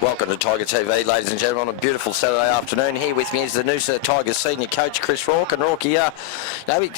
Welcome to Tiger TV, ladies and gentlemen, on a beautiful Saturday afternoon. Here with me is the Noosa Tigers senior coach, Chris Rourke. And Rourke,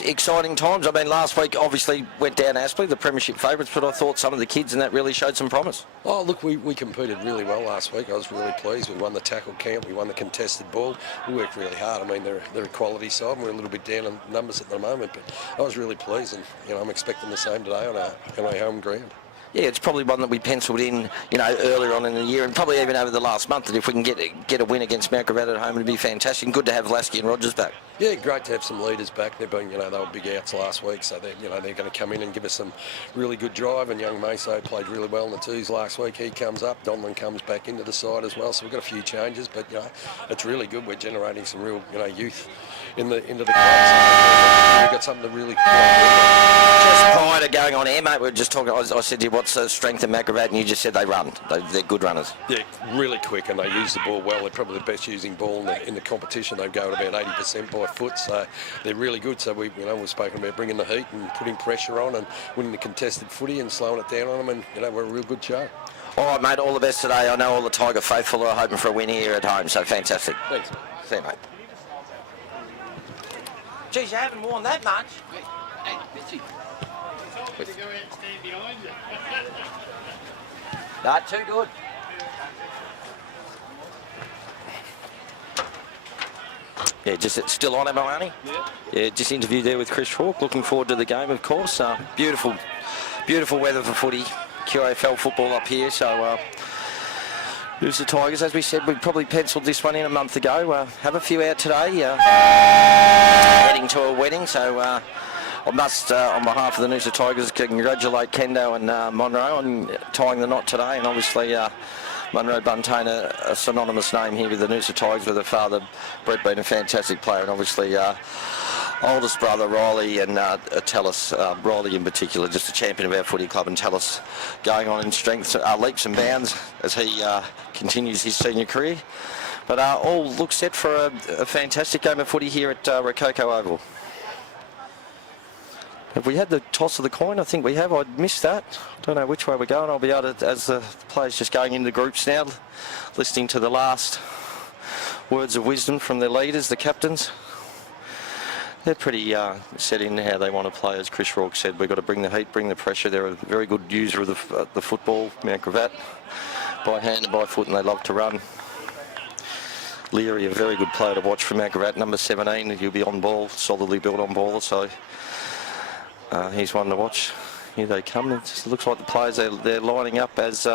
exciting times. I mean, last week obviously went down Aspley, the premiership favourites, but I thought some of the kids in that really showed some promise. Oh, look, we competed really well last week. I was really pleased. We won the tackle camp, we won the contested ball. We worked really hard. I mean, they're a quality side, and we're a little bit down on numbers at the moment, but I was really pleased, and I'm expecting the same today on our home ground. Yeah, it's probably one that we penciled in, earlier on in the year, and probably even over the last month, that if we can get a win against Mount Gravatt at home, it'd be fantastic. And good to have Lasky and Rogers back. Yeah, great to have some leaders back. They've been, they were big outs last week, so they're going to come in and give us some really good drive. And young Meso played really well in the twos last week. He comes up. Donlan comes back into the side as well. So we've got a few changes, but it's really good. We're generating some real, youth into the club. We've got something to really. Just prior to going on air, mate, we were just talking. I said to you, what's the strength of Mount Gravatt, and you just said they run. They're good runners. Yeah, really quick, and they use the ball well. They're probably the best using ball in the competition. They go at about 80% by foot, so they're really good. So we've spoken about bringing the heat and putting pressure on and winning the contested footy and slowing it down on them, and we're a real good show. All right, mate, all the best today. I know all the Tiger faithful are hoping for a win here at home, so fantastic. Thanks. See you, mate. Geez, you haven't worn that much. Hey, Mitchy. To go out and stand behind you. No, too good. Yeah, just still on, am I, Arnie? Yeah, just interviewed there with Chris Rourke. Looking forward to the game, of course. Beautiful weather for footy. QAFL football up here, so Noosa Tigers, as we said, we probably penciled this one in a month ago. Have a few out today. Heading to a wedding, so I must, on behalf of the Noosa Tigers, congratulate Kendo and Monroe on tying the knot today, and obviously Monroe Buntain, a synonymous name here with the Noosa Tigers, with her father Brett being a fantastic player, and obviously oldest brother Riley and Tallis, Riley in particular, just a champion of our footy club, and Tallis going on in strength, leaps and bounds as he continues his senior career. But all look set for a fantastic game of footy here at Rococo Oval. Have we had the toss of the coin? I think we have. I missed that. I don't know which way we're going. I'll be able to, as the players just going into groups now, listening to the last words of wisdom from their leaders, the captains. They're pretty set in how they want to play. As Chris Rourke said, we've got to bring the heat, bring the pressure. They're a very good user of the football, Mount Gravatt, by hand and by foot, and they love to run. Leary, a very good player to watch from Mount Gravatt, number 17. He'll be on ball, solidly built on ball, so he's one to watch. Here they come. It looks like the players, they're lining up as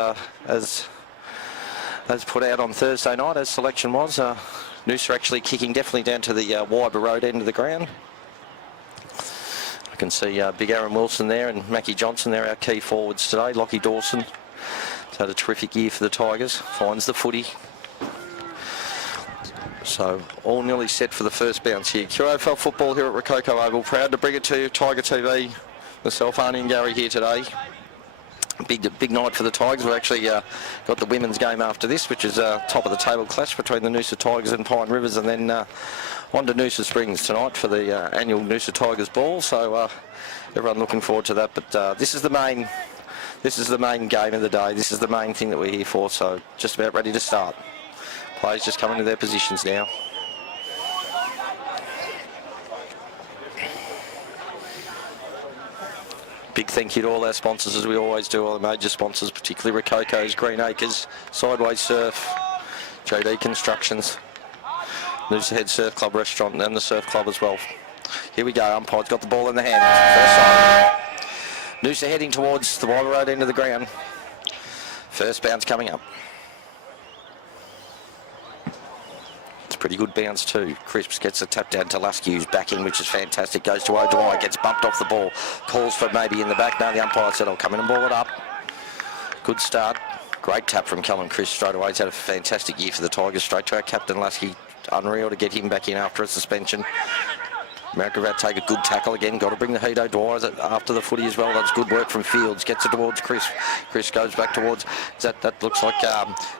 put out on Thursday night, as selection was. Noosa actually kicking definitely down to the Wyber Road end of the ground. I can see Big Aaron Wilson there and Mackie Johnson, they're our key forwards today. Lockie Dawson has had a terrific year for the Tigers, finds the footy. So all nearly set for the first bounce here. QAFL football here at Rococo Oval. Proud to bring it to you, Tiger TV. Myself, Arnie and Gary here today. Big night for the Tigers. We've actually got the women's game after this, which is a top of the table clash between the Noosa Tigers and Pine Rivers, and then on to Noosa Springs tonight for the annual Noosa Tigers ball. So everyone looking forward to that. But this is the main game of the day. This is the main thing that we're here for. So just about ready to start. Players just coming to their positions now. Big thank you to all our sponsors, as we always do, all the major sponsors, particularly Rococo's, Green Acres, Sideways Surf, JD Constructions, Noosa Head Surf Club Restaurant, and the Surf Club as well. Here we go, umpire's got the ball in the hand. First side. Noosa heading towards the Wyber Road end of the ground. First bounce coming up. Pretty good bounce too. Crisps gets a tap down to Lasky, who's back in, which is fantastic. Goes to O'Dwyer, gets bumped off the ball. Calls for maybe in the back. No, the umpire said, I'll come in and ball it up. Good start. Great tap from Callum Crisp straight away. He's had a fantastic year for the Tigers. Straight to our captain, Lasky. Unreal to get him back in after a suspension. Mount Gravatt take a good tackle again. Got to bring the heat. O'Dwyer after the footy as well. That's good work from Fields. Gets it towards Chris. Chris goes back towards... That looks like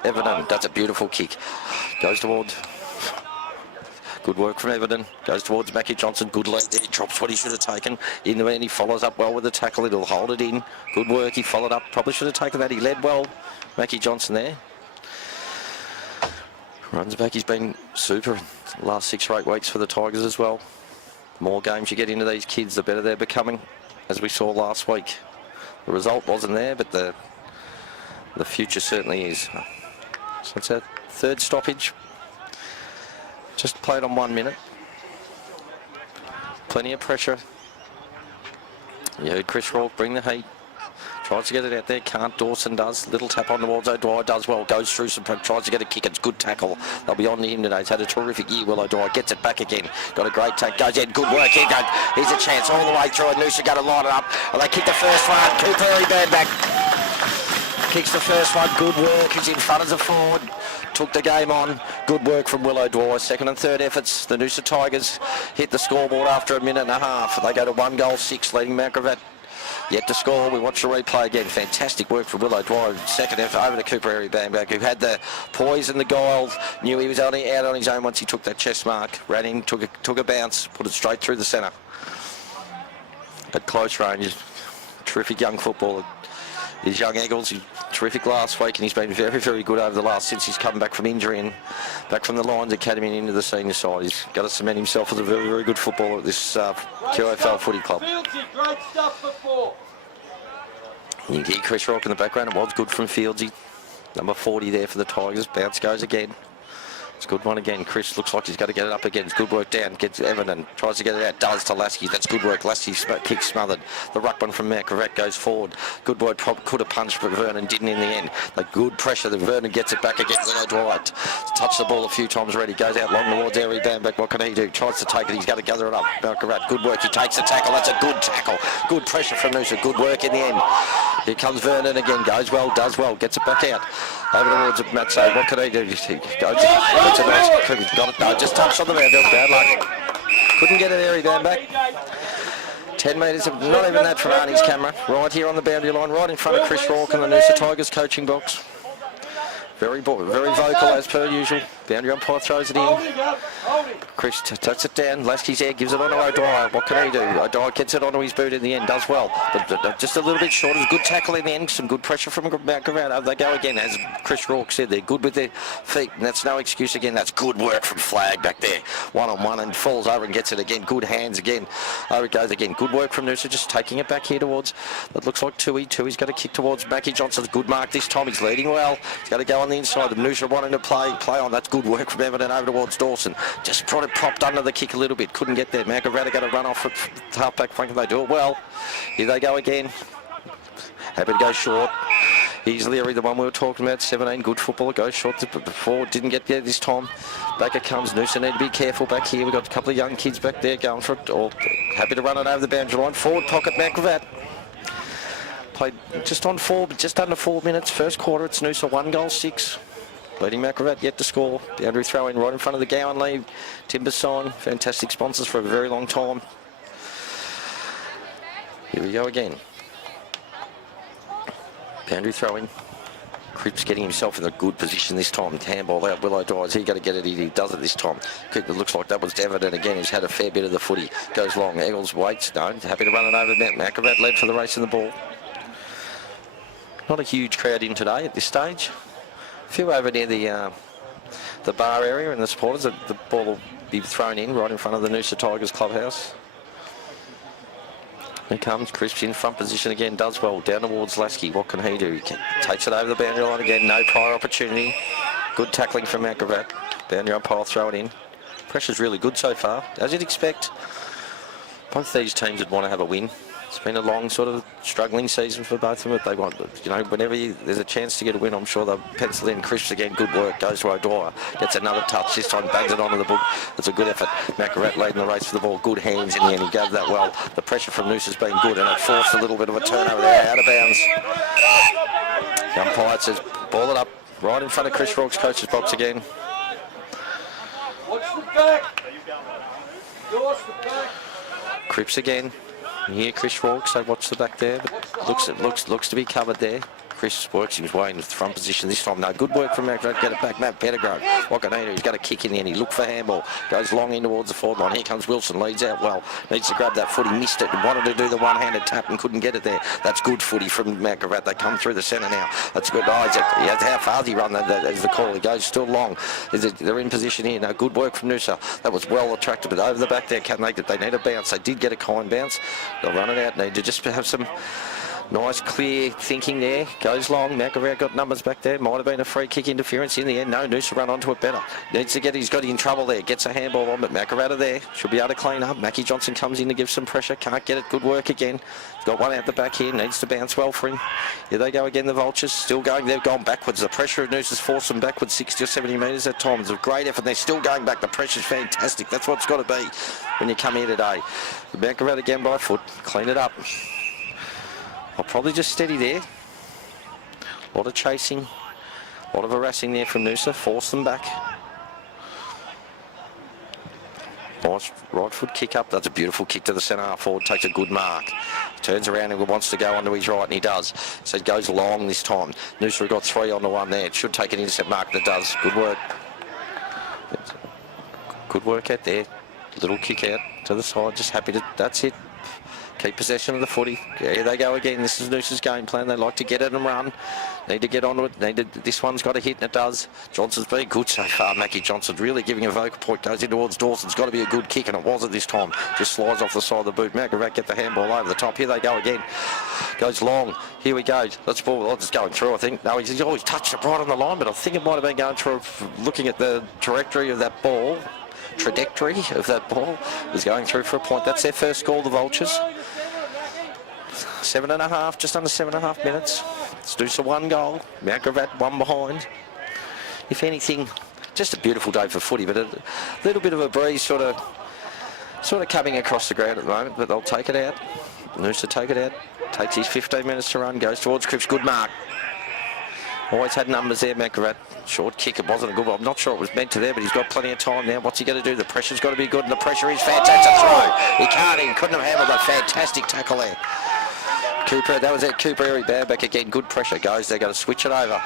Everton. That's a beautiful kick. Goes towards... Good work from Everton. Goes towards Mackie Johnson. Good lead there. Drops what he should have taken. In the end, he follows up well with the tackle. It'll hold it in. Good work. He followed up. Probably should have taken that. He led well. Mackie Johnson there. Runs back, he's been super in the last 6 or 8 weeks for the Tigers as well. The more games you get into these kids, the better they're becoming, as we saw last week. The result wasn't there, but the future certainly is. So it's a third stoppage. Just played on 1 minute. Plenty of pressure. You heard Chris Rourke bring the heat. Tries to get it out there, can't. Dawson does. Little tap on towards O'Dwyer, does well. Goes through some, tries to get a kick. It's good tackle. They'll be on to him today. He's had a terrific year, Will O'Dwyer. Gets it back again. Got a great take. Goes in. Good work. Here goes. Here's a chance all the way through. And Noosa going to line it up. And they kick the first one. Cooper bad back. Kicks the first one. Good work. He's in front as a forward. Took the game on. Good work from Will O'Dwyer. Second and third efforts. The Noosa Tigers hit the scoreboard after a minute and a half. They go to 1 goal 6, leading Mount Gravatt yet to score. We watch the replay again. Fantastic work from Will O'Dwyer. Second effort over to Cooper Bambag, who had the poise and the guile. Knew he was out on his own once he took that chest mark. Ran in, took a bounce, put it straight through the centre. At close range, terrific young footballer. His young Eagles, he's terrific last week, and he's been very, very good over the last since he's come back from injury and back from the Lions Academy and into the senior side. He's got to cement himself as a very, very good footballer at this QAFL footy club. Great stuff before. You can hear Chris Rourke in the background. It was good from Fieldsy. Number 40 there for the Tigers. Bounce goes again. It's a good one again. Chris looks like he's got to get it up again. It's good work down. Gets Everton. Tries to get it out. Does to Lasky. That's good work. Lasky's kick smothered. The ruckman from Mount Gravatt goes forward. Good work. Could have punched, but Vernon didn't in the end. The good pressure. The Vernon gets it back again. Will O'Dwyer touched the ball a few times already. Goes out long towards Airy Bamback. What can he do? Tries to take it. He's got to gather it up. Mount Gravatt. Good work. He takes the tackle. That's a good tackle. Good pressure from Noosa. Good work in the end. Here comes Vernon again. Goes well. Does well. Gets it back out. Over towards Matzo. What can he do? He goes. Gets a nice. Got it. No, just touched on the round. Bad luck. Couldn't get it there. He down back. 10 metres, not even that from Arnie's camera. Right here on the boundary line, right in front of Chris Rourke in the Noosa Tigers coaching box. Very vocal as per usual. Boundary umpire throws it in. Chris tucks it down. Lasky's there, gives it on to O'Dwyer. What can he do? O'Dwyer gets it onto his boot in the end, does well. But just a little bit short. It's a good tackle in the end. Some good pressure from Mount Gravatt. They go again, as Chris Rourke said. They're good with their feet, and that's no excuse again. That's good work from Flag back there. 1-on-1 and falls over and gets it again. Good hands again. Over it goes again. Good work from Noosa, just taking it back here towards, that looks like Tui. Tui's got to kick towards Mackie Johnson's good mark this time. He's leading well. He's got to go on the inside. The Noosa wanting to play on. That's good work from Everton over towards Dawson. Just propped under the kick a little bit. Couldn't get there. Mount Gravatt got to run off at half-back flank, and they do it well. Here they go again. Happy to go short. Here's Leary, the one we were talking about. 17, good footballer. Goes short to the forward. Didn't get there this time. Back it comes. Noosa need to be careful back here. We've got a couple of young kids back there going for it. Or happy to run it over the boundary line. Forward pocket, Mount Gravatt. Played just under 4 minutes. First quarter, it's Noosa 1 goal 6. Leading Mount Gravatt yet to score. Boundary throw in right in front of the Gowan lead. Timber sign. Fantastic sponsors for a very long time. Here we go again. Boundary throw in. Cripps getting himself in a good position this time. Handball out. Will O'Dwyer's. He got to get it. He does it this time. It looks like that was Everton again. He's had a fair bit of the footy. Goes long. Eagles waits. No. Happy to run it over. Mount Gravatt led for the race in the ball. Not a huge crowd in today at this stage. A few over near the bar area and the supporters. The ball will be thrown in right in front of the Noosa Tigers clubhouse. Here comes Crisps in front position again. Does well. Down towards Lasky. What can he do? Takes it over the boundary line again. No prior opportunity. Good tackling from Mount Gravatt. Boundary umpire throw it in. Pressure's really good so far. As you'd expect, both these teams would want to have a win. It's been a long sort of struggling season for both of them. They want, you know, whenever there's a chance to get a win, I'm sure they'll pencil in. Crisps again, good work, goes to O'Dwyer, gets another touch, this time bangs it onto the book. It's a good effort. Mount Gravatt leading the race for the ball, good hands in the end, he gave that well. The pressure from Noosa's been good and it forced a little bit of a turnover there, out of bounds. The umpire says, ball it up, right in front of Chris Rourke's coach's box again. Watch the back. Watch the back. Cripps again. Here, Chris Rourke, so watch the back there, but looks to be covered there. Chris works his way into the front position this time. No, good work from Matt. Get it back, Matt Pettigrew. Wakanita, he's got a kick in the end. He looked for handball. Goes long in towards the forward line. Here comes Wilson. Leads out well. Needs to grab that foot. He missed it. Wanted to do the one-handed tap and couldn't get it there. That's good footy from Matt. They come through the centre now. That's good. Isaac. How far does he run? That is the call. He goes still long. They're in position here. No, good work from Noosa. That was well attracted, but over the back there, can't make it. They need a bounce. They did get a kind bounce. They'll run it out. Need to just have some nice, clear thinking there. Goes long. McAvoy got numbers back there. Might have been a free kick interference in the end. No, Noosa run onto it better. Needs to get. He's got in trouble there. Gets a handball on, but McAvoy there. Should be able to clean up. Mackie Johnson comes in to give some pressure. Can't get it. Good work again. Got one out the back here. Needs to bounce well for him. Here they go again, the Vultures. Still going. They've gone backwards. The pressure of Noosa's forced them backwards 60 or 70 metres at times. It's a great effort. They're still going back. The pressure's fantastic. That's what it's got to be when you come here today. McAvoy again by foot. Clean it up. I'll probably just steady there. A lot of chasing, a lot of harassing there from Noosa. Force them back. Nice right foot kick up. That's a beautiful kick to the centre half forward. Takes a good mark. Turns around and wants to go onto his right, and he does. So it goes long this time. Noosa got 3 on the 1 there. It should take an intercept mark, and it does. Good work. Good work out there. Little kick out to the side. Just happy to. That's it. Keep possession of the footy. Here they go again. This is Noosa's game plan. They like to get it and run. Need to get onto it. This one's got a hit, and it does. Johnson's been good so far. Mackie Johnson really giving a vocal point. Goes in towards Dawson's got to be a good kick, and it wasn't this time. Just slides off the side of the boot. McAvoy get the handball over the top. Here they go again. Goes long. Here we go. Let's ball. It's going through, I think. No, he's always touched it right on the line, but I think it might have been going through, looking at the trajectory of that ball. Was going through for a point. That's their first goal, the Vultures. 7.5, just under 7.5 minutes. Let's do some 1 goal. Mount Gravatt 1 behind. If anything, just a beautiful day for footy, but a little bit of a breeze sort of coming across the ground at the moment, but they'll take it out. Noosa take it out. Takes his 15 minutes to run, goes towards Cripps. Good mark. Always had numbers there, McAvoy. Short kick, it wasn't a good one. I'm not sure it was meant to there, but he's got plenty of time now. What's he going to do? The pressure's got to be good, and the pressure is fantastic. Throw. He can't, he couldn't have handled a fantastic tackle there. Cooper, that was it. Cooper, Harry back again. Good pressure goes. They're going to switch it over.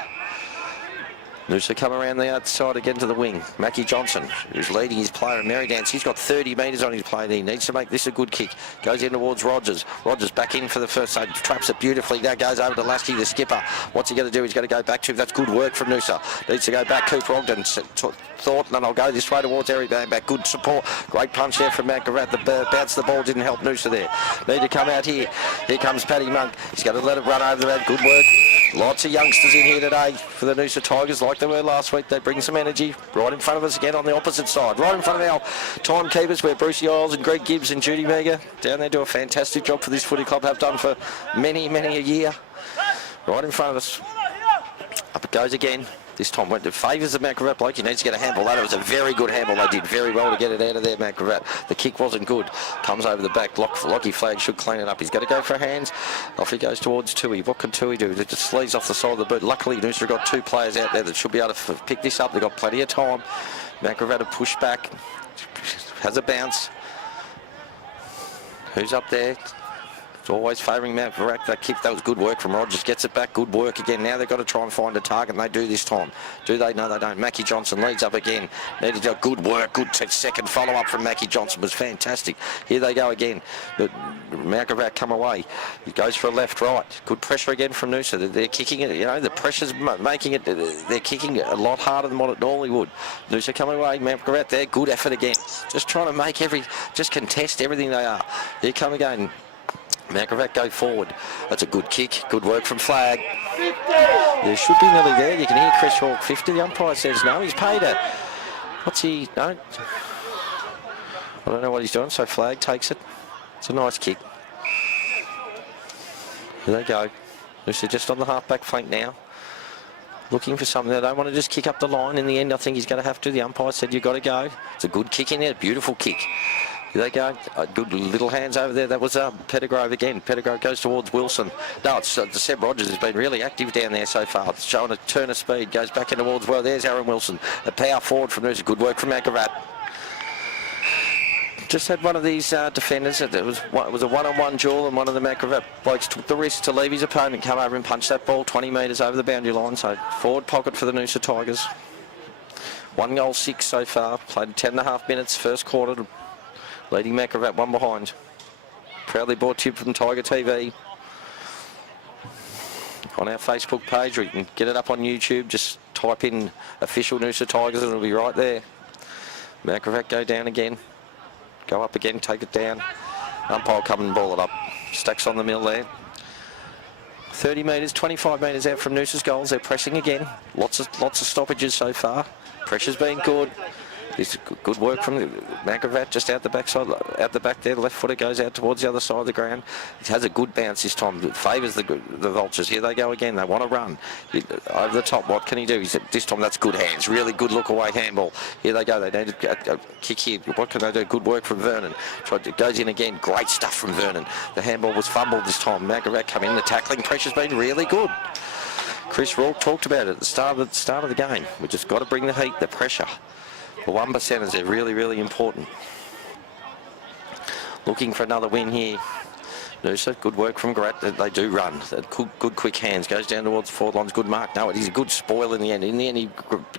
Noosa come around the outside again to the wing. Mackie Johnson, who's leading his player in Merrydance. He's got 30 metres on his play. He needs to make this a good kick. Goes in towards Rogers. Rogers back in for the first side. Traps it beautifully. That goes over to Lasky, the skipper. What's he going to do? He's going to go back to him. That's good work from Noosa. Needs to go back. Cooper Ogden thought, and I'll go this way towards Harry back. Good support. Great punch there from Matt Gravatt. The bounce the ball didn't help Noosa there. Need to come out here. Here comes Paddy Monk. He's going to let it run over the mat. Good work. Lots of youngsters in here today for the Noosa Tigers, like they were last week. They bring some energy right in front of us again on the opposite side. Right in front of our timekeepers, where Brucey Isles and Greg Gibbs and Judy Mega down there do a fantastic job for this footy club, have done for many, many a year. Right in front of us. Up it goes again. This time went to favours of Matt Gravatt bloke. He needs to get a handball. That was a very good handball. They did very well to get it out of there, Matt Gravatt. The kick wasn't good. Comes over the back. Lockie Flag should clean it up. He's got to go for hands. Off he goes towards Tui. What can Tui do? It just sleeves off the side of the boot. Luckily, Noosa got 2 players out there that should be able to pick this up. They've got plenty of time. Matt Gravatt to push back. Has a bounce. Who's up there? It's always favouring Matt Gravatt. That kick, that was good work from Rogers. Gets it back. Good work again. Now they've got to try and find a target, and they do this time. Do they? No, they don't. Mackie Johnson leads up again. Needed a good work. Good second follow-up from Mackie Johnson was fantastic. Here they go again. Matt Gravatt come away. He goes for a left-right. Good pressure again from Noosa. They're kicking it. You know, the pressure's making it. They're kicking it a lot harder than what it normally would. Noosa coming away. Matt Gravatt there. Good effort again. Just trying to make just contest everything they are. Here come again. Matt Gravatt go forward. That's a good kick. Good work from Flag. There should be nearly there. You can hear Chris Hawke 50. The umpire says no. He's paid it. What's he? No. I don't know what he's doing. So Flag takes it. It's a nice kick. Here they go. Noosa just on the half-back flank now. Looking for something. They don't want to just kick up the line. In the end, I think he's going to have to. The umpire said you've got to go. It's a good kick in there. Beautiful kick. Here they go. Good little hands over there. That was Pettigrew again. Pettigrew goes towards Wilson. No, it's Seb Rogers has been really active down there so far. It's showing a turn of speed. Goes back in towards, well, there's Aaron Wilson. The power forward from Noosa. Good work from Matt Gravatt. Just had one of these defenders. It was a one-on-one duel, and one of the Macravat blokes took the risk to leave his opponent, come over and punch that ball 20 metres over the boundary line. So forward pocket for the Noosa Tigers. 1 goal, 6 so far. Played 10.5 minutes first quarter. Leading Macravat 1 behind. Proudly brought to you from Tiger TV. On our Facebook page, or you can get it up on YouTube. Just type in official Noosa Tigers and it'll be right there. Macravat go down again. Go up again, take it down. Umpire come and ball it up. Stacks on the mill there. 30 metres, 25 metres out from Noosa's goals. They're pressing again. Lots of stoppages so far. Pressure's been good. It's good work from Macravat just out the backside, out the back there. The left footer goes out towards the other side of the ground. It has a good bounce this time. It favours the Vultures. Here they go again. They want to run. Over the top, what can he do? This time that's good hands. Really good look away handball. Here they go. They need a kick here. What can they do? Good work from Vernon. Goes in again. Great stuff from Vernon. The handball was fumbled this time. Macravat come in. The tackling pressure's been really good. Chris Rourke talked about it at the start of the game. We just got to bring the heat, the pressure. The 1%ers are really, really important. Looking for another win here. Noosa, good work from Grat. They do run. Good quick hands. Goes down towards the forward lines. Good mark. No, it is a good spoil in the end. In the end, he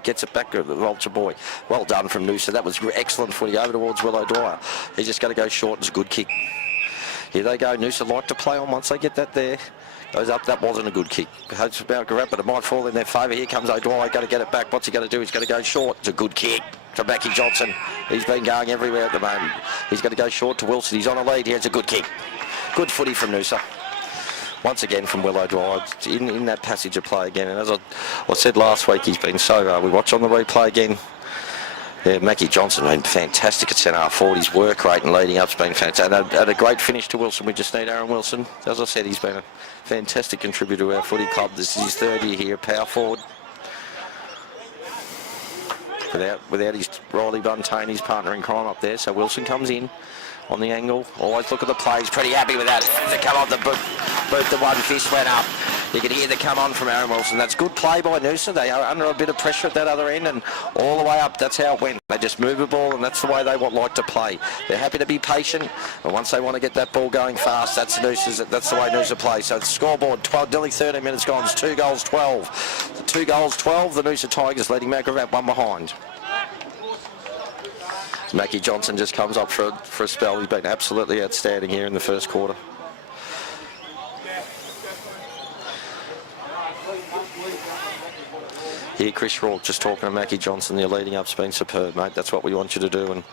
gets it back to the Vulture boy. Well done from Noosa. That was excellent footy over towards Willow Dwyer. He's just going to go short. It's a good kick. Here they go. Noosa like to play on once they get that there. Goes up. That wasn't a good kick. Hopes about Grat, but it might fall in their favour. Here comes O'Dwyer. Got to get it back. What's he going to do? He's going to go short. It's a good kick to Mackie Johnson. He's been going everywhere at the moment. He's going to go short to Wilson. He's on a lead here. It's a good kick. Good footy from Noosa. Once again from Willow Dwyer in that passage of play again. And as I said last week, he's been so... we watch on the replay again. Yeah, Mackie Johnson been fantastic at centre half forward. His work rate and leading up's been fantastic. And had a great finish to Wilson. We just need Aaron Wilson. As I said, he's been a fantastic contributor to our footy club. This is his 3rd year here, power forward. Without his Riley Buntain, his partner in crime up there. So Wilson comes in on the angle. Always look at the play. He's pretty happy with that. To come off the boot, the one fist went up. You can hear the come on from Aaron Wilson. That's good play by Noosa. They are under a bit of pressure at that other end and all the way up. That's how it went. They just move the ball and that's the way they like to play. They're happy to be patient, and once they want to get that ball going fast, that's the way Noosa plays. So the scoreboard, nearly 13 minutes gone. It's 2 goals, 12. The 2 goals, 12. The Noosa Tigers leading Macravat 1 behind. Mackie Johnson just comes up for a spell. He's been absolutely outstanding here in the first quarter. Here, Chris Rourke just talking to Mackie Johnson. Your leading up's been superb, mate. That's what we want you to do. And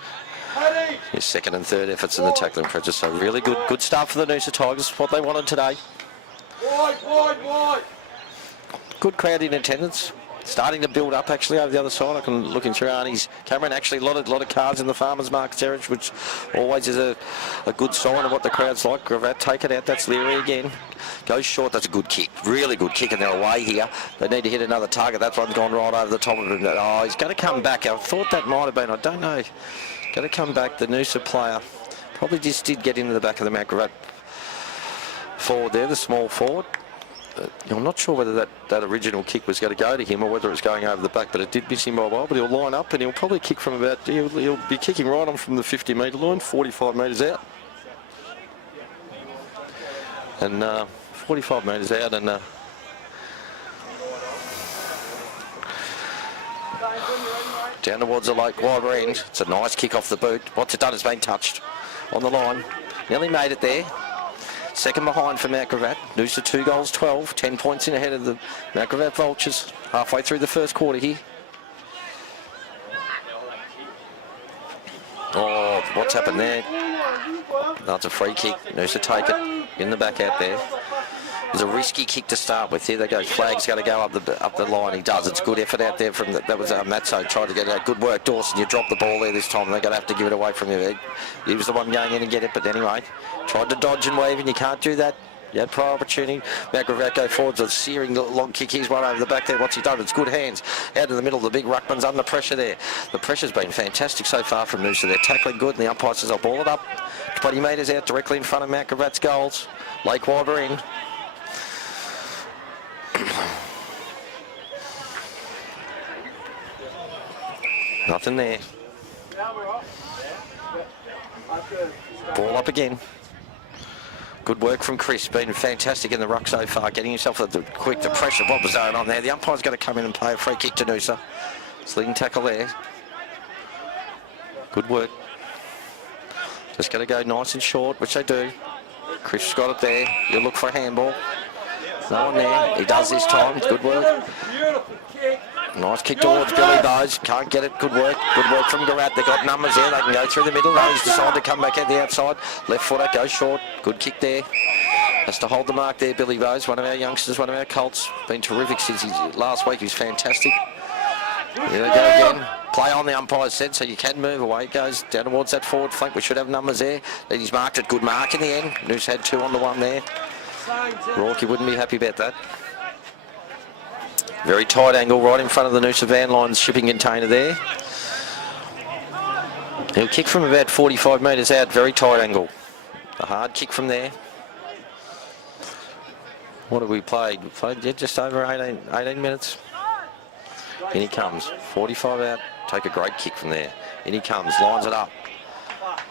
your 2nd and 3rd efforts in the tackling pressure. So really good start for the Noosa Tigers. What they wanted today. Good crowd in attendance. Starting to build up actually over the other side. I can look in through Arnie's camera, and actually a lot of cars in the farmers market area, which always is a good sign of what the crowd's like. Gravatt, take it out. That's Leary again. Goes short. That's a good kick. Really good kick, and they're away here. They need to hit another target. That one's gone right over the top of him. Oh, he's going to come back. I thought that might have been. I don't know. Going to come back. The Noosa player probably just did get into the back of the Macravat forward there, the small forward. I'm not sure whether that original kick was going to go to him or whether it was going over the back, but it did miss him by a while. But he'll line up and he'll probably kick from about... He'll be kicking right on from the 50-metre line, 45 metres out. And 45 metres out and... down towards the lake wider end. It's a nice kick off the boot. What's it done? It's been touched on the line. Nearly made it there. 2nd behind for Macravat. Noosa 2 goals, 12. 10 points in ahead of the Macravat Vultures. Halfway through the first quarter here. Oh, what's happened there? That's a free kick. Noosa take it in the back out there. It was a risky kick to start with. Here they go. Flag's going to go up the line. He does. It's good effort out there from that was Matzo tried to get it out. Good work, Dawson. You dropped the ball there this time. They're going to have to give it away from you. He was the one going in and get it, but anyway, tried to dodge and weave, and you can't do that. You had prior opportunity. Macravat go forwards. A searing long kick. He's one over the back there. What's he done? It's good hands. Out in the middle. The big ruckman's under pressure there. The pressure's been fantastic so far from Noosa. They're tackling good, and the umpire says, I'll ball it up. 20 metres out directly in front of Macravat's goals. Lake wider in. Nothing there. Ball up again. Good work from Chris, been fantastic in the ruck so far, getting himself the pressure. What was going on there? The umpire's got to come in and play a free kick to Noosa. Sliding tackle there. Good work. Just got to go nice and short, which they do. Chris got it there. He'll look for a handball. No one there. He does this time. Good work. Nice kick towards Billy Bowes. Can't get it. Good work. Good work from Garat. They've got numbers there. They can go through the middle. No, he's decided to come back out the outside. Left footer, goes short. Good kick there. Has to hold the mark there, Billy Bowes. One of our youngsters, one of our Colts. Been terrific since last week. He's fantastic. Here they go again. Play on, the umpire said, so you can move away. It goes down towards that forward flank. We should have numbers there. Then he's marked it. Good mark in the end. Noose had 2 on the 1 there. Rourke, you wouldn't be happy about that. Very tight angle right in front of the Noosa van lines shipping container there. He'll kick from about 45 metres out. Very tight angle. A hard kick from there. What have we played? We played just over 18 minutes. In he comes. 45 out. Take a great kick from there. In he comes. Lines it up.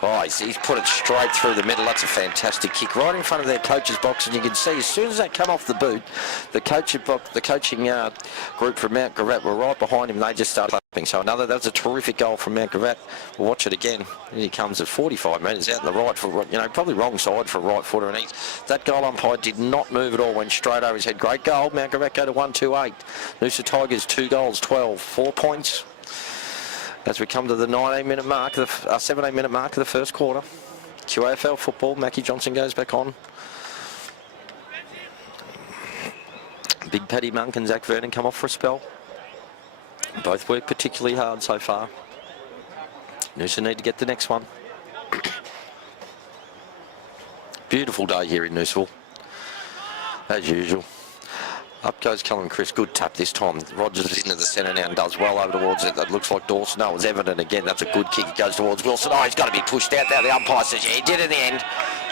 Oh, he's put it straight through the middle. That's a fantastic kick right in front of their coach's box, and you can see as soon as they come off the boot, the coaching group from Mount Gravatt were right behind him. They just started clapping. So that's a terrific goal from Mount Gravatt. We'll watch it again. And he comes at 45 metres out in the right foot, probably wrong side for a right footer, and that goal umpire did not move at all. Went straight over his head. Great goal. Mount Gravatt go to 1-2-8. Noosa Tigers 2 goals, 12, 4 points. As we come to the 17-minute mark of the first quarter. QAFL football. Mackie Johnson goes back on. Big Paddy Monk and Zach Vernon come off for a spell. Both work particularly hard so far. Noosa need to get the next one. Beautiful day here in Noosaville, as usual. Up goes Callum Chris. Good tap this time. Rogers is into the centre now and does well over towards it. That looks like Dawson. No, it was Everton again. That's a good kick. It goes towards Wilson. Oh, he's got to be pushed out there. The umpire says, yeah, he did in the end.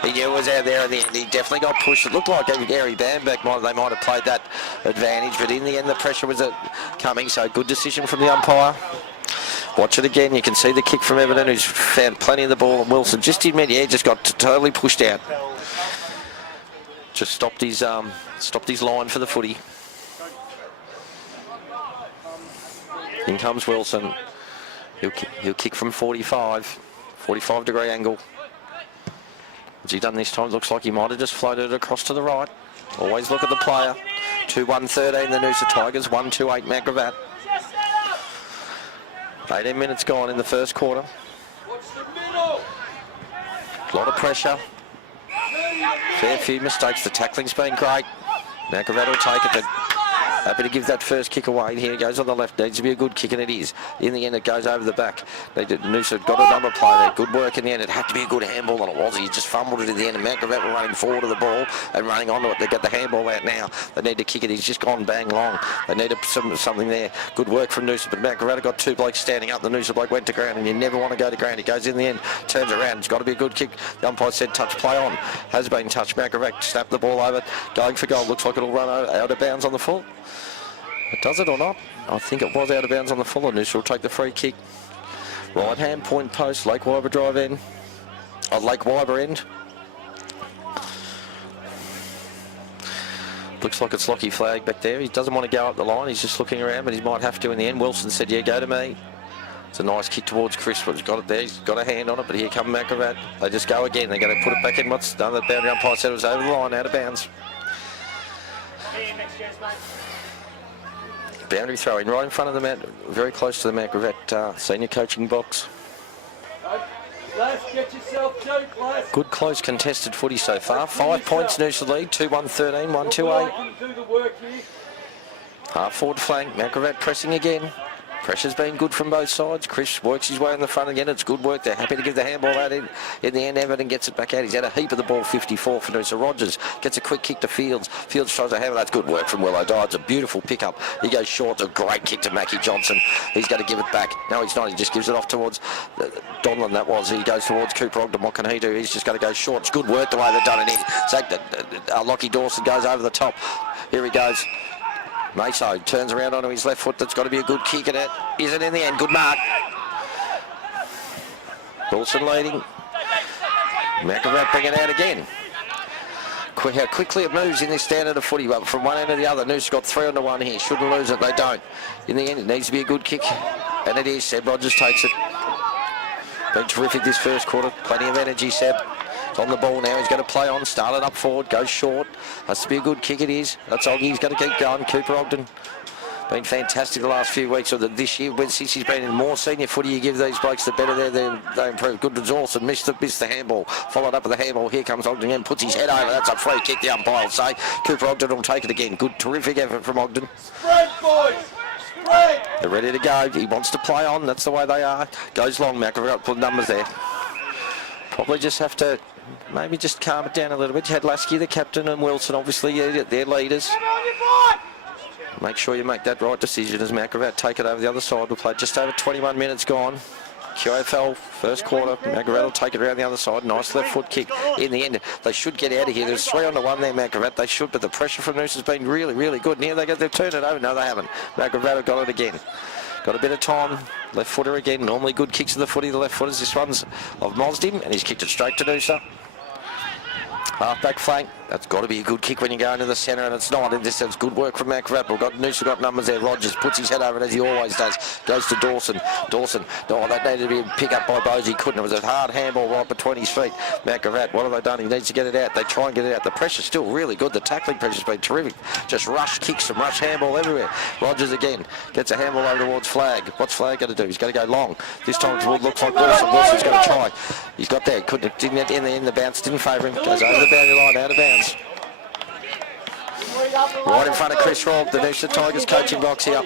He knew it was out there in the end. He definitely got pushed. It looked like Gary Bambeck they might have played that advantage, but in the end the pressure was coming. So good decision from the umpire. Watch it again. You can see the kick from Everton, who's found plenty of the ball, and Wilson just in mid-air, just got totally pushed out. Just stopped his line for the footy. In comes Wilson. He'll kick from 45 degree angle. What's he done this time? Looks like he might have just floated it across to the right. Always look at the player. 2-1-13 the Noosa Tigers, 1-2-8 Mount Gravatt. 18 minutes gone in the first quarter. A lot of pressure. Fair few mistakes. The tackling's been great. Mount Gravatt will take it, but happy to give that first kick away. Here he goes on the left. Needs to be a good kick, and it is. In the end, it goes over the back. Noosa got a number play there. Good work in the end. It had to be a good handball, and it was. He just fumbled it in the end, and Mount Gravatt were running forward to the ball and running onto it. They got the handball out now. They need to kick it. He's just gone bang long. They need something there. Good work from Noosa, but Mount Gravatt got 2 blokes standing up. The Noosa bloke went to ground, and you never want to go to ground. He goes in the end, turns around. It's got to be a good kick. The umpire said touch play on. Has been touched. Mount Gravatt snapped the ball over. Going for goal. Looks like it'll run out of bounds on the full. Does it or not? I think it was out of bounds on the full. Noosa will take the free kick. Right hand point post. Lake Wyber drive in. Lake Wyber end. Looks like it's Lockie Flag back there. He doesn't want to go up the line. He's just looking around, but he might have to in the end. Wilson said, yeah, go to me. It's a nice kick towards Chris, but he's got it there. He's got a hand on it, but here come Mount Gravatt. They just go again. They're going to put it back in. What's done? The boundary umpire said it was over the line, out of bounds. Boundary throw in right in front of the Mount, very close to the Mount Gravatt senior coaching box. Good close contested footy so far. 5 points Noosa lead, 2-1-13, 1-2-8. Half forward flank, Mount Gravatt pressing again. Pressure's been good from both sides. Chris works his way in the front again. It's good work. They're happy to give the handball out in the end. Everton gets it back out. He's had a heap of the ball, 54 for Noosa. Rogers gets a quick kick to Fields. Fields tries to handle. That's good work from Willow Dye. It's a beautiful pickup. He goes short. It's a great kick to Mackie Johnson. He's going to give it back. No, he's not. He just gives it off towards Donlan. That was. He goes towards Cooper Ogden. What can he do? He's just going to go short. It's good work the way they've done it in. Lockie Dawson goes over the top. Here he goes. Maso turns around onto his left foot. That's got to be a good kick at it. Is it in the end? Good mark. Wilson leading. McAvat bring it out again. How quickly it moves in this standard of footy, but from one end to the other. Noosa's got 3 on 1 here. Shouldn't lose it. They don't. In the end, it needs to be a good kick. And it is. Seb Rogers takes it. Been terrific this first quarter. Plenty of energy, Seb. He's on the ball now. He's going to play on. Start it up forward. Goes short. Has to be a good kick. It is. That's Oggy. He's going to keep going. Cooper Ogden. Been fantastic the last few weeks, or this year. Since he's been in more senior footy, you give these blokes the better they improve. Good resource and missed the handball. Followed up with the handball. Here comes Ogden again. Puts his head over. That's a free kick. The umpire will say. Cooper Ogden will take it again. Good, terrific effort from Ogden. Spread, boys! Spread! They're ready to go. He wants to play on. That's the way they are. Goes long, McAvat. Put numbers there. Probably just have to maybe just calm it down a little bit. You had Lasky, the captain, and Wilson, obviously, they're leaders. Make sure you make that right decision as McAvat take it over the other side. We'll play just over 21 minutes gone. QAFL first quarter. McAvat will take it around the other side. Nice left foot kick. In the end, they should get out of here. There's 3 on 1 there, McAvat. They should, but the pressure from Noosa has been really, really good. And here they've turned it over. No, they haven't. McAvat have got it again. Got a bit of time. Left footer again. Normally good kicks of the footy. The left footers. This one's of Mosdim, and he's kicked it straight to Noosa. Half-back flank. That's got to be a good kick when you go into the centre, and it's not. And this is good work from McAvat. Noosa got numbers there. Rogers puts his head over it as he always does. Goes to Dawson. Oh, that needed to be a pick up by Bose. He couldn't. It was a hard handball right between his feet. McAvat, what have they done? He needs to get it out. They try and get it out. The pressure's still really good. The tackling pressure's been terrific. Just rush kicks and rush handball everywhere. Rogers again gets a handball over towards Flag. What's Flag going to do? He's going to go long. This time it looks like Wilson. Wilson's going to try. He's got there. Didn't in the bounce. Didn't favour him. Goes over the boundary line, out of bounds. Right in front of Chris Robb, the Noosa Tigers coaching box here.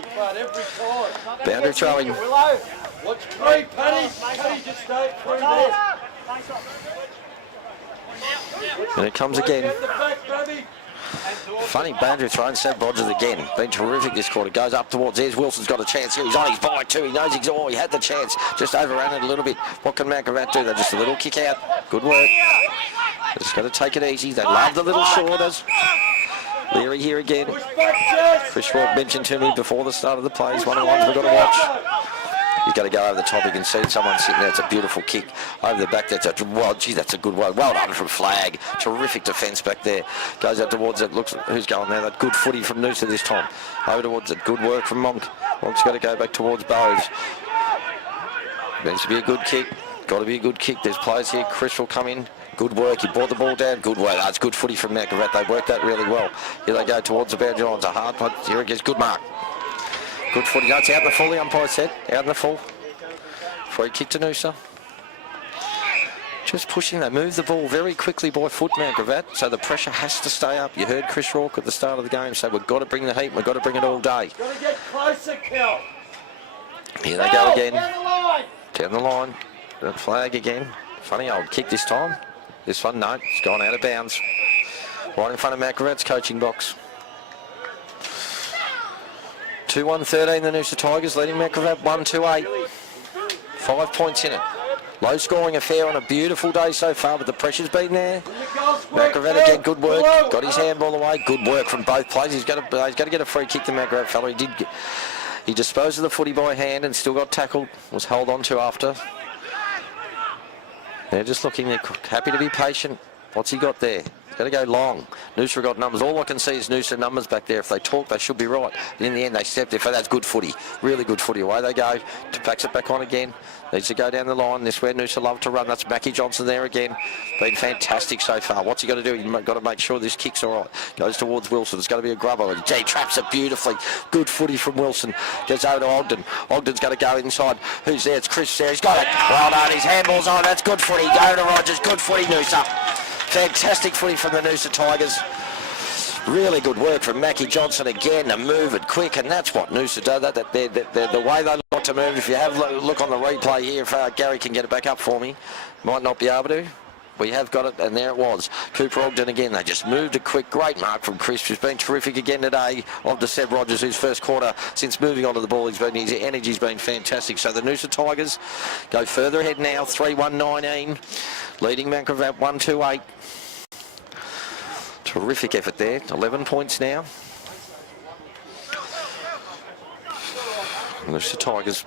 Boundary throwing. Watch three, Paddy. Paddy, just stay through there. And it comes again. Funny boundary throw, Seb Rogers again. Been terrific this quarter. Goes up towards theirs. Wilson's got a chance here. He's on his bike too. He knows he had the chance. Just overran it a little bit. What can McAvat do? They're just a little kick out. Good work. Just got to take it easy. They love the little shoulders. Leary here again. Chris Robb mentioned to me before the start of the play. He's one of the ones we've got to watch. He's got to go over the top. You can see someone sitting there. It's a beautiful kick over the back. That's a that's a good one. Well done from Flag. Terrific defence back there. Goes out towards it. Looks who's going there. That good footy from Noosa this time. Over towards it. Good work from Monk. Monk's got to go back towards Bowes. Needs to be a good kick. Got to be a good kick. There's players here. Chris will come in. Good work. He brought the ball down. Good work. That's good footy from McAvat. They worked that really well. Here they go towards the boundary line. It's a hard punt. Here it gets good mark. Good footy. That's out in the full, the umpire said. Out in the full. Free kick to Noosa. Just pushing. They move the ball very quickly by foot, McAvat. So the pressure has to stay up. You heard Chris Rourke at the start of the game say, we've got to bring the heat. We've got to bring it all day. Got to get closer, Kel. Here they go again. Down the line. Down the line. That Flag again. Funny old kick this time. This one, no. It's gone out of bounds. Right in front of McAvat's coaching box. 2-1-13, the Noosa Tigers leading McAvat 1-2-8. 5 points in it. Low scoring affair on a beautiful day so far, but the pressure's been there. McAvat again, good work. Got his handball away. Good work from both players. He's got to get a free kick to McAvat fella. He disposed of the footy by hand and still got tackled. Was held on to after. They're just looking. They're happy to be patient. What's he got there? He's got to go long. Noosa got numbers. All I can see is Noosa numbers back there. If they talk, they should be right. And in the end, they stepped there. That's good footy. Really good footy. Away they go. Packs it back on again. Needs to go down the line. This is where Noosa love to run. That's Mackie Johnson there again. Been fantastic so far. What's he got to do? He's got to make sure this kick's all right. Goes towards Wilson. It's going to be a grubber. He traps it beautifully. Good footy from Wilson. Gets over to Ogden. Ogden's going to go inside. Who's there? It's Chris there. He's got it. Well done. His handball's on. That's good footy. Go to Rogers. Good footy, Noosa. Fantastic footy from the Noosa Tigers. Really good work from Mackie Johnson again to move it quick, and that's what Noosa do. The way they like to move. If you have a look on the replay here, if Gary can get it back up for me, might not be able to. We have got it, and there it was. Cooper Ogden again. They just moved it quick. Great mark from Chris, who's been terrific again today. On to Seb Rogers, whose first quarter since moving onto the ball, his energy's been fantastic. So the Noosa Tigers go further ahead now, 3-1-19, leading McAvat 1-2-8. Terrific effort there. 11 points now. Noosa Tigers.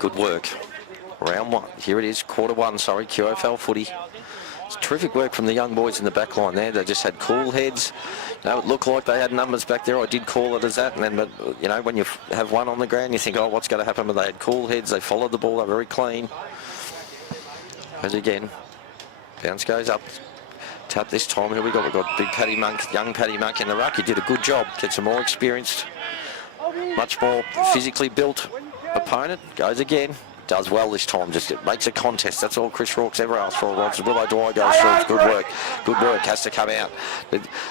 Good work. Round one. Here it is. Quarter one, sorry. QAFL footy. It's terrific work from the young boys in the back line there. They just had cool heads. You know, it looked like they had numbers back there. I did call it as that. And then, but, you know, when you have one on the ground, you think, oh, what's going to happen? But they had cool heads. They followed the ball. They're very clean. As again, bounce goes up. Tap this time. Here we got. We've got big Paddy Monk, young Paddy Monk in the ruck. He did a good job. Gets a more experienced, much more physically built opponent. Goes again. Does well this time. Just it makes a contest. That's all Chris Rourke's ever asked for. Rogers. Will O'Dwyer goes through. Good work. Good work. Has to come out.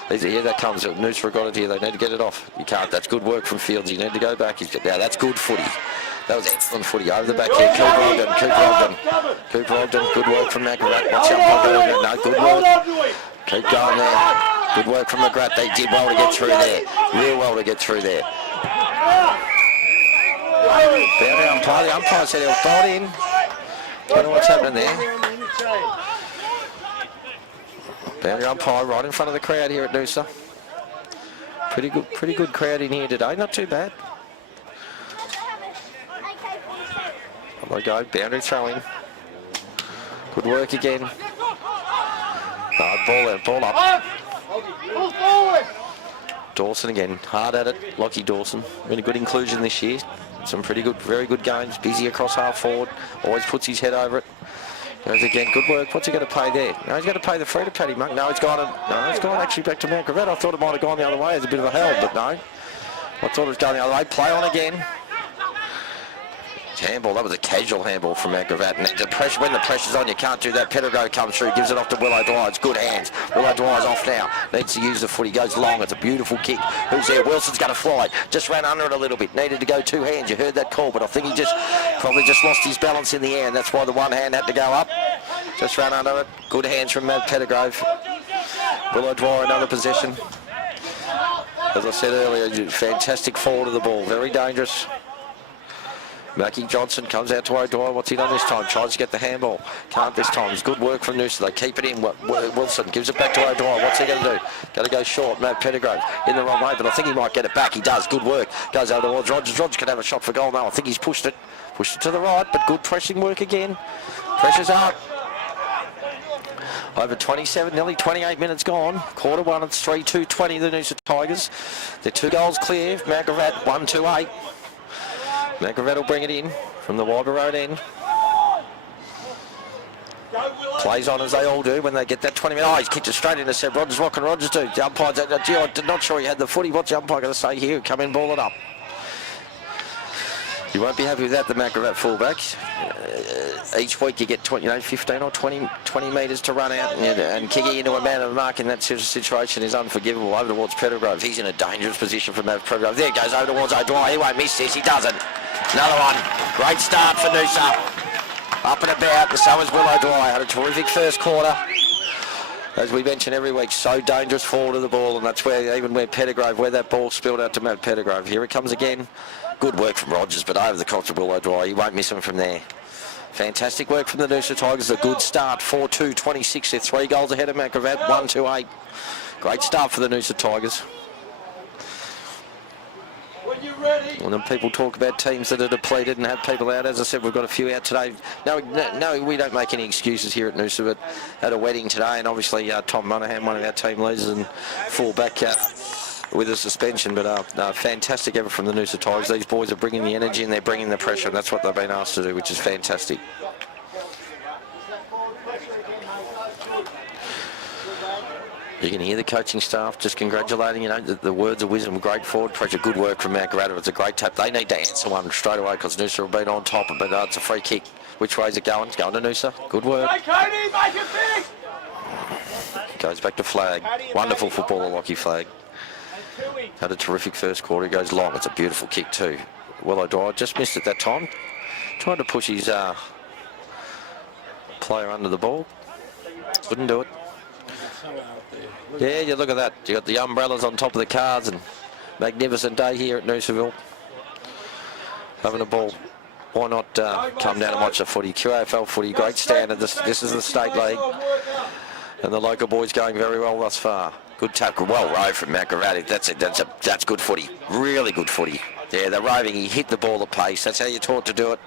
Here that comes. Noosa got it here. They need to get it off. You can't. That's good work from Fields. You need to go back. Now that's good footy. That was excellent footy. Over the back here. Cooper Ogden. Good work from McGrath. Watch out. No, good work. Keep going there. Good work from McGrath. They did well to get through there. Real well to get through there. Boundary umpire. The umpire said he'll throw it in. Don't know what's happening there. Boundary umpire right in front of the crowd here at Noosa. Pretty good crowd in here today. Not too bad. On they go. Boundary throwing. Good work again. No, ball out. Ball up. Dawson again. Hard at it. Lockie Dawson. Been a good inclusion this year. Some pretty good, very good games. Busy across half forward. Always puts his head over it. Goes again. Good work. What's he going to pay there? No, he's going to pay the free to Paddy Monk. No, it's gone actually back to Mount Gravatt. I thought it might have gone the other way. It's a bit of a hell, but no. I thought it was going the other way. Play on again. Handball. That was a casual handball from Mount Gravatt. And the pressure, when the pressure's on, you can't do that. Pettigrew comes through, gives it off to Will O'Dwyer. It's good hands. Will O'Dwyer's off now. Needs to use the foot. He goes long. It's a beautiful kick. Who's there? Wilson's going to fly. Just ran under it a little bit. Needed to go two hands. You heard that call, but I think he probably just lost his balance in the air, and that's why the one hand had to go up. Just ran under it. Good hands from Matt Pettigrew. Will O'Dwyer another possession. As I said earlier, fantastic forward of the ball. Very dangerous. Mackie Johnson comes out to O'Dwyer. What's he done this time? Tries to get the handball. Can't this time. It's good work from Noosa. They keep it in. Wilson gives it back to O'Dwyer. What's he going to do? Going to go short. Matt Pettigrew in the wrong way, but I think he might get it back. He does. Good work. Goes over towards Rogers. Rogers can have a shot for goal now. I think he's pushed it. Pushed it to the right, but good pressing work again. Pressure's up. Over 27, nearly 28 minutes gone. Quarter one, it's 3-2-20, the Noosa Tigers. They're 2 goals clear. Mount Gravatt 1-2-8. Mount Gravatt will bring it in from the Wyber Road end. Plays on as they all do when they get that 20 minutes. Oh, he's kicked it straight into Seb Rogers. What can Rogers do? The umpire's not sure he had the footy. What's the umpire going to say here? Come in, ball it up. You won't be happy with that, the Mount Gravatt fullbacks. Each week you get 15 or 20 metres to run out, and kicking into a man of the mark in that situation is unforgivable. Over towards Pettigrew. He's in a dangerous position for Matt Pettigrew. There it goes over towards O'Dwyer. He won't miss this. He doesn't. Another one. Great start for Noosa. Up and about, and so is Will O'Dwyer. Had a terrific first quarter. As we mention every week, so dangerous forward of the ball, and that's where Pettigrew, where that ball spilled out to Matt Pettigrew. Here it comes again. Good work from Rogers, but over the cops of Will O'Dwyer. You won't miss him from there. Fantastic work from the Noosa Tigers. A good start. 4-2-26. They're 3 goals ahead of Mount Gravatt. 1-2-8. Great start for the Noosa Tigers. When you're ready. And then people talk about teams that are depleted and have people out. As I said, we've got a few out today. No, we don't make any excuses here at Noosa, but at a wedding today, and obviously Tom Monaghan, one of our team leaders and full-back with a suspension, but fantastic effort from the Noosa Tigers. These boys are bringing the energy and they're bringing the pressure, and that's what they've been asked to do, which is fantastic. You can hear the coaching staff just congratulating, the words of wisdom. Great forward pressure, good work from Mount Gravatt. It's a great tap. They need to answer one straight away because Noosa have been on top, but it's a free kick. Which way is it going? It's going to Noosa. Good work. Hey, Cody, make it big! Goes back to Flag. Wonderful footballer, Lockie Flag. Had a terrific first quarter. He goes long. It's a beautiful kick too. Will O'Dwyer just missed it that time. Tried to push his player under the ball. Couldn't do it. Yeah, you look at that. You got the umbrellas on top of the cars, and magnificent day here at Noosaville. Having a ball. Why not come down and watch the footy? QAFL footy, great standard. This is the state league, and the local boys going very well thus far. Good tackle, well rode from Mount Gravatt. That's good footy, really good footy. Yeah, they're roving. He hit the ball at pace. That's how you're taught to do it.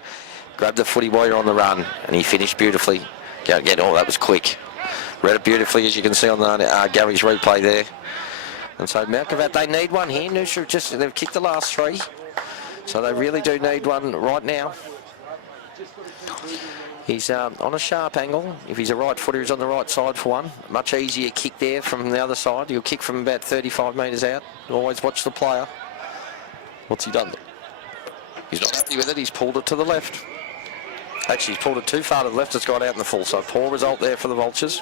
Grab the footy while you're on the run, and he finished beautifully. Oh, that was quick. Read it beautifully, as you can see on the Gary's replay there. And so Mount Gravatt, they need one here. Noosa they've kicked the last 3. So they really do need one right now. He's on a sharp angle. If he's a right footer, he's on the right side for one. Much easier kick there from the other side. He'll kick from about 35 metres out. Always watch the player. What's he done? He's not happy with it. He's pulled it to the left. Actually, he's pulled it too far to the left. It's got out in the full. So poor result there for the Vultures.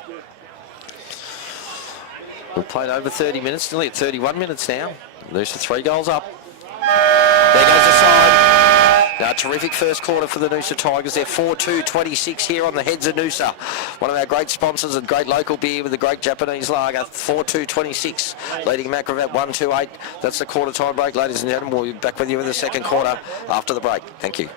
We've played over 30 minutes, nearly at 31 minutes now. Noosa 3 goals up. There goes the side. Now, terrific first quarter for the Noosa Tigers. They're 4-2-26 here on the heads of Noosa. One of our great sponsors and great local beer with the great Japanese lager. 4-2-26, leading Mount Gravatt 1-2-8. That's the quarter time break, ladies and gentlemen. We'll be back with you in the second quarter after the break. Thank you.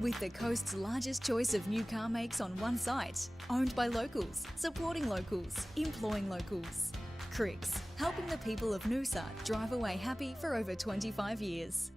With the coast's largest choice of new car makes on one site, owned by locals, supporting locals, employing locals. Cricks, helping the people of Noosa drive away happy for over 25 years.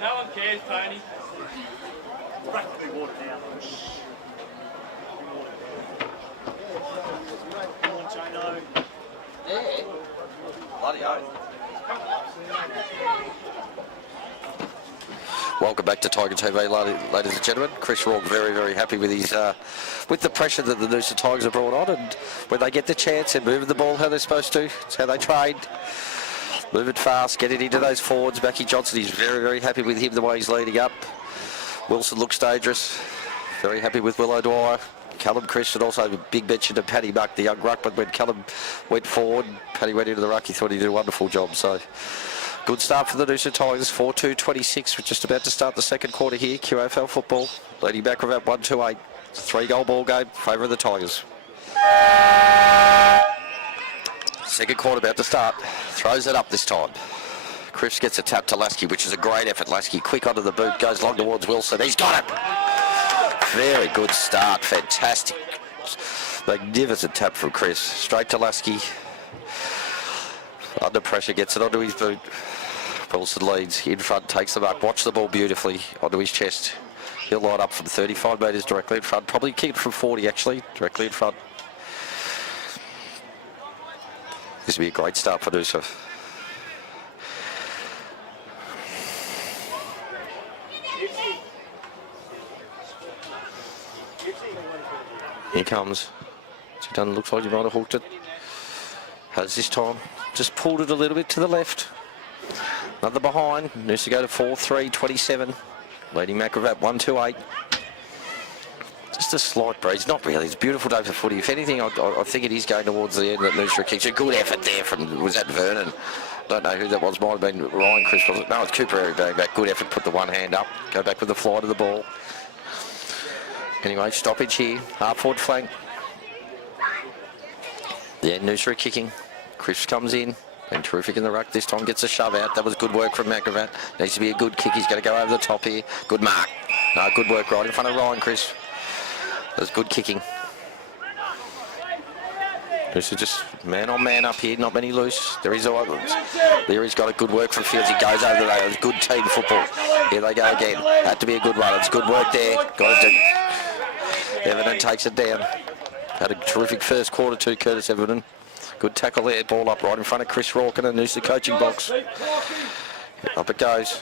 No one cares, Tony. Bloody oath. Welcome back to Tiger TV, ladies and gentlemen. Chris Rourke very, very happy with his with the pressure that the Noosa Tigers have brought on, and when they get the chance, they're moving the ball how they're supposed to. It's how they train. Move it fast, get it into those forwards. Mackie Johnson, he's very, very happy with him, the way he's leading up. Wilson looks dangerous. Very happy with Will O'Dwyer. Callum Christian also a big mention to Paddy Buck, the young ruckman. When Callum went forward, Paddy went into the ruck, he thought he did a wonderful job. So good start for the Noosa Tigers, 4-2-26. We're just about to start the second quarter here. QAFL football, leading back about 1-2-8. It's a 3-goal ball game, favour of the Tigers. Second quarter about to start. Throws it up this time. Cripps gets a tap to Lasky, which is a great effort. Lasky quick onto the boot, goes long towards Wilson. He's got it. Very good start. Fantastic. Magnificent tap from Chris. Straight to Lasky. Under pressure, gets it onto his boot. Wilson leads. In front, takes the mark. Watch the ball beautifully onto his chest. He'll line up from 35 metres directly in front. Probably kick it from 40, actually. Directly in front. This will be a great start for Noosa. Here comes. Done. Looks like he might have hooked it. Has this time. Just pulled it a little bit to the left. Another behind. Noosa go to 4-3-27. Leading Macravat 1-2-8. Just a slight breeze. Not really. It's a beautiful day for footy. If anything, I think it is going towards the end that Noosa kicks. A good effort there from, was that Vernon? Don't know who that was. Might have been Ryan Chris. Was it? No, it's Cooper Airy going back. Good effort. Put the one hand up. Go back with the fly to the ball. Anyway, stoppage here. Half forward flank. Yeah, Noosa kicking. Chris comes in. Been terrific in the ruck. This time gets a shove out. That was good work from Macravat. Needs to be a good kick. He's going to go over the top here. Good mark. No, good work right in front of Ryan Chris. That's good kicking. Noosa just man on man up here. Not many loose. There he's got a good work from Fields. He goes over the rail. It's good team football. Here they go again. Had to be a good one. It's good work there. Got it. Everton takes it down. Had a terrific first quarter too, Curtis Everton. Good tackle there. Ball up right in front of Chris Rourke in the Noosa coaching box. Up it goes.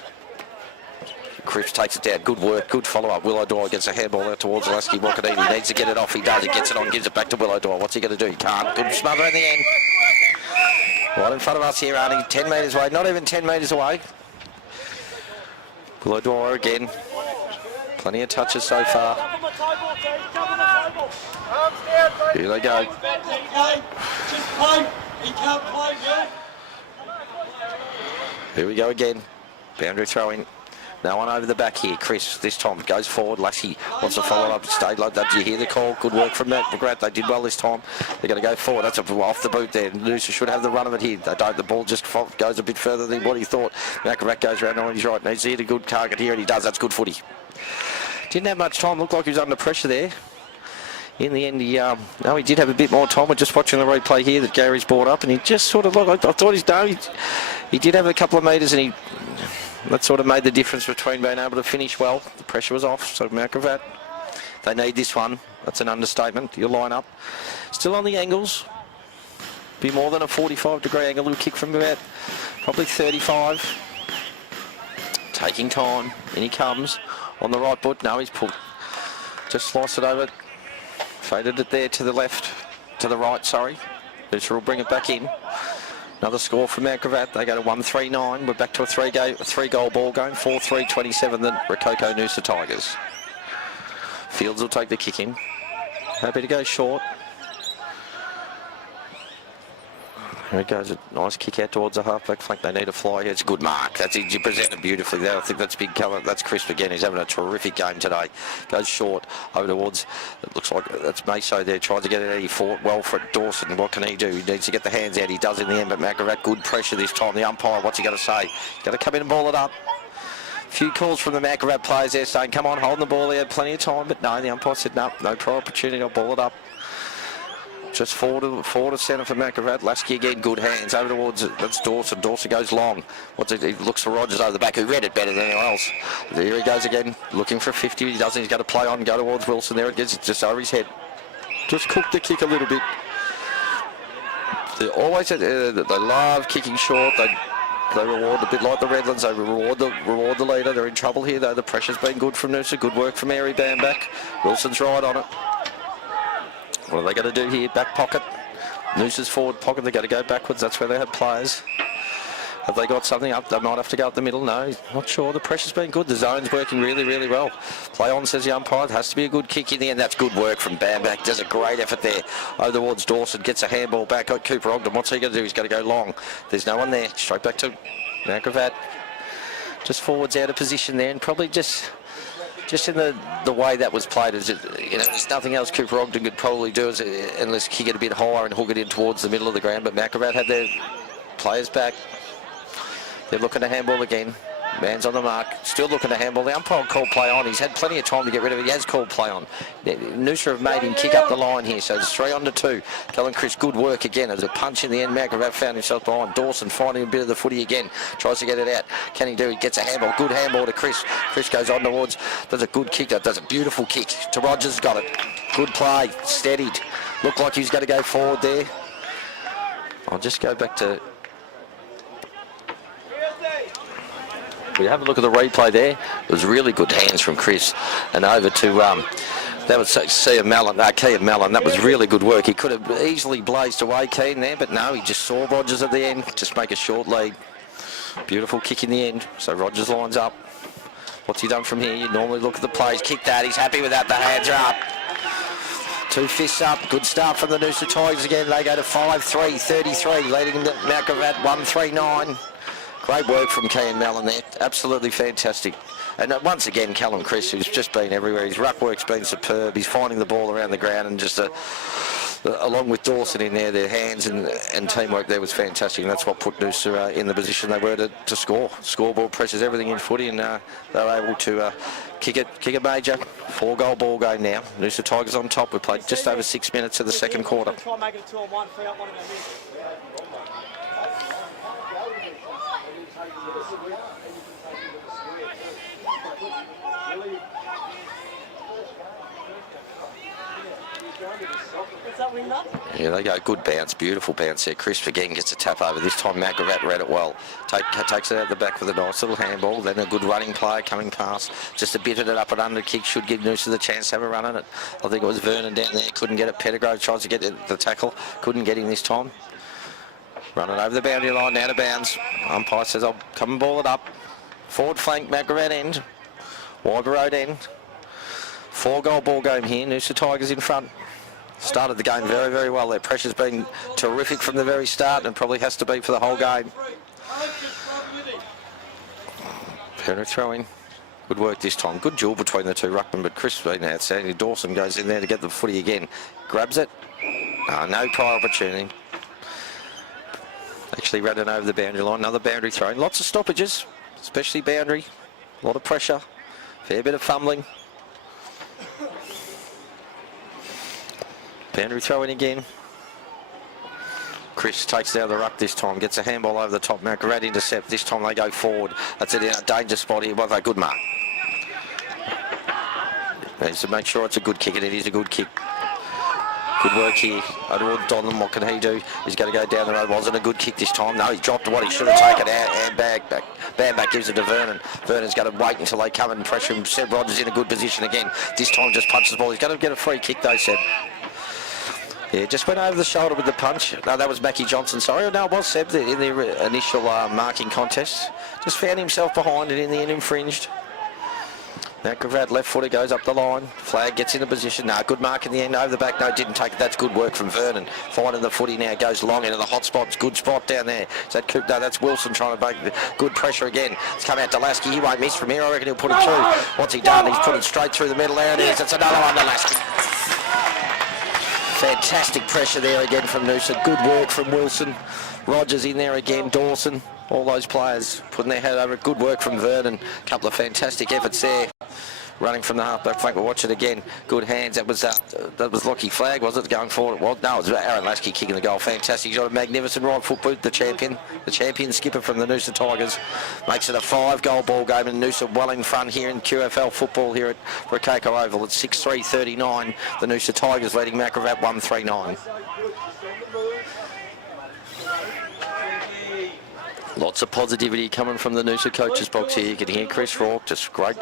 Cripps takes it down. Good work. Good follow-up. Will O'Dwyer gets a handball out towards Lasky Wakadini. He needs to get it off. He does. He gets it on. Gives it back to Will O'Dwyer. What's he going to do? He can't. Good smother in the end. Right in front of us here, Arnie. 10 metres away. Not even 10 metres away. Will O'Dwyer again. Plenty of touches so far. Here they go. Here we go again. Boundary throw-in. No one over the back here. Chris this time goes forward. Lasky wants to follow up. Stayed like that. Did you hear the call? Good work from Matt McGrath. They did well this time. They're going to go forward. That's off the boot there. Noosa should have the run of it here. They don't. The ball just goes a bit further than what he thought. McGrath goes around on his right. Needs to hit a good target here, and he does. That's good footy. Didn't have much time. Looked like he was under pressure there. In the end, he did have a bit more time. We're just watching the replay here that Gary's brought up, and he just sort of looked. I thought he's done. He did have a couple of metres, and that sort of made the difference between being able to finish well. The pressure was off, so Macravat, they need this one. That's an understatement. You'll line up. Still on the angles. Be more than a 45-degree angle. He'll kick from about probably 35. Taking time. In he comes on the right foot. No, he's pulled. Just sliced it over. Faded it there to the left. To the right, sorry. Noosa will bring it back in. Another score from Mount Gravatt. They go to 1-3-9. We're back to a three-goal ball game. 4-3-27, the Rococo Noosa Tigers. Fields will take the kick in. Happy to go short. There it goes. A nice kick out towards the halfback flank. They need a fly. It's a good mark. That's it. You presented beautifully there. I think that's big cover. That's crisp again. He's having a terrific game today. Goes short over towards. It looks like that's Meso there. Tries to get it out. He fought well for it. Dawson. What can he do? He needs to get the hands out. He does in the end. But Mount Gravatt, good pressure this time. The umpire, what's he got to say? Got to come in and ball it up. A few calls from the Mount Gravatt players there saying, come on, holding the ball. He had plenty of time. But no, the umpire said, no prior opportunity. I'll ball it up. Just forward to centre for Mount Gravatt. Lasky again, good hands. Over towards, that's Dawson. Dawson goes long. He looks for Rogers over the back, who read it better than anyone else. There he goes again, looking for a 50. He doesn't. He's got to play on, go towards Wilson. There it gets just over his head. Just cooked the kick a little bit. They always, they love kicking short. They reward a bit like the Redlands. They reward the leader. They're in trouble here though. The pressure's been good from Noosa. Good work from Mary Bamback. Wilson's right on it. What are they going to do here? Back pocket. Noosa's forward pocket. They've got to go backwards. That's where they have players. Have they got something up? They might have to go up the middle. No, not sure. The pressure's been good. The zone's working really, really well. Play on, says the umpire. It has to be a good kick in the end. That's good work from Bamback. Does a great effort there. Over towards Dawson. Gets a handball back. Cooper Ogden. What's he going to do? He's got to go long. There's no one there. Straight back to Mount Gravatt. Just forwards out of position there. And probably just in the way that was played, there's nothing else Cooper Ogden could probably do unless kick it a bit higher and hook it in towards the middle of the ground. But Mount Gravatt had their players back. They're looking to handball again. Man's on the mark. Still looking to handball. The umpire called play on. He's had plenty of time to get rid of it. He has called play on. Noosa have made him kick up the line here. So it's 3-2. Kellen Chris, good work again. There's a punch in the end. Mount Gravatt found himself behind. Dawson finding a bit of the footy again. Tries to get it out. Can he do it? Gets a handball. Good handball to Chris. Chris goes on towards. Does a good kick. Does a beautiful kick. To Rogers. Got it. Good play. Steadied. Looked like he's going to go forward there. I'll just go back to... We have a look at the replay there. It was really good hands from Chris. And over to, that was Kean Mallon. That was really good work. He could have easily blazed away Kean there, but no, he just saw Rogers at the end. Just make a short lead. Beautiful kick in the end. So Rogers lines up. What's he done from here? You normally look at the plays. Kick that. He's happy with that. The hands are up. 2 fists up. Good start from the Noosa Tigers again. They go to 5-3-33, leading them to Mount Gravatt 1-3-9. Great work from Kean Mallon there. Absolutely fantastic. And once again, Callum Chris, who's just been everywhere. His ruck work's been superb. He's finding the ball around the ground and just, along with Dawson in there, their hands and teamwork there was fantastic. And that's what put Noosa in the position they were to score. Scoreboard pressures everything in footy, and they were able to kick a major 4-goal ball game now. Noosa Tigers on top. We played just over 6 minutes of the second quarter. Try and make it a 2-on-1, free up one of them. Yeah, they go. Good bounce. Beautiful bounce there. Chris again gets a tap over. This time Mount Gravatt read it well. Takes it out the back with a nice little handball. Then a good running play coming past. Just a bit of it up and under kick. Should give Noosa the chance to have a run on it. I think it was Vernon down there. Couldn't get it. Pettigrove tries to get the tackle. Couldn't get him this time. Running over the boundary line. Out of bounds. Umpire says, I'll come and ball it up. Forward flank. Mount Gravatt end. Wybra Road end. 4-goal ball game here. Noosa Tigers in front. Started the game very, very well. Their pressure's been terrific from the very start and probably has to be for the whole game. Penrith throw-in. Good work this time. Good duel between the two ruckmen, but Chris been outstanding. Dawson goes in there to get the footy again. Grabs it. No prior opportunity. Actually running over the boundary line. Another boundary throw-in. Lots of stoppages, especially boundary. A lot of pressure. Fair bit of fumbling. Boundary throw in again. Chris takes it out of the ruck this time. Gets a handball over the top. Mount Gravatt intercept. This time they go forward. That's it in a danger spot here. What a good mark. Needs to make sure it's a good kick, and it is a good kick. Good work here. Over Donlan, what can he do? He's going to go down the road. Wasn't a good kick this time. No, he dropped what he should have taken out. And back. Bam back gives it to Vernon. Vernon's going to wait until they come and pressure him. Seb Rogers in a good position again. This time just punches the ball. He's going to get a free kick though, Seb. Yeah, just went over the shoulder with the punch. No, that was Mackie Johnson, sorry. No, it was Seb in the initial marking contest. Just found himself behind it in the end, infringed. Now Gravatt left footer goes up the line. Flag gets into position. No, good mark in the end. Over the back. No, didn't take it. That's good work from Vernon. Finding the footy now. Goes long into the hot spots. Good spot down there. Is that Coop? No, that's Wilson trying to make good pressure again. It's come out to Lasky. He won't miss from here. I reckon he'll put it through. What's he done? He's put it straight through the middle. There it is. It's another one to Lasky. Fantastic pressure there again from Noosa. Good work from Wilson. Rogers in there again. Dawson. All those players putting their head over it. Good work from Vernon. A couple of fantastic efforts there. Running from the half-back flank. We'll watch it again. Good hands. That was Lockie Flag, was it? Going forward. Well, no, it was Aaron Lasky kicking the goal. Fantastic. He's got a magnificent right foot boot. The champion skipper from the Noosa Tigers. Makes it a 5-goal ball game, and Noosa well in front here in QAFL football here at Rokoko Oval. It's 6-3-39. The Noosa Tigers leading Macrovat 1-3-9. Lots of positivity coming from the Noosa coaches box here. You can hear Chris Rourke, just great,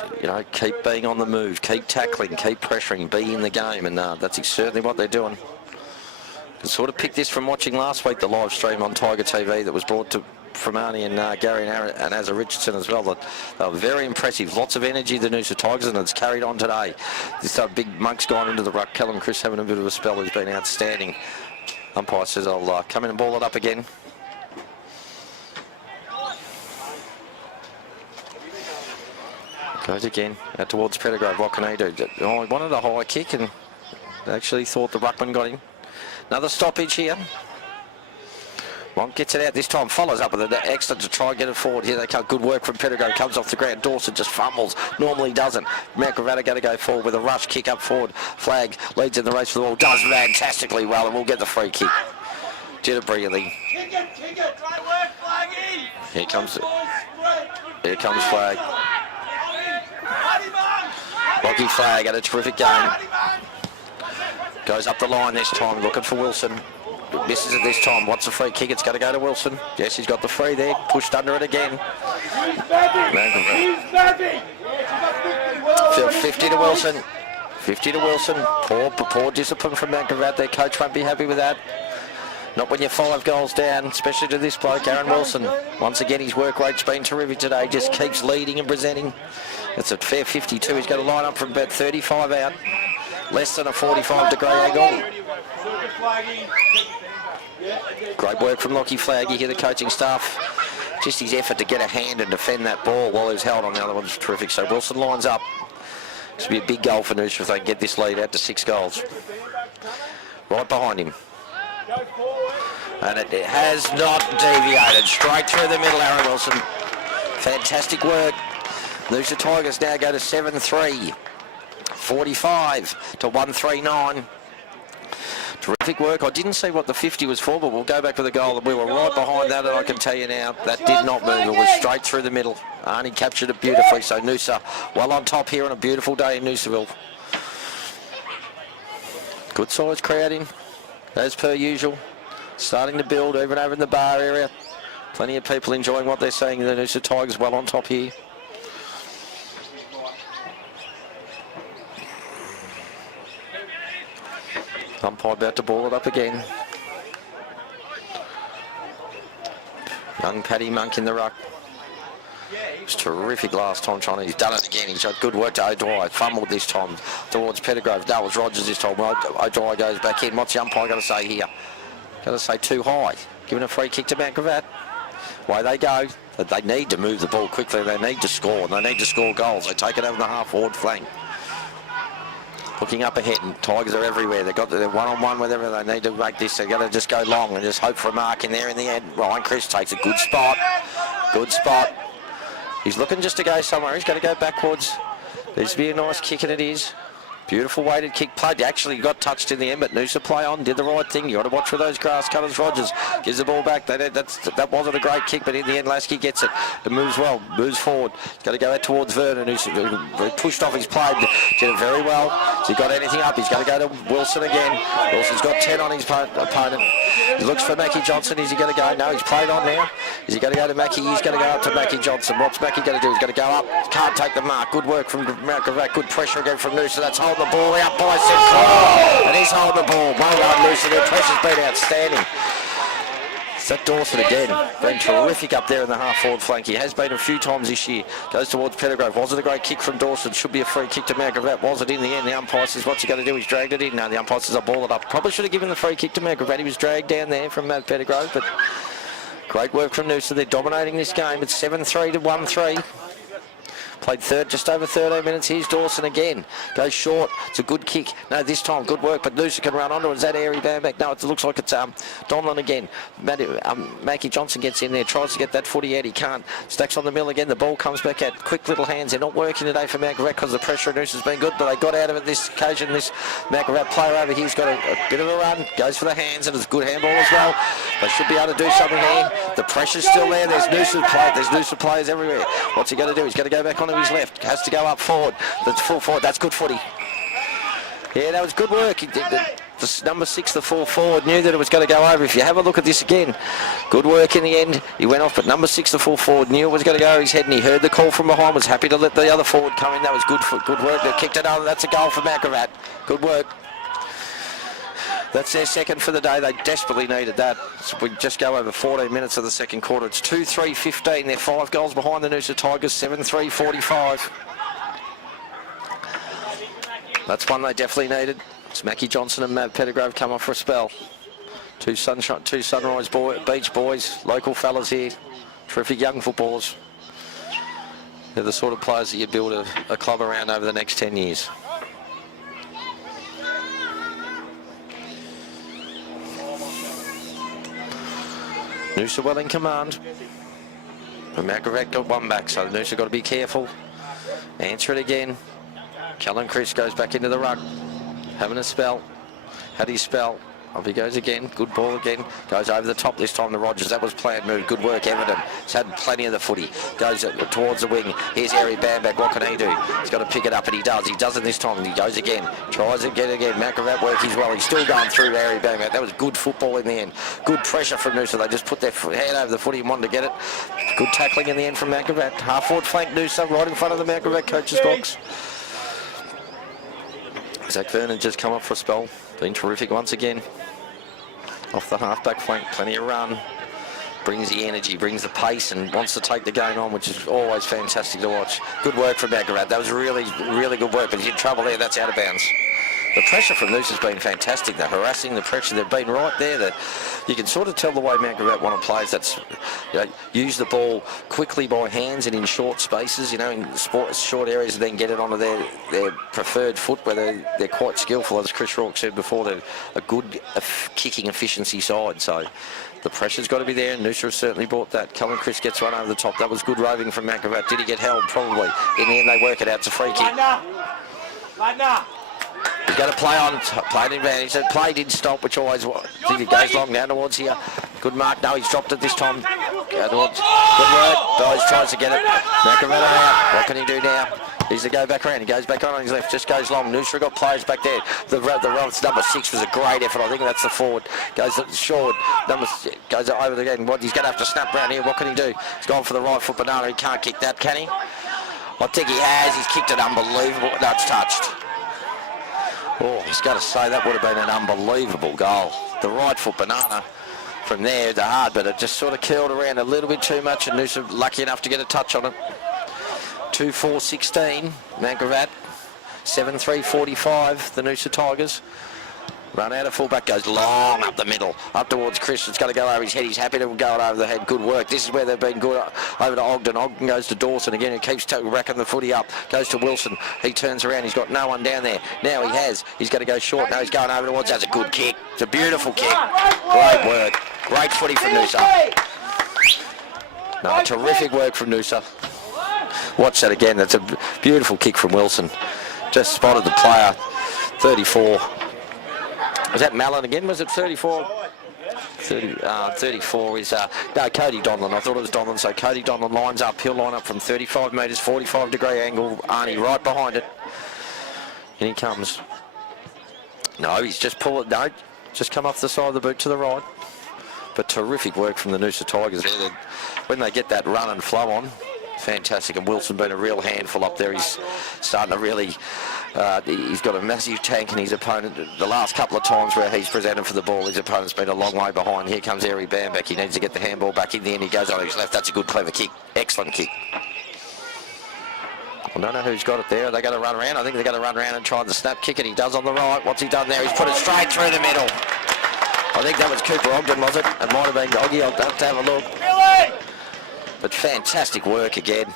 keep being on the move, keep tackling, keep pressuring, be in the game, and that's certainly what they're doing. You can sort of pick this from watching last week, the live stream on Tiger TV that was brought to from Arnie and Gary and Aaron and Azza Richardson as well. They were very impressive. Lots of energy, the Noosa Tigers, and it's carried on today. This big monk's gone into the ruck. Callum Chris having a bit of a spell. He's been outstanding. Umpire says I'll come in and ball it up again. Goes again, out towards Pettigrove. What can he do? Oh, he wanted a high kick and actually thought the ruckman got him. Another stoppage here. Monk gets it out this time, follows up with an extra to try and get it forward. Here they come. Good work from Pettigrove. Comes off the ground. Dawson just fumbles. Normally doesn't. Mount Gravatt going to go forward with a rush kick up forward. Flag leads in the race for the ball. Does fantastically well, and we'll get the free kick. Did it brilliantly. Kick it, great work, Flaggy. Here comes Flag. Lockie Flag had a terrific game. Goes up the line this time, looking for Wilson. Misses it this time. What's the free kick? It's going to go to Wilson. Yes, he's got the free there. Pushed under it again. 50 to Wilson. 50 to Wilson. Poor discipline from Mount Gravatt. Their coach won't be happy with that. Not when you're 5 goals down, especially to this bloke, Aaron Wilson. Once again, his work rate's been terrific today. Just keeps leading and presenting. It's a fair 52. He's going to line up from about 35 out. Less than a 45-degree angle. Great work from Lockie Flag. You hear the coaching staff. Just his effort to get a hand and defend that ball while he was held on the other one was terrific. So Wilson lines up. This will be a big goal for Noosa if they can get this lead out to 6 goals. Right behind him. And it has not deviated. Straight through the middle, Aaron Wilson. Fantastic work. Noosa Tigers now go to 7-3. 45 to 139. Terrific work. I didn't see what the 50 was for, but we'll go back with the goal. We were right behind that, and I can tell you now, that did not move. It was straight through the middle. Arnie captured it beautifully, so Noosa well on top here on a beautiful day in Noosaville. Good size crowd in, as per usual. Starting to build even over in the bar area. Plenty of people enjoying what they're seeing. The Noosa Tigers well on top here. Umpire about to ball it up again. Young Paddy Monk in the ruck. It was terrific last time trying. He's done it again. He's got good work to O'Dwyer. Fumbled this time towards Pettigrove. That was Rogers this time. Well, O'Dwyer goes back in. What's the umpire got to say here? Got to say too high. Giving a free kick to Mount Gravatt. Away they go. They need to move the ball quickly. They need to score. They need to score goals. They take it over the half-forward flank. Looking up ahead, and Tigers are everywhere. They've got their one-on-one whenever they need to make this. They've got to just go long and just hope for a mark in there in the end. Ryan Chris takes a good spot. Good spot. He's looking just to go somewhere. He's going to go backwards. There's to be a nice kick, and it is. Beautiful weighted kick played. Actually got touched in the end, but Noosa play on, did the right thing. You got to watch for those grass cutters. Rogers gives the ball back. That wasn't a great kick, but in the end, Lasky gets it. It moves well, moves forward. He's got to go out towards Vernon, who's pushed off his play. Did it very well. Has he got anything up? He's got to go to Wilson again. Wilson's got 10 on his opponent. He looks for Mackie Johnson. Is he going to go? No, he's played on now. Is he going to go to Mackie? He's going to go up to Mackie Johnson. What's Mackie going to do? He's going to go up. Can't take the mark. Good work from Malcolm. Good pressure again from Noosa. That's holding the ball out by Sinclair. And he's holding the ball. Well done, Noosa. Their pressure's been outstanding. Is that Dawson again? Been terrific up there in the half-forward flank. He has been a few times this year. Goes towards Pettigrove. Was it a great kick from Dawson? Should be a free kick to Malcolm. Was it in the end? The umpire says, what's he going to do? He's dragged it in. No, the umpire says, I'll ball it up. Probably should have given the free kick to Malcolm. He was dragged down there from Matt Pettigrove, but great work from Noosa. They're dominating this game. It's 7-3 to 1-3. Played just over 13 minutes. Here's Dawson again. Goes short. It's a good kick. No, this time, good work, but Noosa can run onto it. Is that Airy Bamback? No, it looks like it's Donlan again. Mackie Johnson gets in there, tries to get that footy out. He can't. Stacks on the mill again. The ball comes back out. Quick little hands. They're not working today for Macaravat because the pressure of Noosa's been good, but they got out of it this occasion. This Macaravat player over here's got a bit of a run. Goes for the hands, and it's a good handball as well. They should be able to do something here. The pressure's still there. There's Noosa players everywhere. What's he going to do? He's going to go back onto his left. Has to go up forward. That's full forward. That's good footy. Yeah, that was good work. The number 6, the full forward, knew that it was going to go over. If you have a look at this again, good work in the end. He went off, but number 6, the full forward, knew it was going to go over his head, and he heard the call from behind, was happy to let the other forward come in. That was good work. They kicked it over. That's a goal for Macaravat. Good work. That's their second for the day. They desperately needed that. So we just go over 14 minutes of the second quarter. It's 2-3-15. They're 5 goals behind the Noosa Tigers, 7-3-45. That's one they definitely needed. It's Mackie Johnson and Matt Pettigrove come off for a spell. Two Sunrise Beach boys, local fellas here. Terrific young footballers. They're the sort of players that you build a club around over the next 10 years. Noosa well in command. And Macaravat got one back, so Noosa got to be careful. Answer it again. Kellen Chris goes back into the ruck. Having a spell. How do you spell? Off he goes again. Good ball again. Goes over the top this time to Rogers. That was planned move. Good work, Everton. He's had plenty of the footy. Goes towards the wing. Here's Harry Bamback. What can he do? He's got to pick it up, and he does. He does it this time. He goes again. Tries it again. Macaravat work as well. He's still going through Harry Bamback. That was good football in the end. Good pressure from Noosa. They just put their hand over the footy and wanted to get it. Good tackling in the end from Macaravat. Half-forward flank Noosa right in front of the Macaravat coach's box. Zach Vernon just come up for a spell. Been terrific once again. Off the half-back flank, plenty of run. Brings the energy, brings the pace, and wants to take the game on, which is always fantastic to watch. Good work from Macaravat. That was really, really good work, but he's in trouble there. That's out of bounds. The pressure from Noosa has been fantastic. They're harassing the pressure. They've been right there. You can sort of tell the way Macaravat want to play is that's, use the ball quickly by hands and in short spaces, in short areas, and then get it onto their preferred foot where they're quite skillful. As Chris Rourke said before, they're a good kicking efficiency side. So the pressure's got to be there, and Noosa has certainly brought that. Cullen Chris gets run over the top. That was good roving from Macaravat. Did he get held? Probably. In the end, they work it out. It's a free kick. He's got to play on, played in advantage. The play didn't stop, which always think it goes long down towards here. Good mark. No, he's dropped it this time. Go towards. Good work. Boys tries to get it. Macaravat out. What can he do now? He's to go back around. He goes back on his left. Just goes long. Noosa got players back there. The number 6 was a great effort. I think that's the forward. Goes short. Goes over the game. He's going to have to snap around here. What can he do? He's gone for the right foot banana. He can't kick that, can he? I think he has. He's kicked it unbelievable. No, it's touched. Oh, he's got to say that would have been an unbelievable goal. The right foot banana from there, the hard, but it just sort of curled around a little bit too much, and Noosa lucky enough to get a touch on it. 2-4-16, Macaravat. 7-3-45, the Noosa Tigers. Run out of fullback, goes long up the middle, up towards Chris. It's going to go over his head. He's happy to go over the head. Good work. This is where they've been good. Over to Ogden. Ogden goes to Dawson again. He keeps racking the footy up. Goes to Wilson. He turns around. He's got no one down there. Now he has. He's going to go short. Now he's going over towards. That's a good kick. It's a beautiful kick. Great work. Great footy from Noosa. No, terrific work from Noosa. Watch that again. That's a beautiful kick from Wilson. Just spotted the player. 34. Was that Mallon again? Was it 34? 34 is, no, Cody Donlan. I thought it was Donlan. So Cody Donlan lines up. He'll line up from 35 metres, 45-degree angle. Arnie right behind it. And he comes. No, he's just pulled it. No, just come off the side of the boot to the right. But terrific work from the Noosa Tigers there. When they get that run and flow on, fantastic. And Wilson been a real handful up there. He's starting to really, he's got a massive tank, and his opponent, the last couple of times where he's presented for the ball, his opponent's been a long way behind. Here comes Harry Bambeck. He needs to get the handball back in the end. He goes on his left. That's a good, clever kick. Excellent kick. I don't know who's got it there. Are they going to run around? I think they're going to run around and try the snap kick, and he does on the right. What's he done there? He's put it straight through the middle. I think that was Cooper Ogden, was it? It might have been Doggy. I'll have to have a look. But fantastic work again.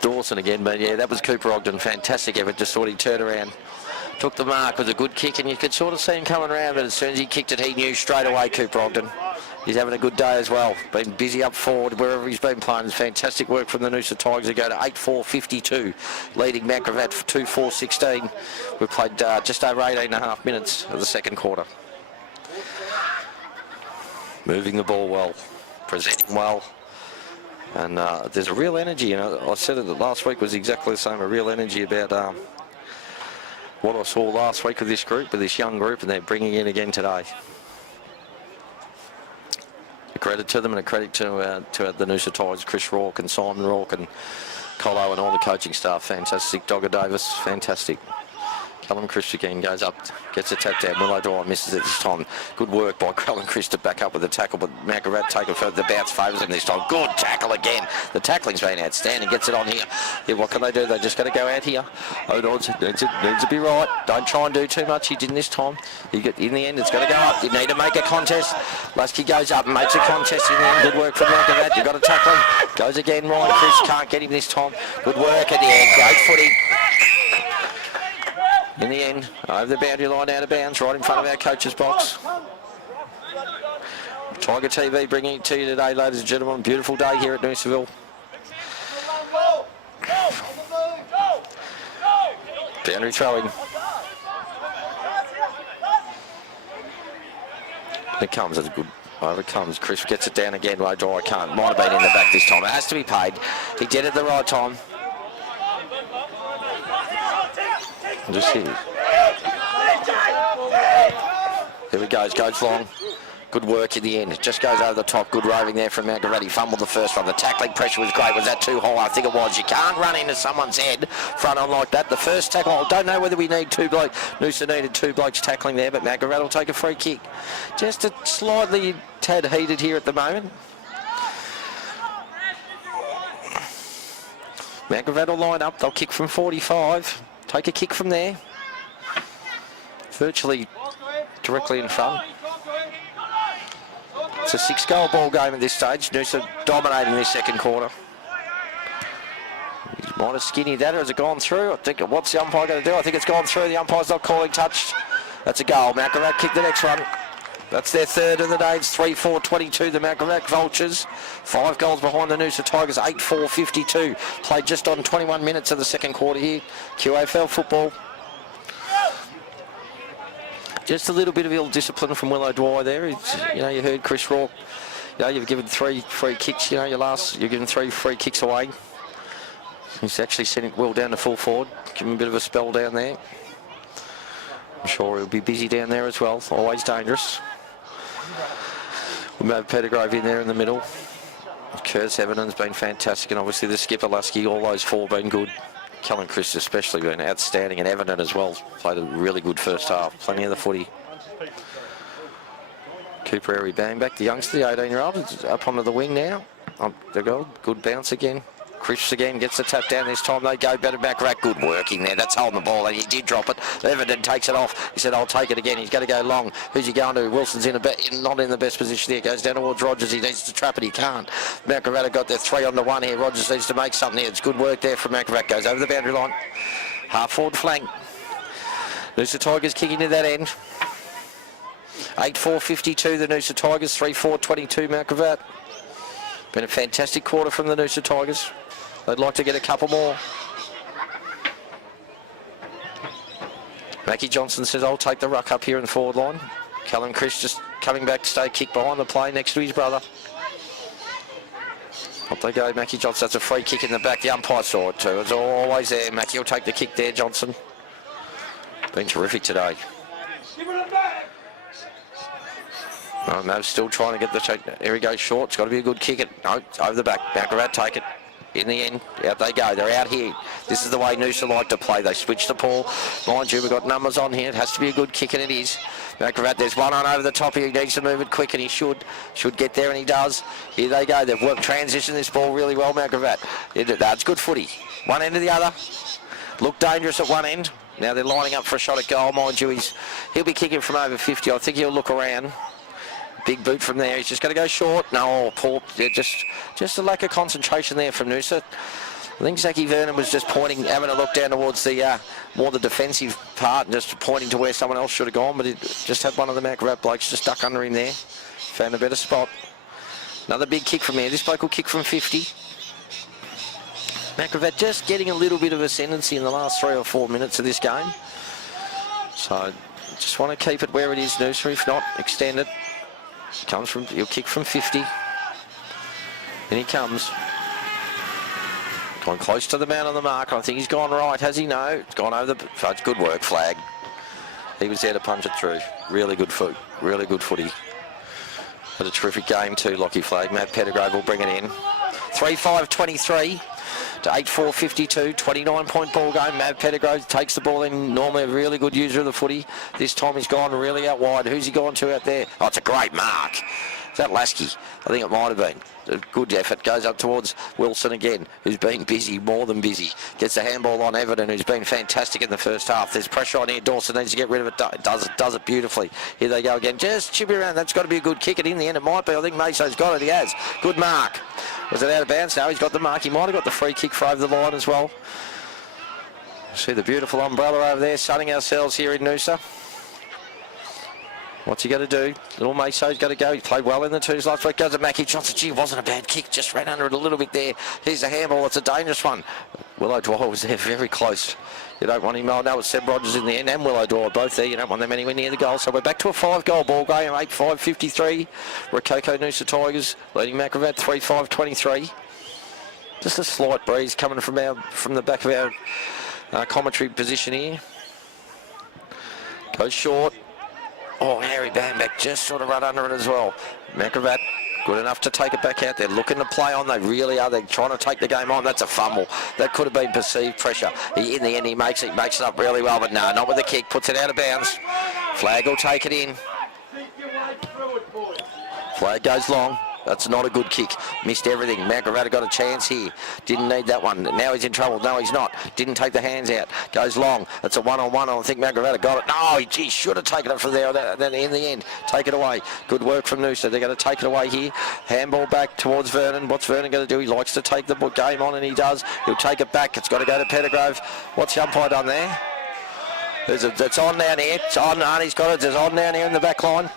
Dawson again, but yeah, that was Cooper Ogden. Fantastic effort. Just thought he'd turn around. Took the mark with a good kick, and you could sort of see him coming around, but as soon as he kicked it, he knew straight away, Cooper Ogden. He's having a good day as well. Been busy up forward wherever he's been playing. It's fantastic work from the Noosa Tigers. They go to 8-4-52, leading Mount Gravatt 2-4-16. We've played just over 18.5 minutes of the second quarter. Moving the ball well, presenting well, and there's a real energy. You know, I said it last week was exactly the same. A real energy about what I saw last week with this group, with this young group, and they're bringing in again today. A credit to them, and a credit to the Noosa Tigers, Chris Rourke and Simon Rourke and Colo and all the coaching staff. Fantastic. Dogger Davis, fantastic. Callum Chris again goes up, gets a tap down. Willow Dwyer misses it this time. Good work by Callum Chris to back up with the tackle, but Mount Gravatt taking further. The bounce favours him this time. Good tackle again. The tackling's been outstanding. Gets it on here. Yeah, what can they do? They just got to go out here. O'Donnell's needs to be right. Don't try and do too much. He didn't this time. In the end, it's got to go up. You need to make a contest. Lusky goes up and makes a contest in the end. Good work from Mount Gravatt. You've got to tackle him. Goes again right. Chris can't get him this time. Good work at the end. Great footy. In the end, over the boundary line, out of bounds, right in front of our coach's box. Tiger TV bringing it to you today, ladies and gentlemen. Beautiful day here at Noosaville. Boundary throwing. It comes as a good. Over it comes. Chris gets it down again. Low draw. I can't. Might have been in the back this time. It has to be paid. He did it at the right time. Just here. There he goes long. Good work in the end. It just goes over the top. Good roving there from Mount Gravatt. He fumbled the first one. The tackling pressure was great. Was that too high? I think it was. You can't run into someone's head front on like that. The first tackle, I don't know whether we need two blokes. Noosa needed two blokes tackling there, but Mount Gravatt will take a free kick. Just a slightly tad heated here at the moment. Mount Gravatt will line up. They'll kick from 45. Take a kick from there. Virtually directly in front. It's a 6-goal ball game at this stage. Noosa dominating this second quarter. He might have skinnied that, or has it gone through? I think, what's the umpire going to do? I think it's gone through. The umpire's not calling touch. That's a goal. Mount Gravatt kick the next one. That's their third of the day. It's 3-4-22. The Mount Gravatt Vultures. 5 goals behind the Noosa Tigers. 8-4-52. Played just on 21 minutes of the second quarter here. QAFL football. Just a little bit of ill discipline from Willow Dwyer there. It's, you know, you heard Chris Rourke. You know, you've given 3 free kicks. You know, you've given 3 free kicks away. He's actually sent it well down to full forward. Give him a bit of a spell down there. I'm sure he'll be busy down there as well. Always dangerous. We have Pettigrove in there in the middle. Curtis Evans been fantastic, and obviously the skipper Lusky, all those 4 been good. Callum Chris especially been outstanding, and Everton as well. Played a really good first half. Plenty of the footy. Cooper Harry Bambeck, the youngster, the 18-year-old, is up onto the wing now. There go. Good bounce again. Chris again gets the tap down this time. They go better back rack. Good working there. That's holding the ball. And he did drop it. Everton takes it off. He said, I'll take it again. He's going to go long. Who's he going to? Wilson's not in the best position there. Goes down towards Rogers. He needs to trap it. He can't. Mount Gravatt got their 3 on the 1 here. Rogers needs to make something here. It's good work there from Mount Gravatt. Goes over the boundary line. Half forward flank. Noosa Tigers kicking to that end. 8-4-52 the Noosa Tigers. 3-4-22 Mount Gravatt. Been a fantastic quarter from the Noosa Tigers. They'd like to get a couple more. Mackie Johnson says, I'll take the ruck up here in the forward line. Callum Chris just coming back to stay kick behind the play next to his brother. Up they go, Mackie Johnson. That's a free kick in the back. The umpire saw it too. It's always there. Mackie will take the kick there, Johnson. Been terrific today. Oh, no, still trying to get the check. Here he goes, short. It's got to be a good kick. No, over the back. Baccarat take it. In the end, out they go. They're out here. This is the way Noosa like to play. They switch the ball. Mind you, we've got numbers on here. It has to be a good kick, and it is. Baccarat, there's one on over the top here. He needs to move it quick, and he should get there, and he does. Here they go. They've worked transition this ball really well, Baccarat. That's good footy. One end to the other. Look dangerous at one end. Now they're lining up for a shot at goal. Mind you, he'll be kicking from over 50. I think he'll look around. Big boot from there. He's just going to go short. No, Paul. Just a lack of concentration there from Noosa. I think Zachy Vernon was just pointing, having a look down towards the more the defensive part, and just pointing to where someone else should have gone. But he just had one of the Maccarat blokes just stuck under him there. Found a better spot. Another big kick from there. This bloke will kick from 50. Maccarat just getting a little bit of ascendancy in the last 3 or 4 minutes of this game. So just want to keep it where it is, Noosa. If not, extend it. He'll kick from 50. And he comes. Gone close to the man on the mark. I think he's gone right, has he? No. It's gone over the... Oh, it's good work, flag. He was there to punch it through. Really good foot. Really good footy. Had a terrific game too, Lockie Flag. Matt Pettigrove will bring it in. 3-5-23 to 8-4-52. 29-point ball game. Matt Pettigrove takes the ball in. Normally a really good user of the footy. This time he's gone really out wide. Who's he gone to out there? Oh, it's a great mark. Is that Lasky? I think it might have been. A good effort. Goes up towards Wilson again, who's been busy, more than busy. Gets the handball on Everton, who's been fantastic in the first half. There's pressure on here. Dawson needs to get rid of it. Does it beautifully. Here they go again. Just chip it around. That's got to be a good kick. And in the end, it might be. I think Maso's got it. He has. Good mark. Was it out of bounds? No, he's got the mark. He might have got the free kick for over the line as well. See the beautiful umbrella over there, sunning ourselves here in Noosa. What's he going to do? Little Maso's got to go. He played well in the twos last week. Goes to Mackie Johnson. Gee, it wasn't a bad kick. Just ran under it a little bit there. Here's a handball. It's a dangerous one. Willow Dwyer was there very close. You don't want him. Oh, no, it's Seb Rogers in the end and Willow Dwyer both there. You don't want them anywhere near the goal. So we're back to a 5-goal ball game. 8-5-53. Rococo Noosa Tigers leading Maccarat 3-5-23. Just a slight breeze coming from the back of our commentary position here. Goes short. Oh, Harry Bambeck just sort of run under it as well. Maccarat good enough to take it back out. They're looking to play on. They really are. They're trying to take the game on. That's a fumble. That could have been perceived pressure. In the end, he makes it up really well, but no, not with the kick. Puts it out of bounds. Flag will take it in. Flag goes long. That's not a good kick. Missed everything. Maccarat got a chance here. Didn't need that one. Now he's in trouble. No, he's not. Didn't take the hands out. Goes long. It's a one-on-one. I think Maccarat got it. No, he should have taken it from there. Then in the end, take it away. Good work from Noosa. They're going to take it away here. Handball back towards Vernon. What's Vernon going to do? He likes to take the game on, and he does. He'll take it back. It's got to go to Pettigrove. What's the umpire done there? It's on down here. It's on. Arnie's got it. It's on down here in the back line.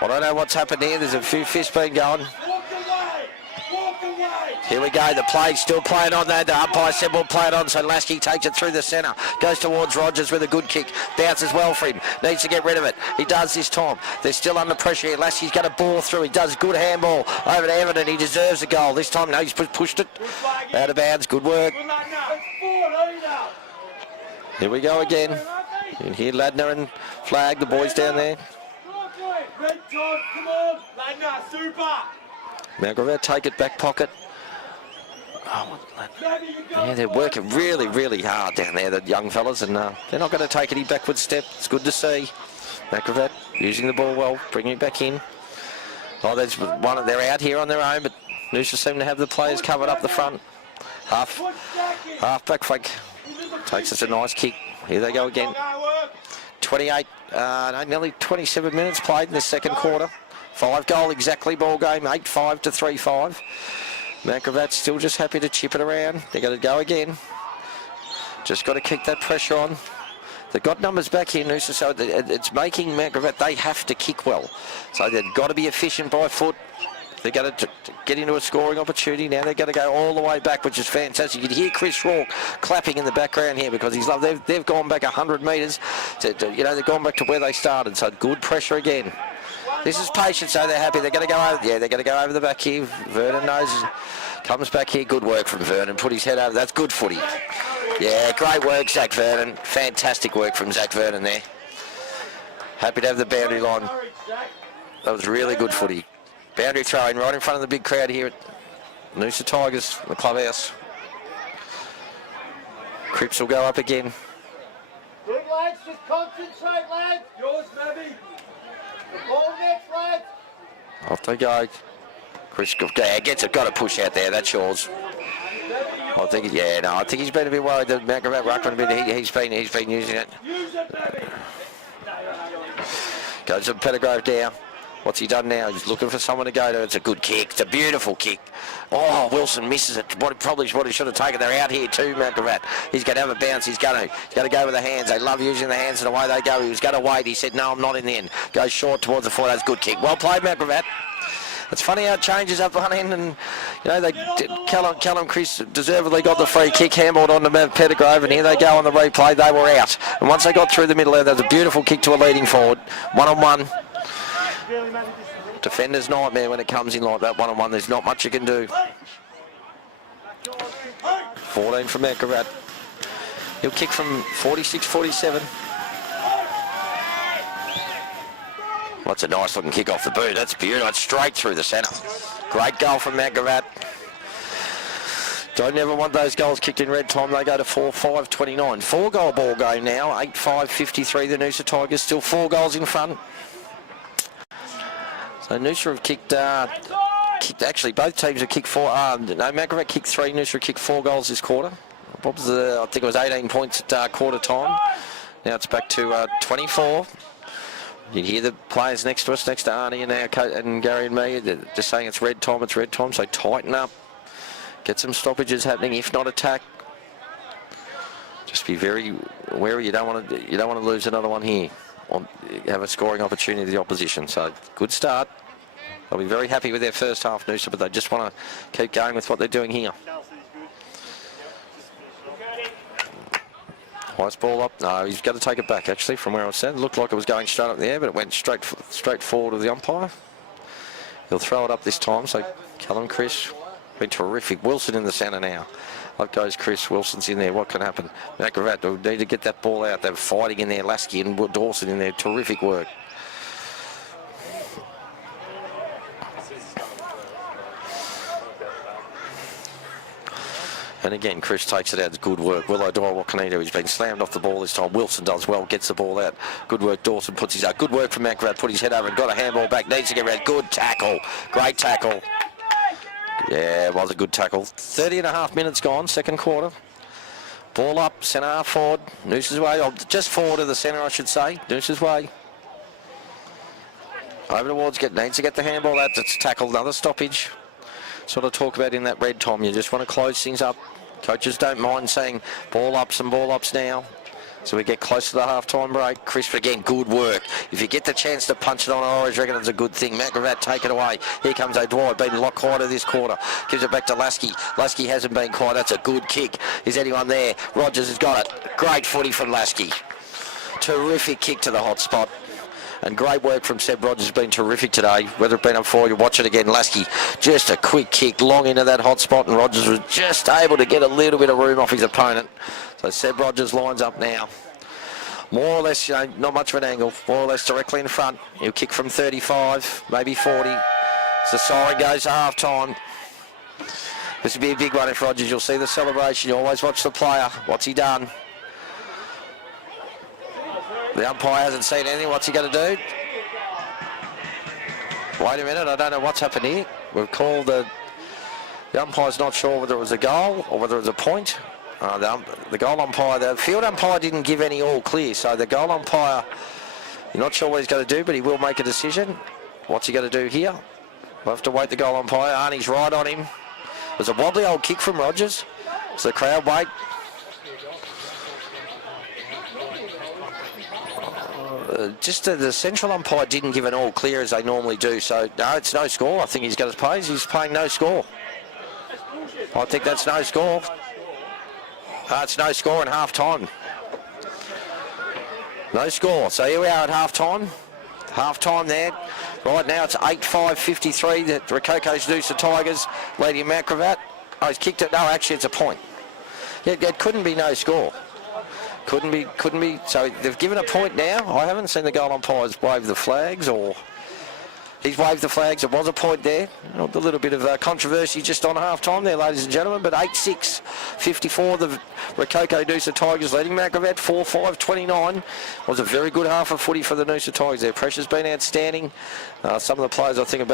I don't know what's happened here. There's a few fists been going. Here we go. The play's still playing on there. The umpire said we'll play it on. So Lasky takes it through the centre. Goes towards Rogers with a good kick. Bounces well for him. Needs to get rid of it. He does this time. They're still under pressure here. Lasky's going to ball through. He does good handball over to Everton. He deserves a goal. This time, no, he's pushed it. Out of bounds. Good work. Here we go again. And here Ladner and Flag, the boys down there. Maccarat take it back pocket. Oh, yeah, they're working really, really hard down there, the young fellas, and they're not going to take any backward step. It's good to see. Maccarat using the ball well, bringing it back in. Oh, there's one. They're out here on their own, but Noosa seem to have the players covered up the front. Half back flank. Takes us a nice kick. Here they go again. 28, nearly 27 minutes played in the second quarter. 5-goal exactly ball game, 8-5 to 3-5. Maccarat still just happy to chip it around. They're going to go again. Just got to keep that pressure on. They've got numbers back here, Noosa, so it's making Maccarat, they have to kick well. So they've got to be efficient by foot. They're going to get into a scoring opportunity now. They're going to go all the way back, which is fantastic. You can hear Chris Rourke clapping in the background here because he's loved. They've gone back 100 metres. They've gone back to where they started. So good pressure again. This is patience, so they're happy. They're going to go over. Yeah, they're going to go over the back here. Vernon knows. Comes back here. Good work from Vernon. Put his head over. That's good footy. Yeah, great work, Zach Vernon. Fantastic work from Zach Vernon there. Happy to have the boundary line. That was really good footy. Boundary throwing right in front of the big crowd here at Noosa Tigers, the clubhouse. Cripps will go up again. Good lads, just concentrate lads. Yours, Mabby. The ball next lads. Off they go. Chris gets it, got to push out there, that's yours. I think he's been a bit worried that Macrabat Ruckman a bit. He's been using it. Goes to Pettigrove down. What's he done now? He's looking for someone to go to. It's a good kick. It's a beautiful kick. Oh, Wilson misses it. Probably what he should have taken. They're out here too, Macrabat. He's going to have a bounce. He's going to go with the hands. They love using the hands, and away they go. He was going to wait. He said, no, I'm not in the end. Goes short towards the foot. That's a good kick. Well played, Macrabat. It's funny how it changes up one end, and Callum Chris deservedly got the free kick, handballed on to Pettigrove, and here they go on the replay. They were out, and once they got through the middle there, there's a beautiful kick to a leading forward, 1-on-1. Defender's nightmare when it comes in like that 1-on-1. There's not much you can do. 14 from Macrabat. He'll kick from 46-47. That's a nice looking kick off the boot. That's beautiful. It's straight through the centre. Great goal from Macrabat. Don't ever want those goals kicked in red time. They go to 4-5-29. 4-goal ball game now. 8-5-53. The Noosa Tigers still 4 goals in front. So Noosa have kicked actually both teams have kicked 4. Macrabat kicked 3. Noosa kicked 4 goals this quarter. I think it was 18 points at quarter time. Now it's back to 24. You hear the players next to us, next to Arnie and Gary and me, they're just saying it's red time, so tighten up. Get some stoppages happening, if not attack. Just be very wary, you don't want to lose another one here. Or have a scoring opportunity to the opposition. So good start. They'll be very happy with their first half, Noosa, but they just want to keep going with what they're doing here. Nice ball up. No, he's got to take it back, actually, from where I was standing. It looked like it was going straight up the air, but it went straight forward of the umpire. He'll throw it up this time, so Callum Chris, been terrific. Wilson in the centre now. Up goes Chris. Wilson's in there. What can happen? Macrabat will need to get that ball out. They're fighting in there. Lasky and Dawson in there. Terrific work. And again, Chris takes it out. It's good work. Will O'Doyle, what can he do? He's been slammed off the ball this time. Wilson does well, gets the ball out. Good work. Dawson puts his out. Good work from Macrabat. Put his head over and got a handball back. Needs to get around. Good tackle. Great tackle. Yeah, it was a good tackle. 30.5 minutes gone, second quarter. Ball up, centre half forward. Noosa's way. Oh, just forward of the centre, I should say. Noosa's way. Over towards, needs to get the handball out. It's tackled. Another stoppage. Sort of talk about in that red time. You just want to close things up. Coaches don't mind saying ball ups and ball ups now. So we get close to the half-time break. Chris, again, good work. If you get the chance to punch it on, I always reckon it's a good thing. Macrabat, take it away. Here comes O'Dwyer, been a lot quieter this quarter. Gives it back to Lasky. Lasky hasn't been quiet. That's a good kick. Is anyone there? Rogers has got it. Great footy from Lasky. Terrific kick to the hot spot. And great work from Seb Rogers. Has been terrific today. Whether it's been up for you, watch it again. Lasky, just a quick kick long into that hot spot, and Rogers was just able to get a little bit of room off his opponent. So Seb Rogers lines up now. More or less, not much of an angle. More or less directly in front. He'll kick from 35, maybe 40. So the siren goes to half-time. This will be a big one if Rogers. You'll see the celebration. You always watch the player. What's he done? The umpire hasn't seen anything. What's he going to do? Wait a minute. I don't know what's happened here. We've called the umpire's not sure whether it was a goal or whether it was a point. The goal umpire, the field umpire didn't give any all clear. So the goal umpire, you're not sure what he's going to do, but he will make a decision. What's he going to do here? We'll have to wait the goal umpire. Arnie's right on him. There's a wobbly old kick from Rogers. So the crowd wait. Just the central umpire didn't give an all clear as they normally do. So, no, it's no score. I think he's got his pays. He's paying no score. I think that's no score. It's no score in half-time. No score. So here we are at half-time. Half-time there. Right now it's 8-5-53. The Rococo's Noosa Tigers leading Macravat. Oh, he's kicked it. No, actually it's a point. Yeah, it couldn't be no score. Couldn't be. So they've given a point now. I haven't seen the goal umpires wave the flags, or he's waved the flags. It was a point there. A little bit of controversy just on half-time there, ladies and gentlemen. But 8-6-54, the Rococo Noosa Tigers leading Macravat 4-5-29. Was a very good half of footy for the Noosa Tigers. Their pressure's been outstanding. Some of the players I think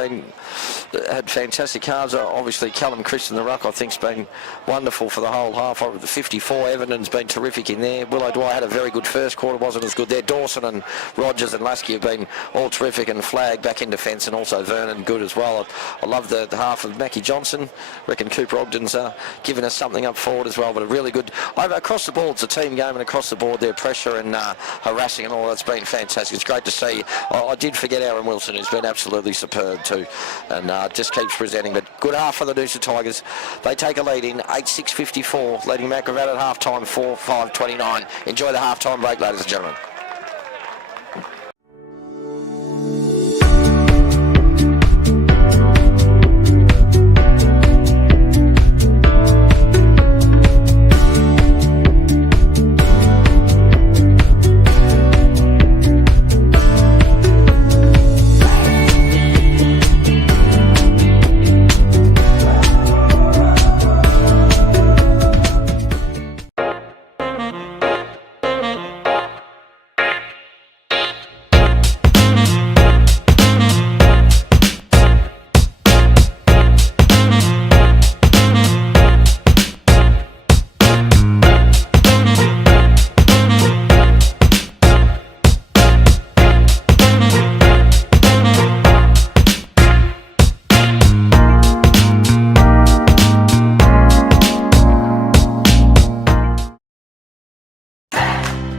had fantastic halves. Obviously, Callum Chris in the ruck I think's been wonderful for the whole half. The 54, Evans been terrific in there. Willow Dwyer had a very good first quarter, wasn't as good there. Dawson and Rogers and Lasky have been all terrific, and Flag back in defence, and also Vernon good as well. I love the half of Mackie Johnson. Reckon Cooper Ogden's giving us something up forward as well, but a really good across the board. It's a team game, and across the board their pressure and harassing and all that's been fantastic. It's great to see. I did forget Aaron Wilson, who's been absolutely superb too, and just keeps presenting. But good half for the Noosa Tigers. They take a lead in 8-6-54, leading Macravat at half time 4-5-29. Enjoy the half time break, ladies and gentlemen.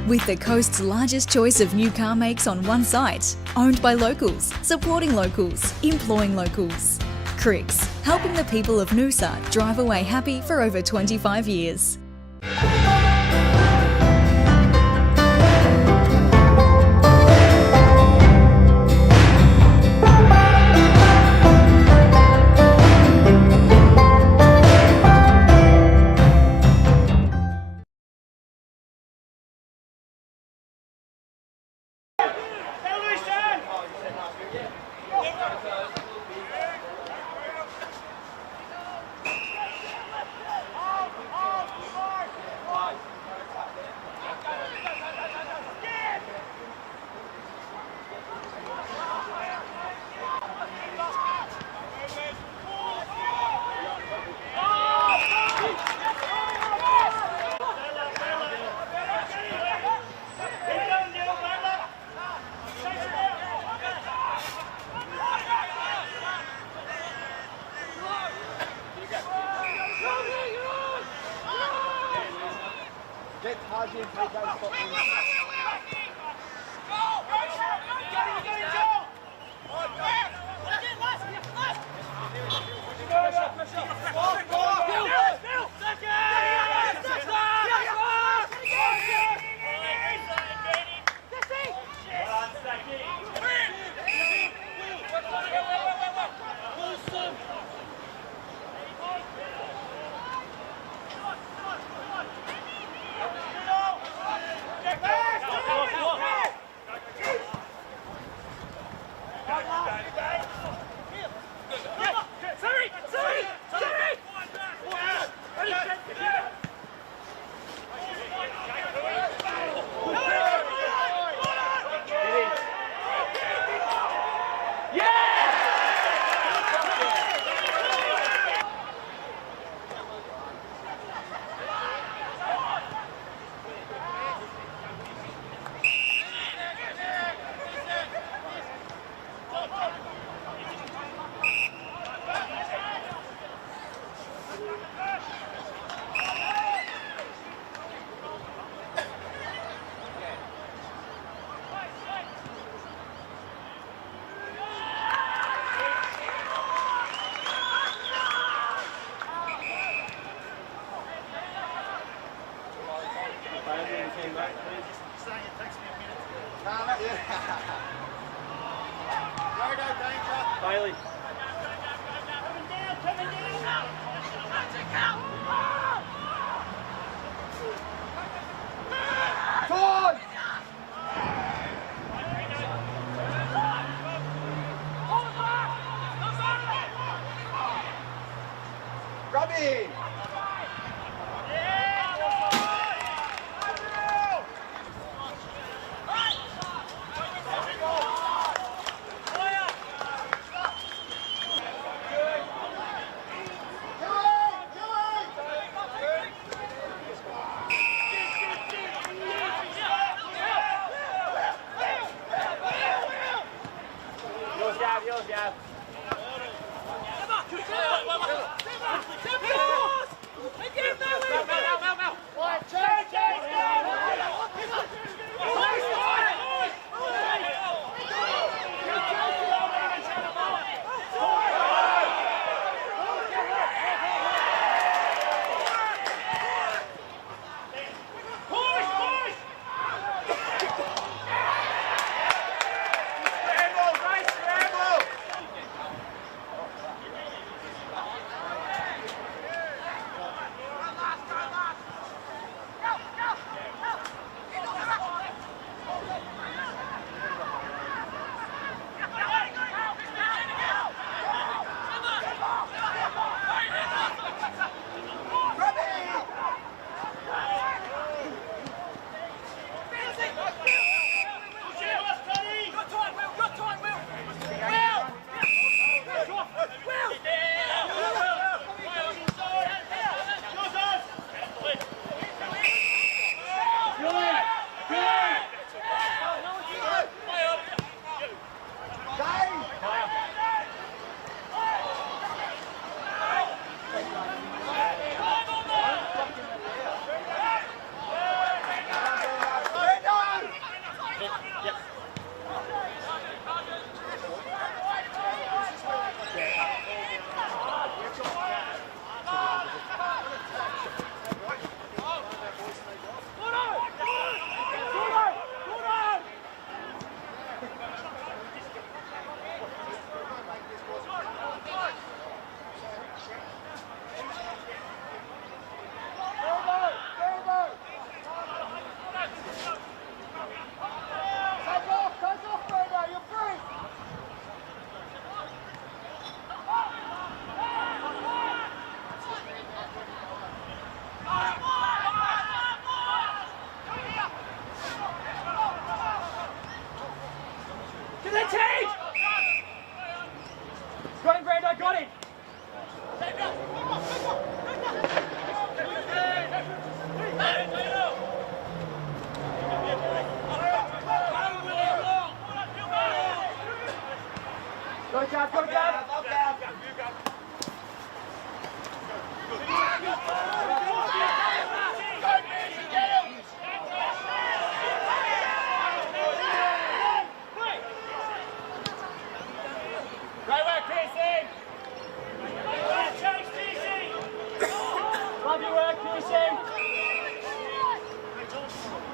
With the coast's largest choice of new car makes on one site, owned by locals, supporting locals, employing locals. Cricks, helping the people of Noosa drive away happy for over 25 years. Hey! Bailey. Todd! Robbie! Yours, Gav. Got him, Brando, got him! Go, Gav, go, Gav! Great work, PC! Love your work, PC!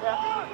Yeah.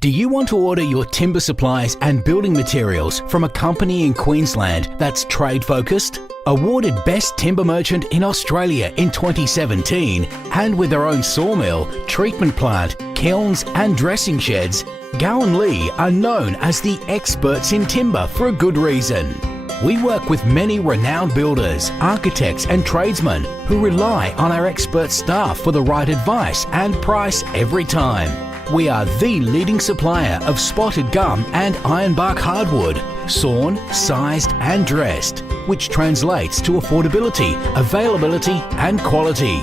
Do you want to order your timber supplies and building materials from a company in Queensland that's trade focused? Awarded Best Timber Merchant in Australia in 2017 and with their own sawmill, treatment plant, kilns and dressing sheds, Gowan Lee are known as the experts in timber for a good reason. We work with many renowned builders, architects and tradesmen who rely on our expert staff for the right advice and price every time. We are the leading supplier of spotted gum and ironbark hardwood, sawn, sized and dressed, which translates to affordability, availability and quality.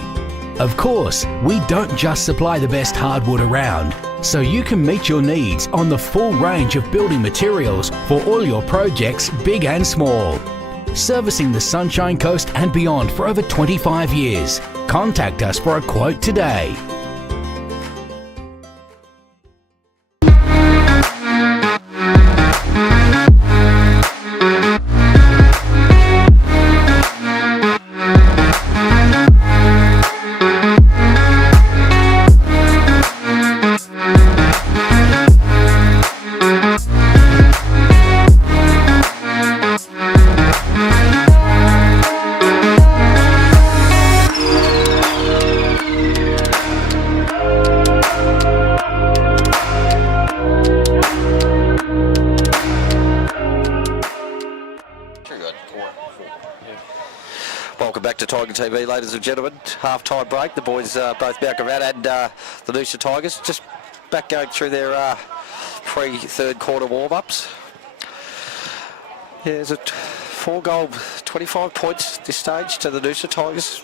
Of course, we don't just supply the best hardwood around, so you can meet your needs on the full range of building materials for all your projects, big and small. Servicing the Sunshine Coast and beyond for over 25 years. Contact us for a quote today. Welcome back to Tiger TV, ladies and gentlemen. Half-time break. The boys, both Mount Gravatt and the Noosa Tigers, just back going through their pre-third quarter warm-ups. Yeah, there's a 4-goal, 25 points this stage to the Noosa Tigers.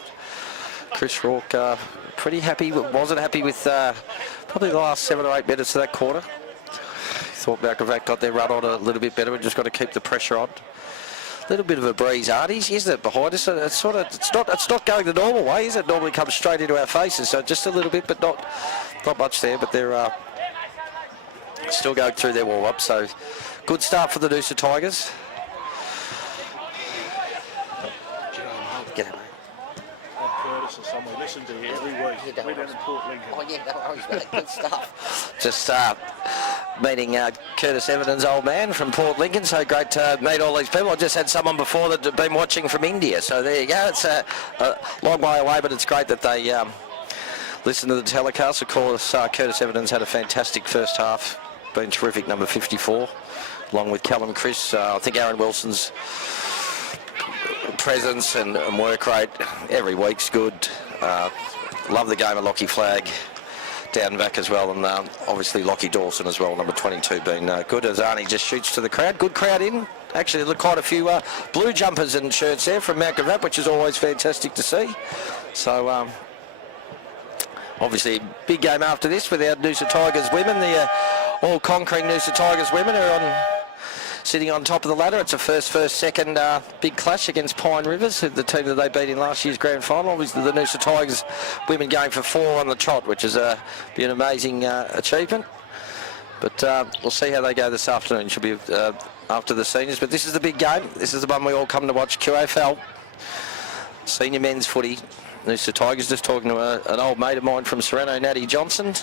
Chris Rourke pretty happy, wasn't happy with probably the last 7 or 8 minutes of that quarter. Thought Mount Gravatt got their run on a little bit better and just got to keep the pressure on. A little bit of a breeze, Arties, isn't it, behind us? It's not going the normal way, is it? Normally comes straight into our faces, so just a little bit, but not much there. But they're still going through their warm-up, so good start for the Noosa Tigers. G'day, mate. Curtis or someone. Listen to you every week. We're down in Port Lincoln. Oh yeah, no worries, mate. Good stuff. Just meeting Curtis Evans' old man from Port Lincoln. So great to meet all these people. I just had someone before that had been watching from India. So there you go. It's a long way away, but it's great that they listen to the telecast. Of course, Curtis Evans had a fantastic first half. Been terrific, number 54, along with Callum Chris. I think Aaron Wilson's presence and work rate every week's good. Love the game of Lockie Flagg down back as well, and obviously Lockie Dawson as well, number 22, being good as Arnie just shoots to the crowd. Good crowd in. Actually, look, quite a few blue jumpers and shirts there from Mount Gravatt, which is always fantastic to see. So obviously big game after this with our Noosa Tigers women. The all-conquering Noosa Tigers women are sitting on top of the ladder. It's a first, second big clash against Pine Rivers, the team that they beat in last year's grand final. Obviously the Noosa Tigers women going for 4 on the trot, which is be an amazing achievement. But we'll see how they go this afternoon. Should be after the seniors. But this is the big game. This is the one we all come to watch. QAFL, senior men's footy. Noosa Tigers, just talking to an old mate of mine from Sereno, Natty Johnson.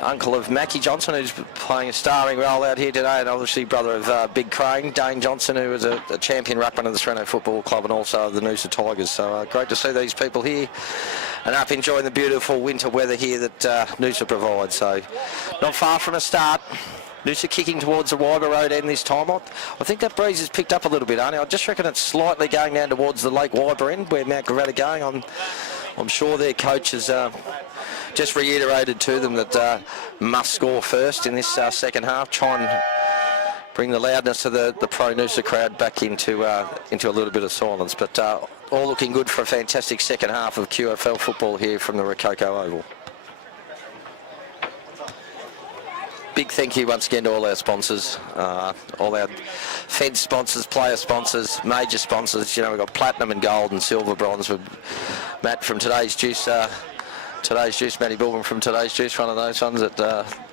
Uncle of Mackie Johnson, who's playing a starring role out here today, and obviously brother of Big Crane, Dane Johnson, who was a champion ruckman of the Sereno Football Club and also the Noosa Tigers. So great to see these people here and up enjoying the beautiful winter weather here that Noosa provides. So not far from a start. Noosa kicking towards the Wyber Road end this time. I think that breeze has picked up a little bit, Arnie. I just reckon it's slightly going down towards the Lake Wyber end where Mount Gravatt are going. I'm sure their coach has just reiterated to them that must score first in this second half. Try and bring the loudness of the pro Noosa crowd back into a little bit of silence. But all looking good for a fantastic second half of QAFL football here from the Rococo Oval. Big thank you once again to all our sponsors, all our Fed sponsors, player sponsors, major sponsors. You know, we've got platinum and gold and silver, bronze with Matt from Today's Juice, Matty Bilbin from Today's Juice, one of those ones that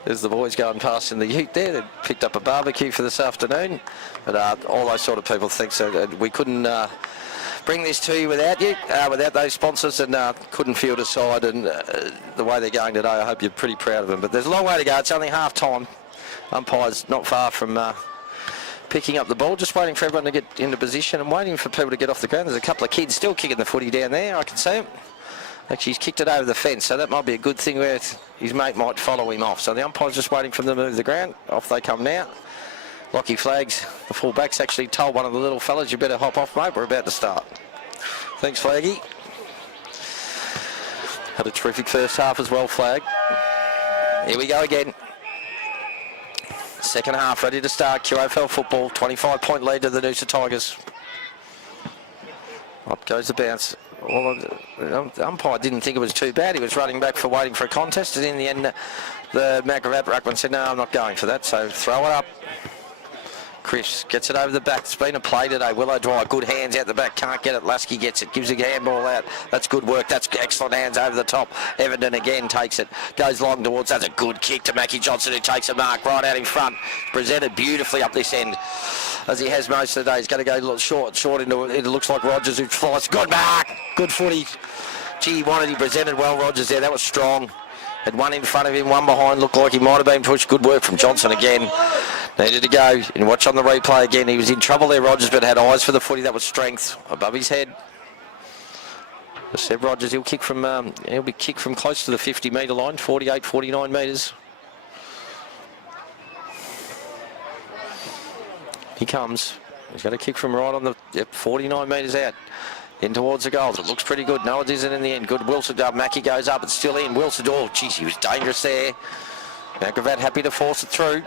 there's the boys going past in the ute there. They picked up a barbecue for this afternoon. But all those sort of people think so. We couldn't bring this to you without those sponsors, and couldn't field a side, and the way they're going today, I hope you're pretty proud of them. But there's a long way to go. It's only half time. Umpire's not far from picking up the ball, just waiting for everyone to get into position and waiting for people to get off the ground. There's a couple of kids still kicking the footy down there. I can see them. Actually, he's kicked it over the fence, so that might be a good thing where his mate might follow him off. So the umpire's just waiting for them to move the ground. Off they come now. Lockie Flags, the fullback's actually told one of the little fellas, you better hop off, mate, we're about to start. Thanks, Flaggy. Had a terrific first half as well, Flag. Here we go again. Second half ready to start. QAFL football, 25-point lead to the Noosa Tigers. Up goes the bounce. Well, the umpire didn't think it was too bad. He was running back for waiting for a contest, and in the end, the Magravat ruckman said, no, I'm not going for that, so throw it up. Chris gets it over the back. It's been a play today. Willow Dry, good hands out the back. Can't get it. Lasky gets it. Gives a handball out. That's good work. That's excellent hands over the top. Everton again takes it. Goes long towards. That's a good kick to Mackie Johnson, who takes a mark right out in front. Presented beautifully up this end, as he has most of the day. He's going to go short into it. It looks like Rogers, who flies. Good mark. Good footy. Gee, he presented well, Rogers there. That was strong. Had one in front of him, one behind. Looked like he might have been pushed. Good work from Johnson again. Needed to go. And watch on the replay again. He was in trouble there, Rogers, but had eyes for the footy. That was strength above his head. Seb Rogers, he'll be kicked from close to the 50-metre line, 48, 49 metres. He comes. He's going to kick from right on the 49 metres out. In towards the goals. It looks pretty good. No, it isn't in the end. Good. Wilson, Mackie goes up. It's still in. Wilson, oh, geez, he was dangerous there. Magravat happy to force it through.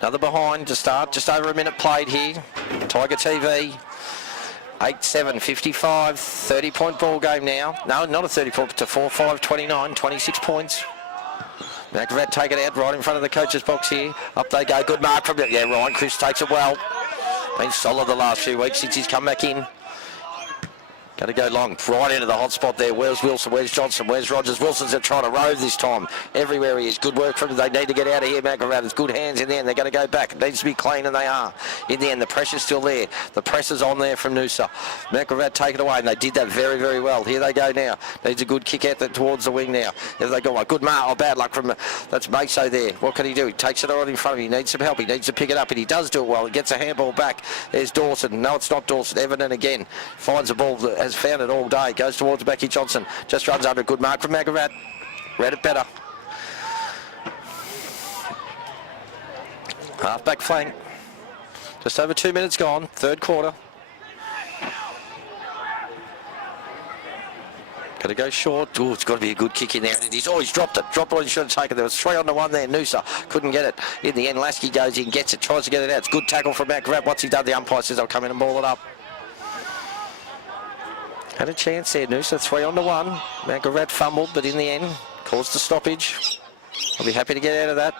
Another behind to start. Just over a minute played here. Tiger TV. 8-7, 55. 30-point ball game now. No, not a 30-point, to 4-5, 29. 26 points. Magravat take it out right in front of the coach's box here. Up they go. Good mark from it. Yeah, Ryan Chris takes it well. Been solid the last few weeks since he's come back in. Going to go long, right into the hot spot there. Where's Wilson? Where's Johnson? Where's Rogers? Wilson's trying to rove this time. Everywhere he is. Good work from him. They need to get out of here, Magravat. There's good hands in there, and they're going to go back. It needs to be clean, and they are. In the end, the pressure's still there. The pressure's on there from Noosa. Magravat take it away, and they did that very, very well. Here they go now. Needs a good kick out towards the wing now. Here they go. Good mark. Oh, bad luck from... That's Meso there. What can he do? He takes it right in front of him. He needs some help. He needs to pick it up, and he does do it well. He gets a handball back. There's Dawson. No, it's not Dawson. Everton again. Finds the ball. Has found it all day. Goes towards Mackie Johnson. Just runs under. Good mark from Magravat. Read it better. Half-back flank. Just over 2 minutes gone. Third quarter. Got to go short. Oh, it's got to be a good kick in there. It is. Oh, he's dropped it. Dropped what he should have taken. There was 3-on-1 there. Noosa couldn't get it. In the end, Lasky goes in, gets it, tries to get it out. It's good tackle from Magravat. What's he done? The umpire says, I'll come in and ball it up. Had a chance there, Noosa, 3-on-1. Magravat fumbled, but in the end, caused the stoppage. I'll be happy to get out of that.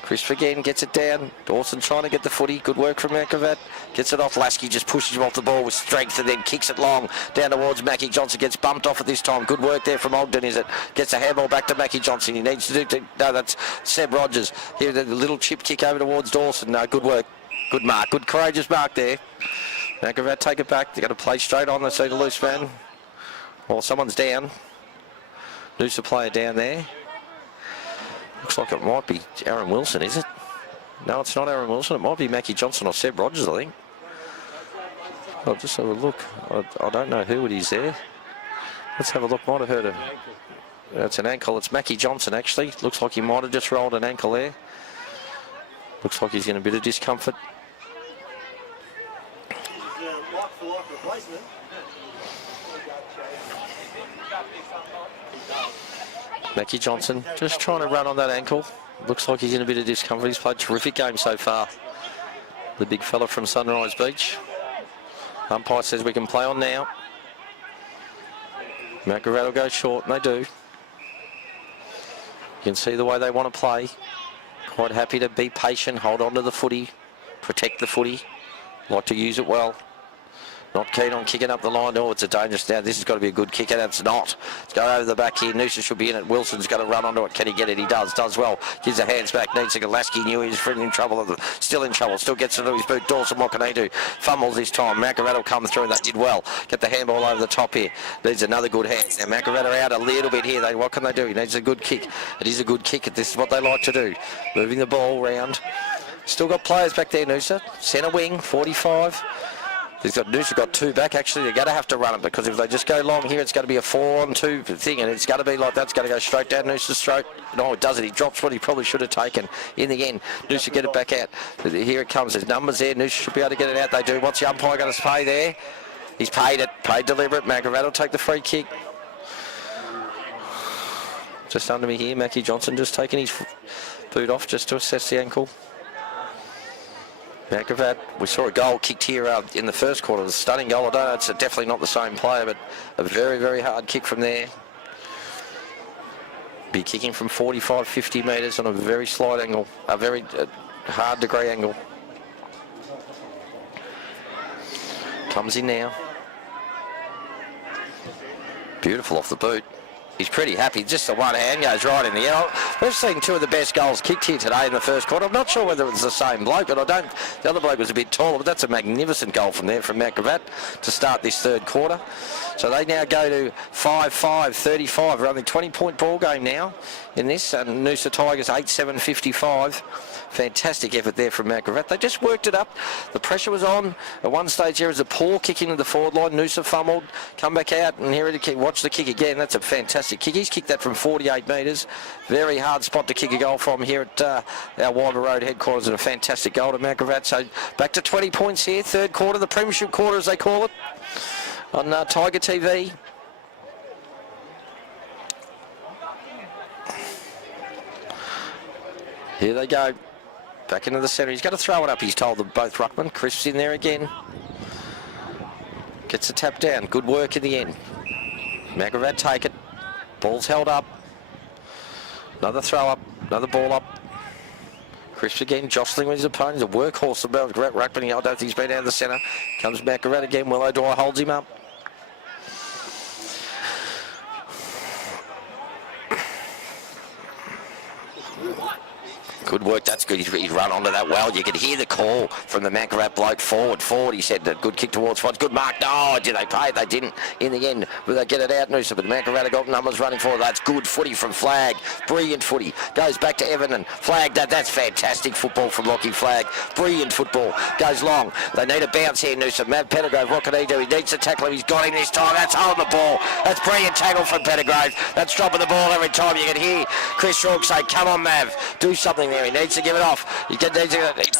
Crisp again, gets it down. Dawson trying to get the footy. Good work from Magravat. Gets it off. Lasky just pushes him off the ball with strength and then kicks it long down towards Mackie Johnson. Gets bumped off at this time. Good work there from Ogden, is it? Gets a handball back to Mackie Johnson. He needs to do... No, that's Seb Rogers. Here, the little chip kick over towards Dawson. No, good work. Good mark. Good courageous mark there. Magravat take it back. They've got to play straight on. They see the loose man. Well, someone's down. Noosa player down there. Looks like it might be Aaron Wilson, is it? No, it's not Aaron Wilson. It might be Mackie Johnson or Seb Rogers, I think. I'll just have a look. I don't know who it is there. Let's have a look. Might have heard of... It's an ankle. It's Mackie Johnson, actually. Looks like he might have just rolled an ankle there. Looks like he's in a bit of discomfort. Mackie Johnson just trying to run on that ankle. Looks like he's in a bit of discomfort. He's played a terrific game so far. The big fella from Sunrise Beach. Umpire says we can play on now. Magravat will go short, and they do. You can see the way they want to play. Quite happy to be patient, hold on to the footy, protect the footy, like to use it well. Not keen on kicking up the line. Oh, it's a dangerous now. This has got to be a good kick, and it's not. It's going over the back here. Noosa should be in it. Wilson's going to run onto it. Can he get it? He does well. Gives the hands back. Needs to Lasky knew he was in trouble. Still in trouble. Still gets it to his boot. Dawson, what can he do? Fumbles this time. Macavatt will come through, and they did well. Get the handball over the top here. Needs another good hand. Now Macavatt are out a little bit here. What can they do? He needs a good kick. It is a good kick. This is what they like to do. Moving the ball round. Still got players back there, Noosa. Centre wing, 45. Noosa got 2 back. Actually, they're going to have to run it, because if they just go long here, it's going to be a 4-on-2 thing, and it's going to be like that. It's going to go straight down Noosa's throat. No, it doesn't. He drops what he probably should have taken. In the end, Noosa get it back out. Here it comes. There's numbers there. Noosa should be able to get it out. They do. What's the umpire going to pay there? He's paid it. Paid deliberate. Macavatt will take the free kick. Just under me here, Mackie Johnson just taking his boot off just to assess the ankle. Macavatt, we saw a goal kicked here in the first quarter. It was a stunning goal. I don't know, it's definitely not the same player, but a very, very hard kick from there. Be kicking from 45, 50 metres on a very slight angle, a very hard degree angle. Comes in now. Beautiful off the boot. He's pretty happy. Just the one hand goes right in the air. We've seen 2 of the best goals kicked here today in the first quarter. I'm not sure whether it's the same bloke, but the other bloke was a bit taller, but that's a magnificent goal from there from Macavatt to start this third quarter. So they now go to 5-5, 35. We're only 20-point ball game now in this, and Noosa Tigers 8-7, 55. Fantastic effort there from Macavatt. They just worked it up. The pressure was on. At one stage here is a poor kick into the forward line. Noosa fumbled, come back out, and here it is. Watch the kick again. That's a fantastic kick. He's kicked that from 48 metres. Very hard spot to kick a goal from here at our Wilder Road headquarters, and a fantastic goal to Macavatt. So back to 20 points here. Third quarter, the premiership quarter as they call it, on Tiger TV. Here they go. Back into the centre. He's got to throw it up, he's told them both ruckman. Crisp's in there again. Gets the tap down. Good work in the end. Macavatt take it. Ball's held up. Another throw up. Another ball up. Crisp again, jostling with his opponent. A workhorse about ruckman. I don't think he's been out of the centre. Comes Macavatt again. Willow Dwyer holds him up. Good work, that's good. He's run onto that well. You could hear the call from the Macavatt bloke forward. He said that good kick towards front. Good mark. No, did they pay it? They didn't in the end. Will they get it out, Noosa? But Macavatt got numbers running forward. That's good footy from Flag. Brilliant footy. Goes back to Evan and Flag. That's fantastic football from Lockie Flag. Brilliant football. Goes long. They need a bounce here, Noosa. Matt Pettigrove, what can he do? He needs to tackle him. He's got him this time. That's holding the ball. That's brilliant tackle from Pettigrove. That's dropping the ball every time. You can hear Chris Rourke say, come on, Mav. Do something there. He needs to give it off. He needs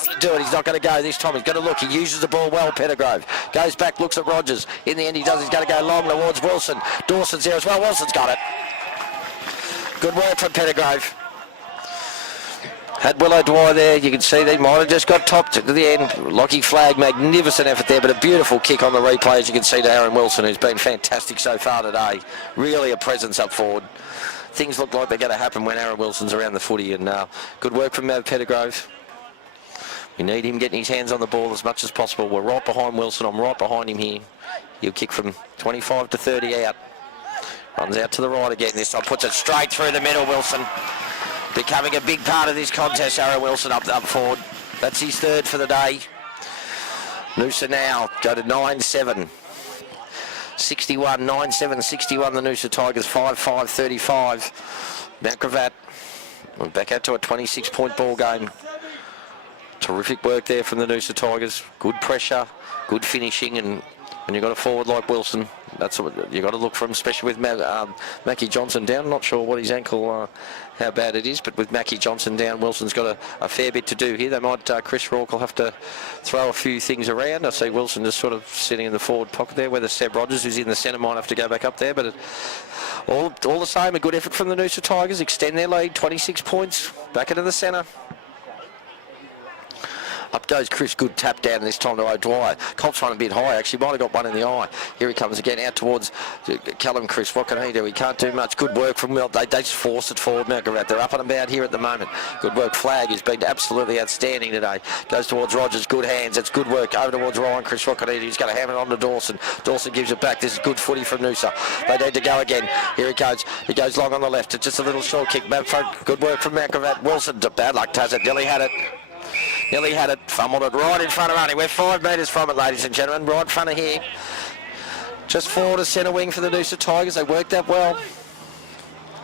to do it. He's not going to go this time. He's going to look. He uses the ball well, Pettigrove. Goes back, looks at Rogers. In the end, he does. He's going to go long towards Wilson. Dawson's there as well. Wilson's got it. Good work from Pettigrove. Had Willow Dwyer there. You can see they might have just got topped to the end. Lockie Flag, magnificent effort there, but a beautiful kick on the replay, as you can see, to Aaron Wilson, who's been fantastic so far today. Really a presence up forward. Things look like they're going to happen when Aaron Wilson's around the footy, and good work from Mav Pettigrove. We need him getting his hands on the ball as much as possible. We're right behind Wilson. I'm right behind him here. He'll kick from 25 to 30 out. Runs out to the right again. This time puts it straight through the middle, Wilson. Becoming a big part of this contest, Aaron Wilson up forward. That's his third for the day. Noosa now go to 9-7. 61, 9-7, 61, the Noosa Tigers, 5-5, 35. Macavatt, back out to a 26-point ball game. Terrific work there from the Noosa Tigers. Good pressure, good finishing, and when you've got a forward like Wilson, that's what you've got to look for him, especially with Mackie Johnson down. I'm not sure what his ankle, how bad it is, but with Mackie Johnson down, Wilson's got a fair bit to do here. They might, Chris Rourke will have to throw a few things around. I see Wilson just sort of sitting in the forward pocket there, whether Seb Rogers, who's in the centre, might have to go back up there, but all the same, a good effort from the Noosa Tigers, extend their lead, 26 points, back into the centre. Up goes Chris, good tap down this time to O'Dwyer. Colt's run a bit high, actually, might have got one in the eye. Here he comes again, out towards Callum Chris. What can he do? He can't do much. Good work from Will. They just force it forward, Mount Gravatt. They're up and about here at the moment. Good work. Flag has been absolutely outstanding today. Goes towards Rogers, good hands. It's good work. Over towards Ryan Chris. What can he do? He's going to hammer it on to Dawson. Dawson gives it back. This is good footy from Noosa. They need to go again. Here he goes. He goes long on the left. It's just a little short kick. Good work from Mount Gravatt. Wilson, bad luck, does it. Nearly had it. Nearly had it. Fumbled it right in front of Arnie. We're 5 metres from it, ladies and gentlemen. Right in front of here. Just forward to centre wing for the Noosa Tigers. They worked that well.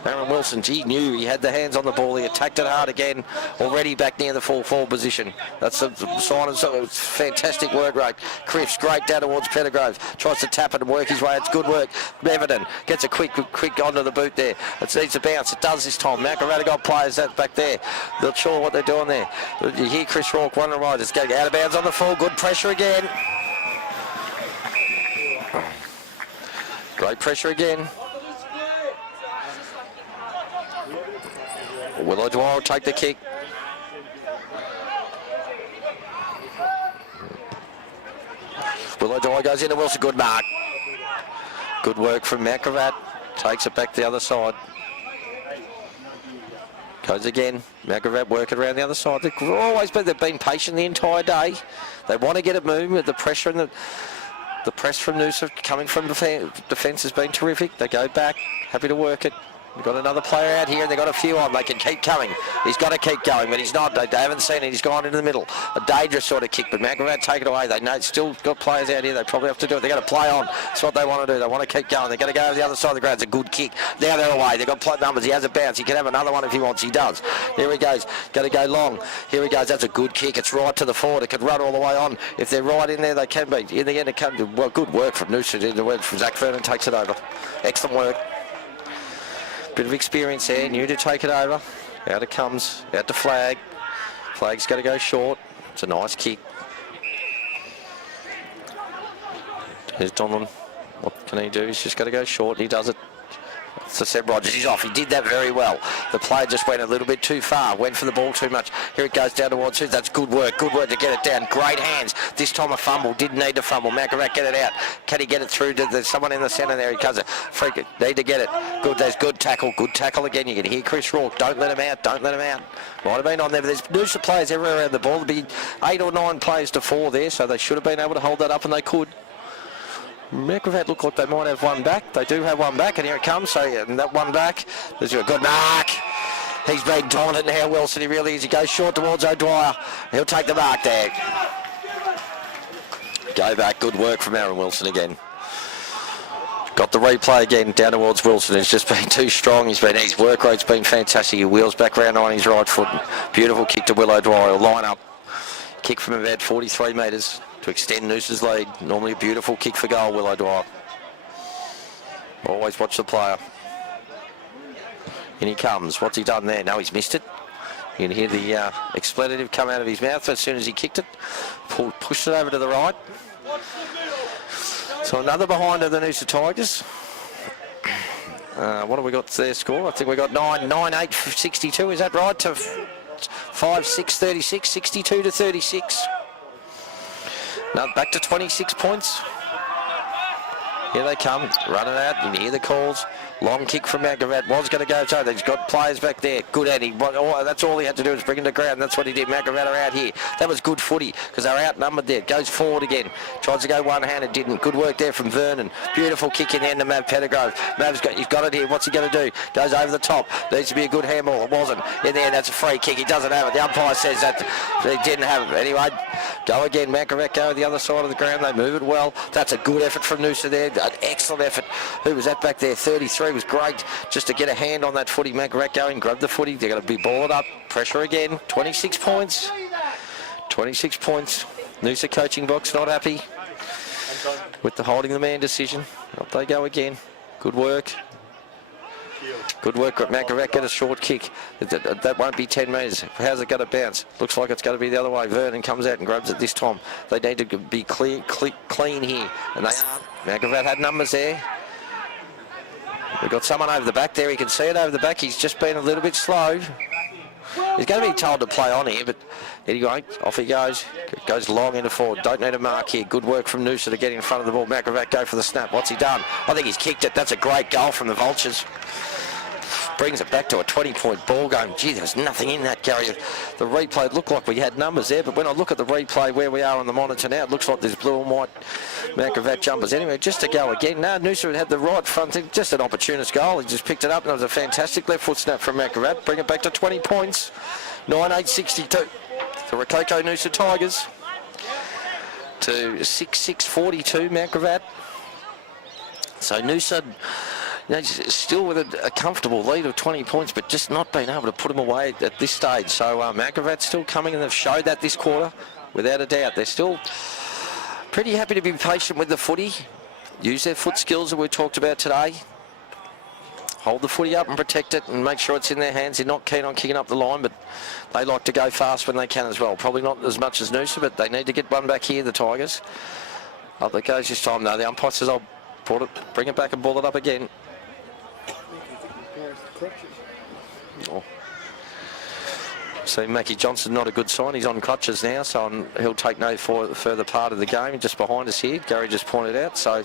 Aaron Wilson, he knew he had the hands on the ball. He attacked it hard again, already back near the full forward position. That's a sign of fantastic work rate. Cripps, great down towards Pettigrove. Tries to tap it and work his way. It's good work. Beverton gets a quick onto the boot there. It needs to bounce. It does this time. Mount Gravatt got players that back there. Not sure what they're doing there. You hear Chris Rourke wondering right. It's going out of bounds on the full. Good pressure again. Great pressure again. Will O'Dwyer will take the kick. Will O'Dwyer goes into Wilson. Good mark. Good work from Mount Gravatt. Takes it back the other side. Goes again. Mount Gravatt working around the other side. They've been patient the entire day. They want to get it moving with the pressure and the press from Noosa coming from defence has been terrific. They go back. Happy to work it. They've got another player out here and they've got a few on. They can keep coming. He's got to keep going, but he's not. They haven't seen it. He's gone into the middle. A dangerous sort of kick, but Mount Gravatt take it away. They know it's still got players out here. They probably have to do it. They've got to play on. That's what they want to do. They want to keep going. They're going to go over the other side of the ground. It's a good kick. Now they're away. They've got plate numbers. He has a bounce. He can have another one if he wants. He does. Here he goes. Going to go long. Here he goes. That's a good kick. It's right to the forward. It can run all the way on. If they're right in there, they can be. In the end, it can be. Well, good work from Noosa. In the word from Zach Vernon takes it over. Excellent work. Bit of experience there, knew to take it over. Out it comes, out to Flag. Flag's got to go short. It's a nice kick. Here's Donlan. What can he do? He's just got to go short. He does it. So Seb Rogers, he's off. He did that very well. The player just went a little bit too far, went for the ball too much. Here it goes down towards Suze. That's good work to get it down. Great hands. This time a fumble. Didn't need to fumble. Mount Gravatt get it out. Can he get it through? There's someone in the centre there. He does it. Freak it. Need to get it. Good. There's good tackle. Good tackle again. You can hear Chris Rourke. Don't let him out. Don't let him out. Might have been on there, but there's Noosa players everywhere around the ball. There'll be 8 or 9 players to 4 there, so they should have been able to hold that up, and they could. Mount Gravatt look like they might have one back. They do have one back, and here it comes. So and that one back, there's a good mark. He's been dominant now, Wilson. He really is. He goes short towards O'Dwyer. He'll take the mark there. Go back. Good work from Aaron Wilson again. Got the replay again down towards Wilson. He's just been too strong. His work rate's been fantastic. He wheels back round on his right foot. Beautiful kick to Will O'Dwyer. He'll line up. Kick from about 43 metres. To extend Noosa's lead. Normally a beautiful kick for goal, Will O'Dwyer. Always watch the player. In he comes. What's he done there? No, he's missed it. You can hear the expletive come out of his mouth as soon as he kicked it. Pushed it over to the right. So another behind of the Noosa Tigers. What have we got their score? I think we got 9-8 62. Is that right? To 5-6 36, 62 to 36. Now back to 26 points. Here they come, running out. You can hear the calls. Long kick from Mount Gravatt. Was going to go so. He's got players back there. Good at him. That's all he had to do was bring him to ground. That's what he did. Mount Gravatt are out here. That was good footy because they're outnumbered there. Goes forward again. Tries to go one-handed. Didn't. Good work there from Vernon. Beautiful kick in the end of Mav Pettigrove. He's got it here. What's he going to do? Goes over the top. Needs to be a good handball. It wasn't. In the end, that's a free kick. He doesn't have it. The umpire says that he didn't have it. Anyway, go again. Mount Gravatt go the other side of the ground. They move it well. That's a good effort from Noosa there. An excellent effort. Who was that back there? 33 was great just to get a hand on that footy. Mount Gravatt going, grab the footy. They're going to be balled up. Pressure again. 26 points. 26 points. Noosa coaching box not happy with the holding the man decision. Up they go again. Good work. Good work. Mount Gravatt get a short kick. That won't be 10 metres. How's it going to bounce? Looks like it's going to be the other way. Vernon comes out and grabs it this time. They need to be clean here. And they are. Mount Gravatt had numbers there. We've got someone over the back there. He can see it over the back. He's just been a little bit slow. He's going to be told to play on here, but anyway, off he goes. Goes long into forward. Don't need a mark here. Good work from Noosa to get in front of the ball. McGrath go for the snap. What's he done? I think he's kicked it. That's a great goal from the Vultures. Brings it back to a 20-point ball game. Gee, there was nothing in that, Gary. The replay looked like we had numbers there, but when I look at the replay where we are on the monitor now, it looks like there's blue and white McGrath jumpers. Anyway, just to go again. No, Noosa had the right front thing. Just an opportunist goal. He just picked it up, and it was a fantastic left foot snap from McGrath. Bring it back to 20 points. 9-8-62. The Rococo Noosa Tigers to 6-6-42 McGrath. So Noosa, still with a comfortable lead of 20 points, but just not being able to put them away at this stage. So McGrath still coming, and they've showed that this quarter, without a doubt. They're still pretty happy to be patient with the footy, use their foot skills that we talked about today. Hold the footy up and protect it and make sure it's in their hands. They're not keen on kicking up the line, but they like to go fast when they can as well. Probably not as much as Noosa, but they need to get one back here, the Tigers. Up it goes this time, though. The umpire says, I'll bring it back and ball it up again. Oh. See, Mackie Johnson, not a good sign. He's on crutches now, so he'll take no further part of the game. Just behind us here, Gary just pointed out. So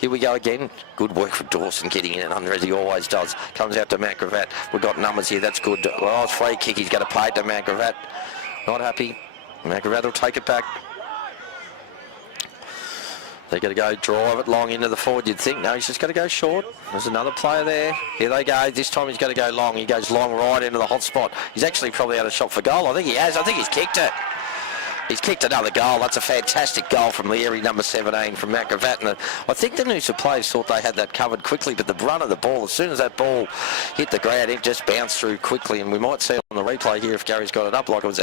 here we go again. Good work from Dawson getting in and under, as he always does. Comes out to McGrath. We've got numbers here. That's good. Well, it's free kick. He's got to pay it to McGrath. Not happy. McGrath will take it back. They're going to go drive it long into the forward, you'd think. No, he's just going to go short. There's another player there. Here they go. This time he's going to go long. He goes long right into the hot spot. He's actually probably had a shot for goal. I think he has. I think he's kicked it. He's kicked another goal. That's a fantastic goal from Leary, number 17, from McGrath. And I think the Noosa players thought they had that covered quickly, but the run of the ball, as soon as that ball hit the ground, it just bounced through quickly. And we might see it on the replay here if Gary's got it up. Like he was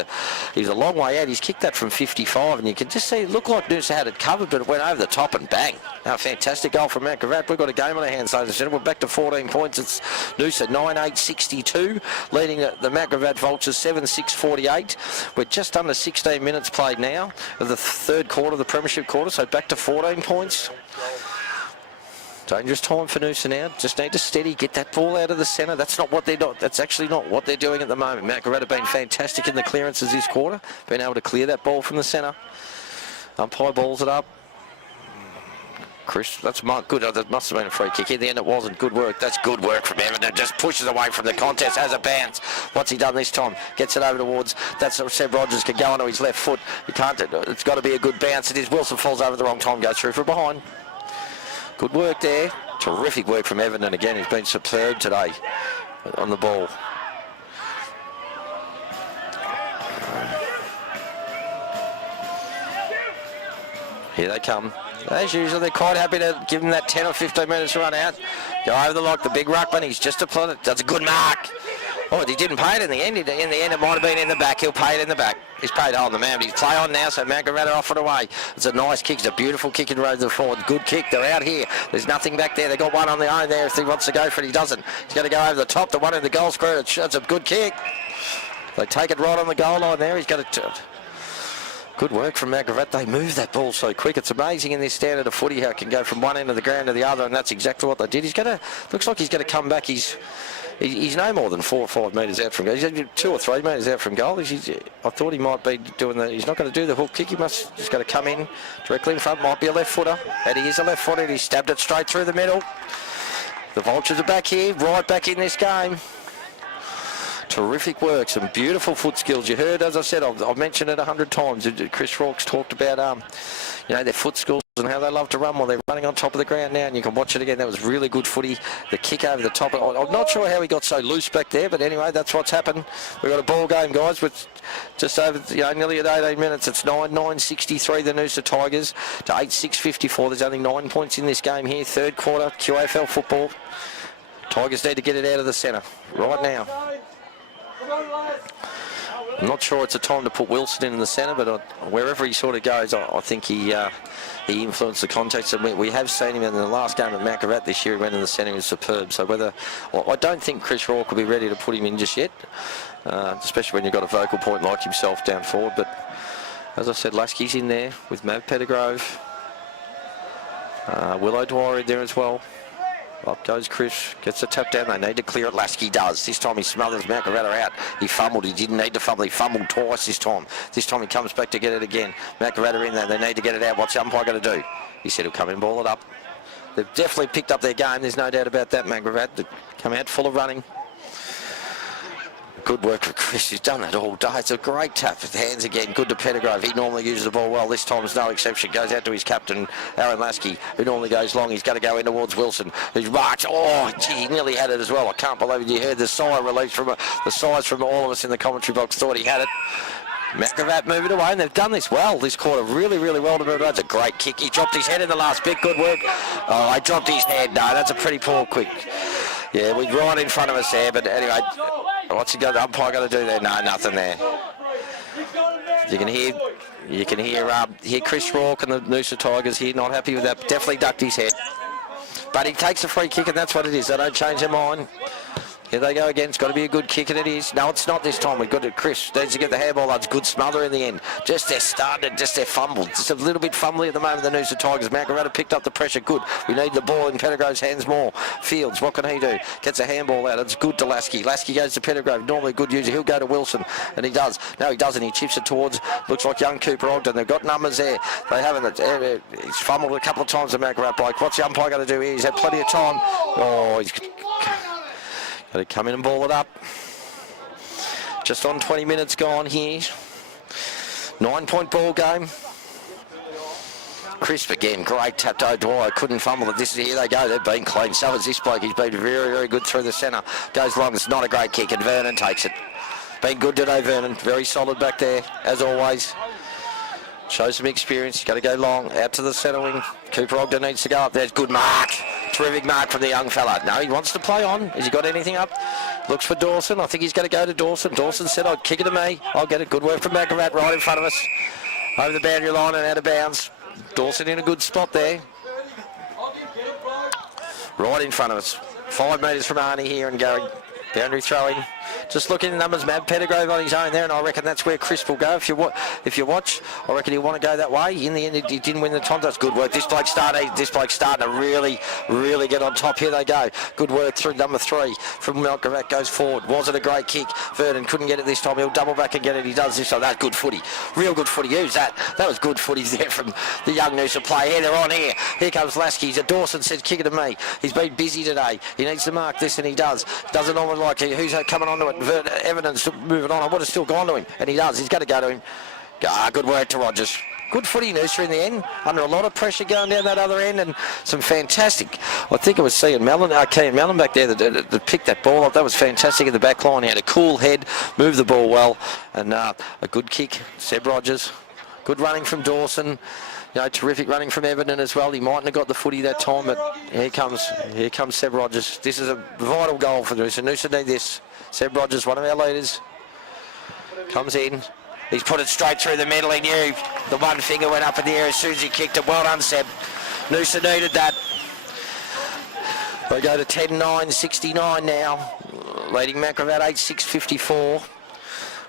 a long way out. He's kicked that from 55, and you can just see it looked like Noosa had it covered, but it went over the top and bang. A fantastic goal from McGrath. We've got a game on our hands, ladies and gentlemen. We're back to 14 points. It's Noosa 9-8-62, leading the McGrath Vultures 7-6-48. We're just under 16 minutes played now of the third quarter, the premiership quarter, so back to 14 points. Dangerous time for Noosa now. Just need to steady, get that ball out of the centre. That's actually not what they're doing at the moment. McGrath have been fantastic in the clearances this quarter, been able to clear that ball from the centre. Umpire balls it up. Chris, that's good. That must have been a free kick. In the end, it wasn't. Good work. That's good work from Evan. It just pushes away from the contest, has a bounce. What's he done this time? Gets it over towards. That's Seb Rogers can go onto his left foot. He can't. It's got to be a good bounce. It is. Wilson falls over the wrong time, goes through from behind. Good work there. Terrific work from Evan. And again, he's been superb today on the ball. Here they come. As usual, they're quite happy to give him that 10 or 15 minutes to run out. Go over the lock, the big ruckman. He's just applied it. That's a good mark. Oh, he didn't pay it in the end. In the end, it might have been in the back. He'll pay it in the back. He's paid on the man, but he's play on now, so McGrath off it away. It's a nice kick. It's a beautiful kick in road to the forward. Good kick. They're out here. There's nothing back there. They've got one on their own there if he wants to go for it. He doesn't. He's going to go over the top. The one in the goal square. That's a good kick. They take it right on the goal line there. He's got to... Good work from McGrath. They move that ball so quick. It's amazing in this standard of footy how it can go from one end of the ground to the other, and that's exactly what they did. Looks like he's going to come back. He's no more than 4 or 5 metres out from goal. He's 2 or 3 metres out from goal. I thought he might be doing he's not going to do the hook kick. He's going to come in directly in front. Might be a left footer. And he is a left footer. He stabbed it straight through the middle. The Vultures are back here, right back in this game. Terrific work, some beautiful foot skills. You heard, as I said, I've mentioned it 100 times. Chris Rorke's talked about, their foot skills and how they love to run while they're running on top of the ground now, and you can watch it again. That was really good footy. The kick over the top. I'm not sure how he got so loose back there, but anyway, that's what's happened. We've got a ball game, guys, with just over, nearly at 18 minutes. It's 9-9-63, the Noosa Tigers, to 8-6-54. There's only 9 points in this game here. Third quarter, QAFL football. Tigers need to get it out of the centre right now. I'm not sure it's a time to put Wilson in the centre, but wherever he sort of goes, I think he influenced the context. And we have seen him in the last game at McGrath this year. He went in the centre, he was superb. So I don't think Chris Rorke will be ready to put him in just yet, especially when you've got a vocal point like himself down forward. But as I said, Lasky's in there with Mav Pettigrove, Willow Dwyer in there as well. Up goes Chris, gets the tap down, they need to clear it, Lasky does. This time he smothers Makarata out. He fumbled, he didn't need to fumble, he fumbled twice this time. This time he comes back to get it again. Makarata in there, they need to get it out. What's the umpire going to do? He said he'll come in and ball it up. They've definitely picked up their game, there's no doubt about that, Makarata. They come out full of running. Good work for Chris, he's done it all day. It's a great tap with hands again. Good to Pettigrove, he normally uses the ball well. This time is no exception. Goes out to his captain, Aaron Lasky, who normally goes long. He's going to go in towards Wilson, who's marched. Oh, gee, he nearly had it as well. I can't believe it. You heard the sigh release from the sighs from all of us in the commentary box. Thought he had it. Makarata moving away, and they've done this well this quarter, really well to move. That's a great kick. He dropped his head in the last bit. Good work. Oh, he dropped his head. No, that's a pretty poor quick. Yeah, we're right in front of us there, but anyway, what's the umpire going to do there? No, nothing there. You can hear Chris Rourke and the Noosa Tigers here not happy with that. Definitely ducked his head, but he takes a free kick, and that's what it is. They don't change their mind. Here they go again. It's got to be a good kick, and it is. No, it's not this time. We've got it. Chris needs to get the handball. That's good smother in the end. Just their started, just their fumble. Just a little bit fumbly at the moment, the Noosa Tigers. Makarata picked up the pressure. Good. We need the ball in Pettigrove's hands more. Fields, what can he do? Gets a handball out. It's good to Lasky. Lasky goes to Pettigrove. Normally a good user. He'll go to Wilson, and he does. No, he doesn't. He chips it towards, looks like young Cooper Ogden. They've got numbers there. They haven't. He's fumbled a couple of times, the Makarata bloke. What's the umpire going to do here? He's had plenty of time. Oh, he's got to come in and ball it up. Just on 20 minutes gone here. 9-point ball game. Crisp again, great tap to O'Dwyer, couldn't fumble it. Here they go, they've been clean. So is this bloke, he's been very good through the centre. Goes long, it's not a great kick, and Vernon takes it. Been good today, Vernon, very solid back there, as always. Shows some experience, he's got to go long, out to the centre wing. Cooper Ogden needs to go up, there's good mark. Terrific mark from the young fella. No, he wants to play on. Has he got anything up? Looks for Dawson. I think he's going to go to Dawson. Dawson said, I'll kick it to me. I'll get it. Good work from Makarata right in front of us. Over the boundary line and out of bounds. Dawson in a good spot there. Right in front of us. 5 metres from Arnie here and going. Boundary throwing. Just looking at the numbers, Matt Pettigrove on his own there, and I reckon that's where Chris will go. If you watch, I reckon he'll want to go that way. In the end, he didn't win the time. That's good work. This bloke's starting to really get on top. Here they go. Good work through number 3 from Makarata goes forward. Wasn't a great kick. Vernon couldn't get it this time. He'll double back and get it. He does this. So that's good footy. Real good footy. Who's that? That was good footy there from the young Noosa player. Here they're on here. Here comes Lasky. Dawson says, kick it to me. He's been busy today. He needs to mark this, and he does. Doesn't normally like it. Who's coming onto it? Evidence moving on. I would have still gone to him, and he does. He's going to go to him. Good work to Rogers. Good footy, Noosa, in the end. Under a lot of pressure going down that other end, and some fantastic. I think it was Cian Mellon back there that picked that ball up. That was fantastic in the back line. He had a cool head, moved the ball well, and a good kick. Seb Rogers. Good running from Dawson. Terrific running from Everton as well. He mightn't have got the footy that time, but here comes Seb Rogers. This is a vital goal for Noosa. Noosa need this. Seb Rogers, one of our leaders, comes in. He's put it straight through the middle. He knew the one finger went up in the air as soon as he kicked it. Well done, Seb. Noosa needed that. They go to 10-9-69 now. Leading Makarata 8-6-54.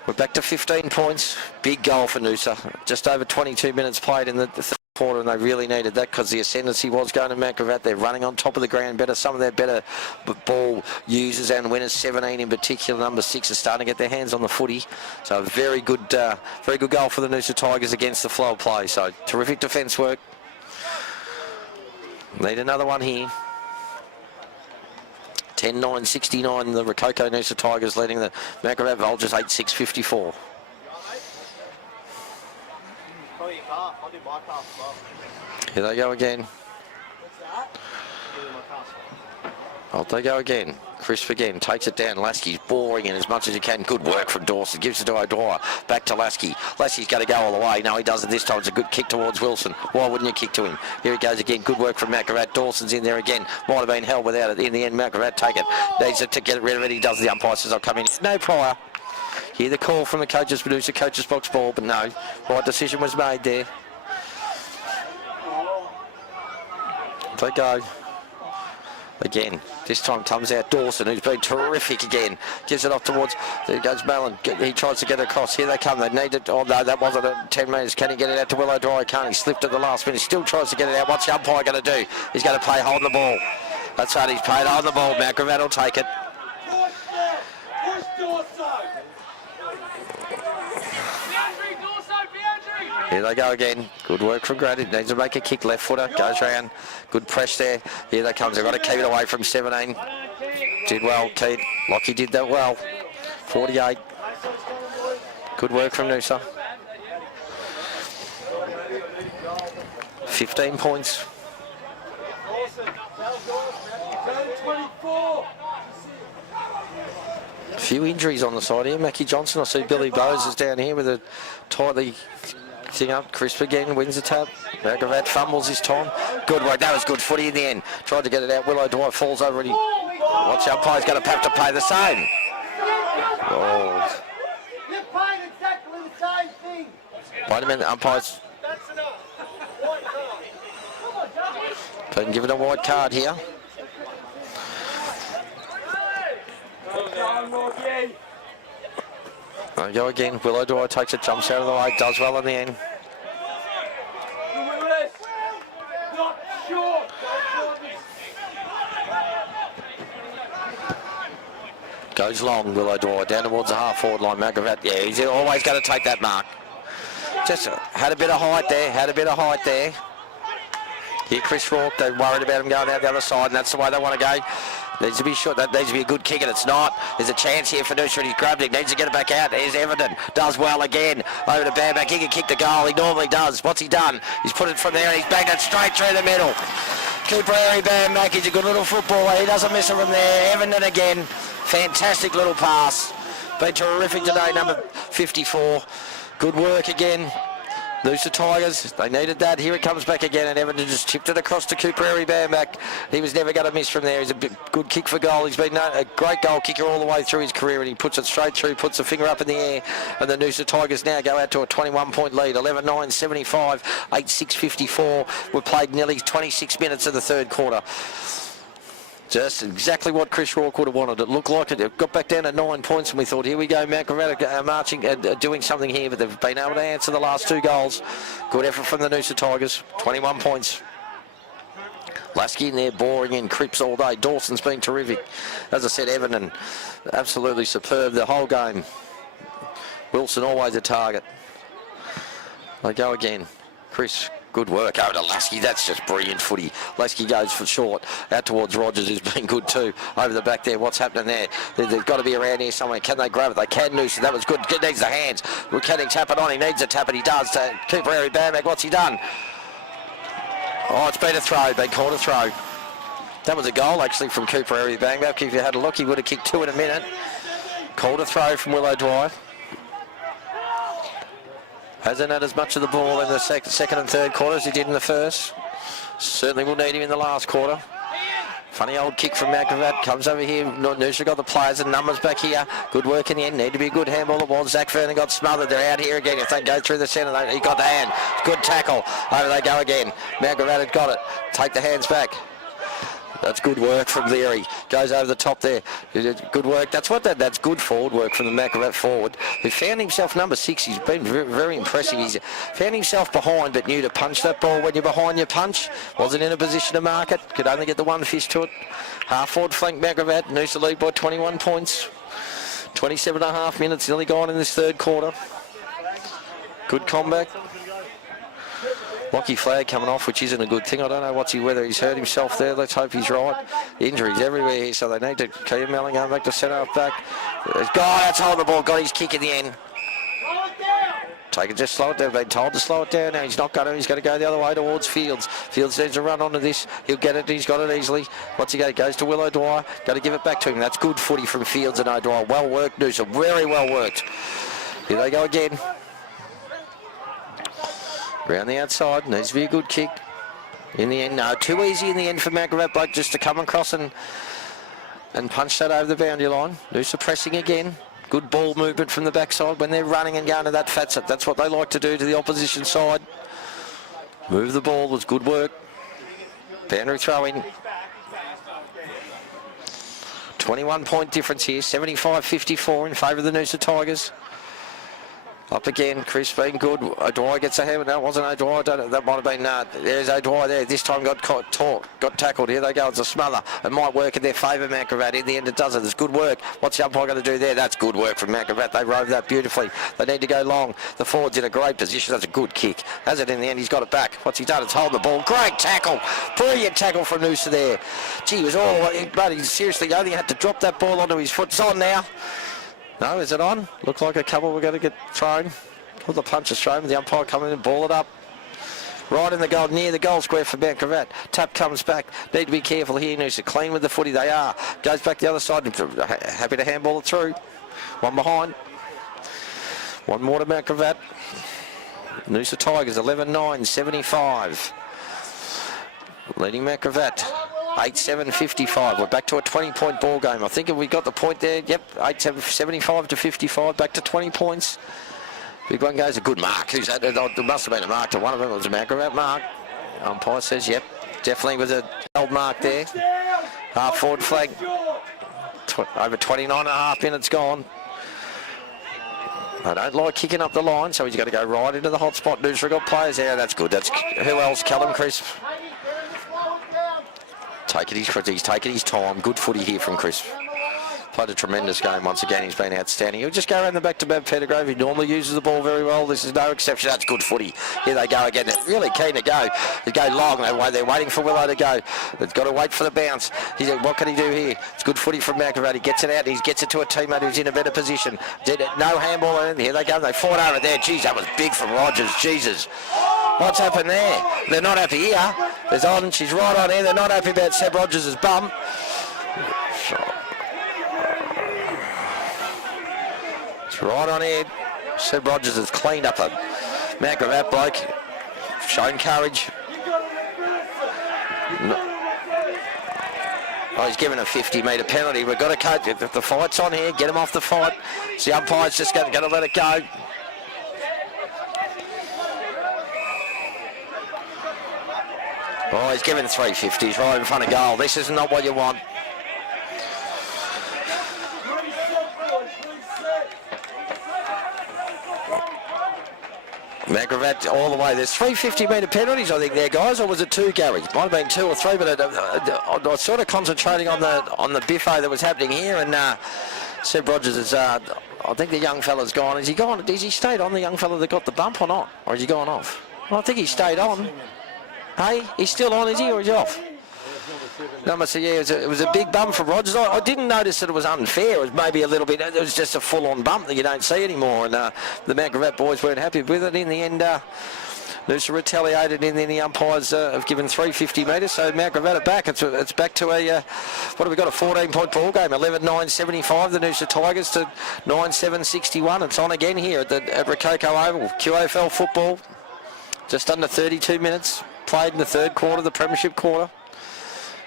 We're back to 15 points. Big goal for Noosa. Just over 22 minutes played in the third quarter, and they really needed that because the ascendancy was going to Makarata. They're running on top of the ground better. Some of their better ball users and winners, 17 in particular, number 6, are starting to get their hands on the footy. So very good goal for the Noosa Tigers against the flow of play. So terrific defence work. Need another one here. 10-9-69, the Rococo Noosa Tigers leading the Makarata Vultures 8-6-54. Here they go again. Off they go again. Crisp again, takes it down. Lasky's boring in as much as he can. Good work from Dawson. Gives it to O'Dwyer. Back to Lasky. Lasky's going to go all the way. No, he doesn't this time. It's a good kick towards Wilson. Why wouldn't you kick to him? Here he goes again. Good work from Makarata. Dawson's in there again. Might have been held without it. In the end, Makarata take it. Needs to get rid of it. He does. The umpire says, I'll come in. No prior. Hear the call from the coach's producer, coach's box ball, but no. Right decision was made there. They go. Again, this time comes out Dawson, who's been terrific again. Gives it off towards, there goes Mellon. He tries to get it across. Here they come. They need it. Oh, no, that wasn't at 10 metres. Can he get it out to Will O'Dwyer? Can't. He slipped at the last minute. Still tries to get it out. What's the umpire going to do? He's going to play holding the ball. That's right, he's paid on the ball. McGravat will take it. Push there. Push Noosa. Here they go again. Good work from Grady. Needs to make a kick. Left footer. Goes round. Good press there. Here they come. They've got to keep it away from 17. Did well, Keith. Lockie did that well. 48. Good work from Noosa. 15 points. 24. A few injuries on the side here. Mackie Johnson. I see Billy Bowes is down here with a tightly thing up. Crisp again. Wins the tap. McGravat fumbles this time. Good work. That was good footy in the end. Tried to get it out. Willow Dwight falls over and he... Watch the umpire's going to have to pay the same. Oh. You're paying exactly the same thing. Wait a minute. Umpire's That's enough. White card. been given a white card here. There we go again. Willow Dwight takes it, jumps out of the way, does well in the end. Not sure. Goes long, Willow Dwight, down towards the half-forward line. McGravat, yeah, he's always going to take that mark. Just had a bit of height there, Here, Chris Rourke, they're worried about him going out the other side, and that's the way they want to go. Needs to be short. That needs to be a good kick, and it's not. There's a chance here for Noosa, and he's grabbed it. Needs to get it back out. There's Everton. Does well again. Over to Bamback. He can kick the goal. He normally does. What's he done? He's put it from there, and he's banged it straight through the middle. Cooper Harry Bamback. He's a good little footballer. He doesn't miss it from there. Everton again. Fantastic little pass. Been terrific today, number 54. Good work again. Noosa Tigers, they needed that. Here it comes back again, and Everton just chipped it across to Cooper Harry Bamback. He was never going to miss from there. He's a good kick for goal. He's been a great goal kicker all the way through his career, and he puts it straight through, puts the finger up in the air, and the Noosa Tigers now go out to a 21-point lead. 11-9, 75, 8-6, 54. We've played nearly 26 minutes of the third quarter. Just exactly what Chris Rourke would have wanted. It looked like it got back down to 9 points, and we thought, here we go, McGravat marching, doing something here, but they've been able to answer the last two goals. Good effort from the Noosa Tigers, 21 points. Lasky in there, boring in, Cripps all day. Dawson's been terrific. As I said, Everton, absolutely superb the whole game. Wilson always a target. They go again. Chris. Good work over to Lasky. That's just brilliant footy. Lasky goes for short. Out towards Rogers, who's been good too. Over the back there. What's happening there? They've got to be around here somewhere. Can they grab it? They can, Noosa. That was good. He needs the hands. Can he tap it on? He needs a tap, and he does. Cooper Harry Bamback, what's he done? Oh, it's been a throw. Been called a throw. That was a goal, actually, from Cooper Harry Bamback. If you had a look, he would have kicked two in a minute. Called a throw from Willow Dwight. Hasn't had as much of the ball in the second and third quarter as he did in the first. Certainly will need him in the last quarter. Funny old kick from McGravat. Comes over here. Noosa got the players and numbers back here. Good work in the end. Need to be a good handball. It was. Zach Vernon got smothered. They're out here again. If they go through the centre, he got the hand. Good tackle. Over they go again. McGravat had got it. Take the hands back. That's good work from Leary. Goes over the top there. Good work. That's good forward work from the McGravat forward. He found himself number 6. He's been very, very impressive. He's found himself behind, but knew to punch that ball when you're behind your punch. Wasn't in a position to mark it. Could only get the one fist to it. Half forward flank McGravat. Noosa lead by 21 points. 27.5 minutes nearly gone in this third quarter. Good comeback. Lockie flag coming off, which isn't a good thing. I don't know whether he's hurt himself there. Let's hope he's right. Injuries everywhere here, so they need to keep Melling going back to centre half back. That's holding the ball. Got his kick in the end. Take it, just slow it down. They've been told to slow it down. Now he's not going to. He's going to go the other way towards Fields. Fields needs to run onto this. He'll get it. He's got it easily. What's he go? Goes to Will O'Dwyer. Got to give it back to him. That's good footy from Fields and O'Dwyer. Well worked, Noosa. Very well worked. Here they go again. Around the outside, needs to be a good kick. In the end, no, too easy in the end for McGravat bloke just to come across and punch that over the boundary line. Noosa pressing again. Good ball movement from the backside when they're running and going to that fat set. That's what they like to do to the opposition side. Move the ball was good work. Boundary throw in. 21-point difference here, 75-54 in favour of the Noosa Tigers. Up again, Chris being good. O'Dwyer gets a hammer. No, it wasn't O'Dwyer. That might have been, there's O'Dwyer there. This time got tackled. Here they go. It's a smother. It might work in their favour, Mount Gravatt. In the end, it doesn't. It's good work. What's the umpire going to do there? That's good work from Mount Gravatt. They rove that beautifully. They need to go long. The forward's in a great position. That's a good kick. Has it in the end? He's got it back. What's he done? It's hold the ball. Great tackle. Brilliant tackle from Noosa there. Gee, he was but he seriously only had to drop that ball onto his foot. It's on now. No, is it on? Looks like a couple we're going to get thrown. All the punches thrown. The umpire coming in and ball it up. Right in the goal, near the goal square for Mount Gravatt. Tap comes back. Need to be careful here, Noosa. Clean with the footy. They are. Goes back the other side. Happy to handball it through. One behind. One more to Mount Gravatt. Noosa Tigers 11-9-75. Leading Mount Gravatt 8-7-55. We're back to a 20-point ball game. I think if we got the point there, yep, 8-7-75 to 55. Back to 20 points. Big one goes, a good mark. Who's that? There must have been a mark to one of them. It was a Mount Gravatt mark. Umpire says, yep, definitely was a old mark there. Half forward flag. Over 29 and a half minutes gone. I don't like kicking up the line, so he's got to go right into the hot spot. Noosa got players there. That's good. That's who else? Callum Crisp. He's taking his time. Good footy here from Crisp. Played a tremendous game once again. He's been outstanding. He'll just go around the back to Bev Pettigrove. He normally uses the ball very well. This is no exception. That's good footy. Here they go again. They're really keen to go. They go long. They're waiting for Willow to go. They've got to wait for the bounce. What can he do here? It's good footy from Mount Gravatt. He gets it out. He gets it to a teammate who's in a better position. No handball in. Here they go. They fought over there. Geez, that was big from Rogers. Jesus. What's happened there? They're not happy here. There's on. She's right on here. They're not happy about Seb Rogers' bum. Right on here. Seb Rogers has cleaned up a Mount Gravatt bloke. Shown courage. No. Oh, he's given a 50-metre penalty. We've got to coach. If the fight's on here, get him off the fight. So the umpire's just going to let it go. Oh, he's given 350s right in front of goal. This is not what you want. Mount Gravatt all the way. There's 350-metre penalties, I think, there, guys, or was it two, Gary? Might have been 2 or 3, but I was sort of concentrating on the biffo that was happening here, and Seb Rogers is. I think the young fella's gone. Is he gone? Has he stayed on, the young fella that got the bump, or not? Or has he gone off? Well, I think he stayed on. Hey, he's still on, is he, or is he off? No, yeah, it was a big bump from Rogers. I didn't notice that it was unfair. It was maybe a little bit. It was just a full-on bump that you don't see anymore. And the Mount Gravatt boys weren't happy with it. In the end, Noosa retaliated, and then the umpires have given 350 metres. So Mount Gravatt are back. It's back to a what have we got? A 14-point ball game. 11-9-75. The Noosa Tigers to 9-7-61. It's on again here at Rococo Oval. QAFL football. Just under 32 minutes played in the third quarter, the premiership quarter.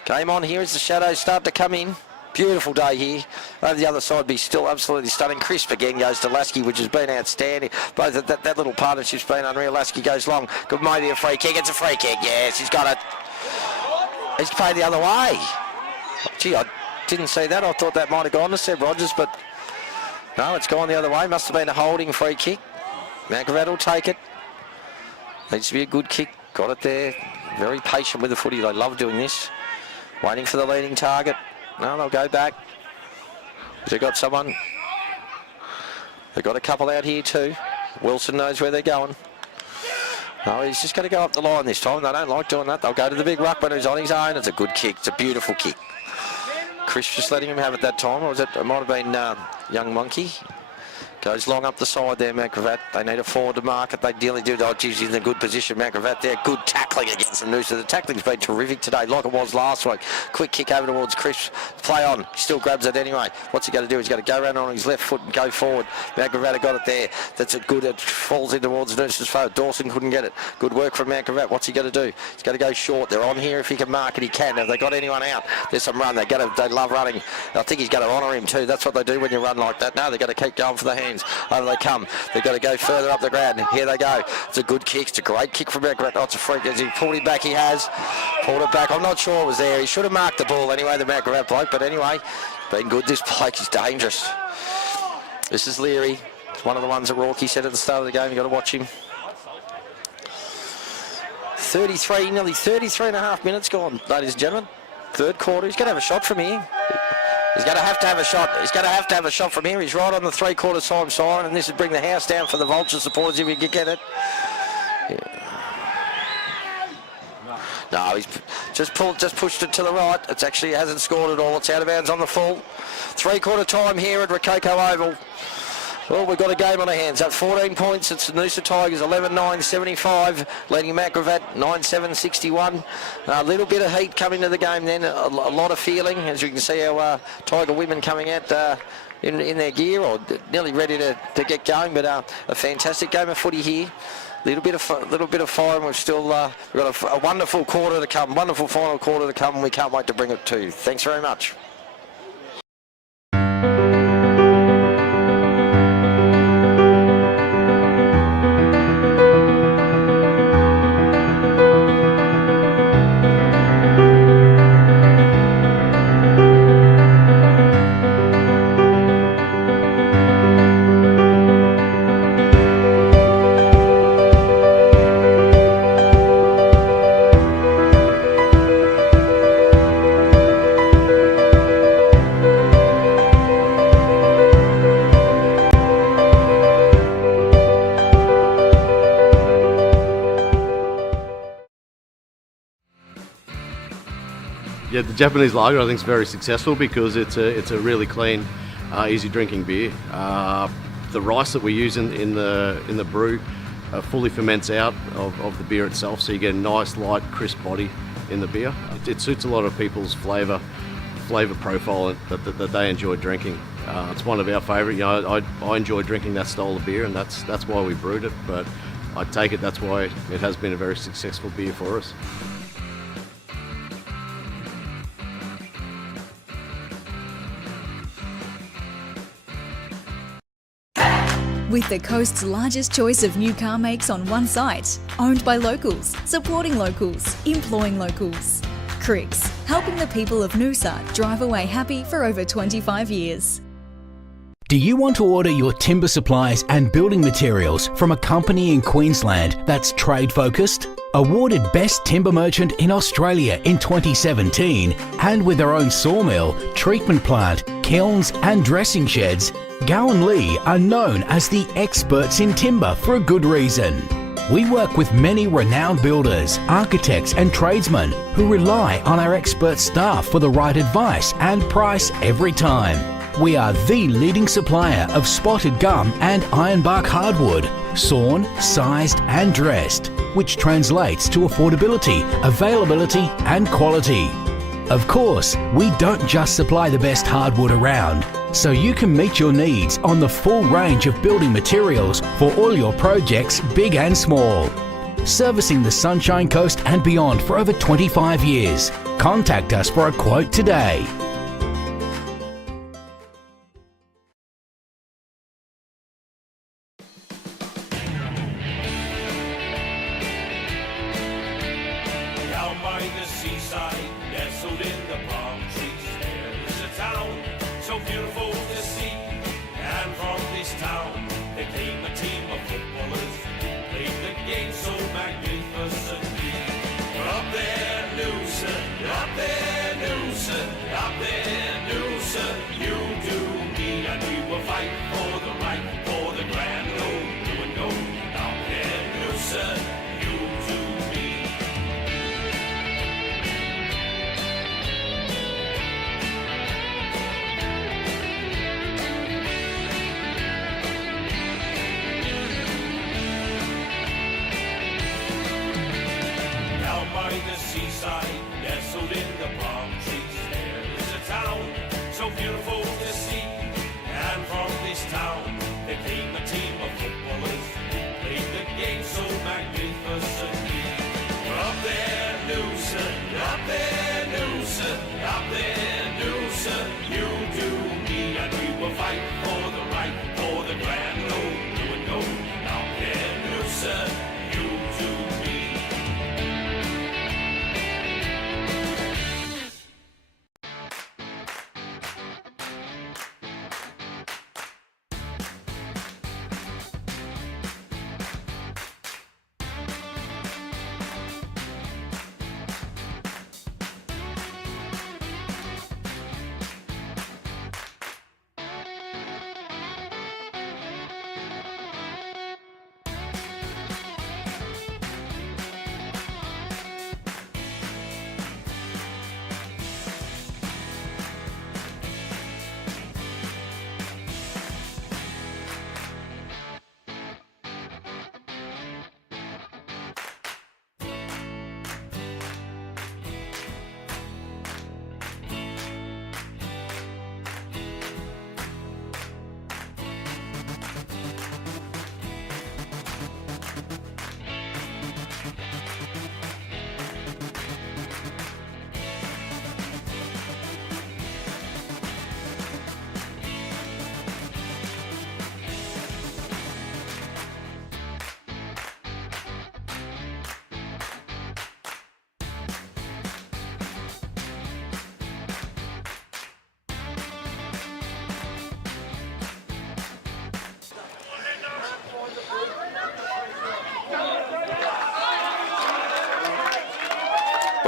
Game on here as the shadows start to come in. Beautiful day here. Over the other side, be still absolutely stunning. Crisp again goes to Lasky, which has been outstanding. Both that little partnership's been unreal. Lasky goes long. Good, maybe a free kick. It's a free kick. Yes, he's got it. He's played the other way. Gee, I didn't see that. I thought that might have gone to Seb Rogers, but no, it's gone the other way. Must have been a holding free kick. Mount Gravatt will take it. Needs to be a good kick. Got it there. Very patient with the footy. They love doing this. Waiting for the leading target. No, they'll go back. They've got someone. They've got a couple out here too. Wilson knows where they're going. No, he's just going to go up the line this time. They don't like doing that. They'll go to the big ruckman who's on his own. It's a good kick. It's a beautiful kick. Chris just letting him have it that time. Or was it might have been Young Monkey. Goes long up the side there, Mount Gravatt. They need a forward to mark it. They dearly do. Oh, geez, he's in a good position. Mount Gravatt there. Good tackling against the Noosa. The tackling's been terrific today, like it was last week. Quick kick over towards Chris. Play on. He still grabs it anyway. What's he going to do? He's got to go around on his left foot and go forward. Mount Gravatt got it there. That's a good. It falls in towards Noosa's forward. Dawson couldn't get it. Good work from Mount Gravatt. What's he going to do? He's going to go short. They're on here. If he can mark it, he can. Have they got anyone out? There's some run. They love running. I think he's going to honour him too. That's what they do when you run like that. No, they've got to keep going for the hands. Over they come. They've got to go further up the ground. Here they go. It's a good kick. It's a great kick from Mount Gravatt. Oh, it's a freak. As he pulled it back, he has. Pulled it back. I'm not sure it was there. He should have marked the ball anyway, the Mount Gravatt bloke. But anyway, been good. This bloke is dangerous. This is Leary. It's one of the ones that Rourke said at the start of the game. You've got to watch him. 33, nearly 33 and a half minutes gone, ladies and gentlemen. Third quarter. He's going to have a shot from here. He's going to have to have a shot. He's going to have to have a shot from here. He's right on the three-quarter time siren, and this would bring the house down for the Vulture supporters if he could get it. Yeah. No, he's just pushed it to the right. It's actually hasn't scored at all. It's out of bounds on the full. Three-quarter time here at Rococo Oval. Well, we've got a game on our hands. At 14 points, it's the Noosa Tigers 11-9-75, leading Macrovat 9-7-61. A little bit of heat coming to the game then, a lot of feeling, as you can see our Tiger women coming out in their gear, or nearly ready to get going, but a fantastic game of footy here. Little bit of fire, and we've got a wonderful quarter to come, wonderful final quarter to come, and we can't wait to bring it to you. Thanks very much. Yeah, the Japanese lager I think is very successful because it's a really clean, easy drinking beer. The rice that we use in the brew fully ferments out of the beer itself, so you get a nice light, crisp body in the beer. It suits a lot of people's flavour profile that they enjoy drinking. It's one of our favourite. You know, I enjoy drinking that style of beer, and that's why we brewed it. But I take it that's why it has been a very successful beer for us. With the coast's largest choice of new car makes on one site, owned by locals, supporting locals, employing locals. Cricks, helping the people of Noosa drive away happy for over 25 years. Do you want to order your timber supplies and building materials from a company in Queensland that's trade focused? Awarded Best Timber Merchant in Australia in 2017, and with their own sawmill, treatment plant, kilns and dressing sheds, Gowan Lee are known as the experts in timber for a good reason. We work with many renowned builders, architects and tradesmen who rely on our expert staff for the right advice and price every time. We are the leading supplier of spotted gum and ironbark hardwood, sawn, sized and dressed, which translates to affordability, availability and quality. Of course, we don't just supply the best hardwood around, so you can meet your needs on the full range of building materials for all your projects, big and small. Servicing the Sunshine Coast and beyond for over 25 years. Contact us for a quote today. Down by the seaside, nestled in the palm trees, there is a town so beautiful to see. And from this town, there came a team of footballers who played the game so magnificently. Up there, Noosa, up there, Noosa, up there.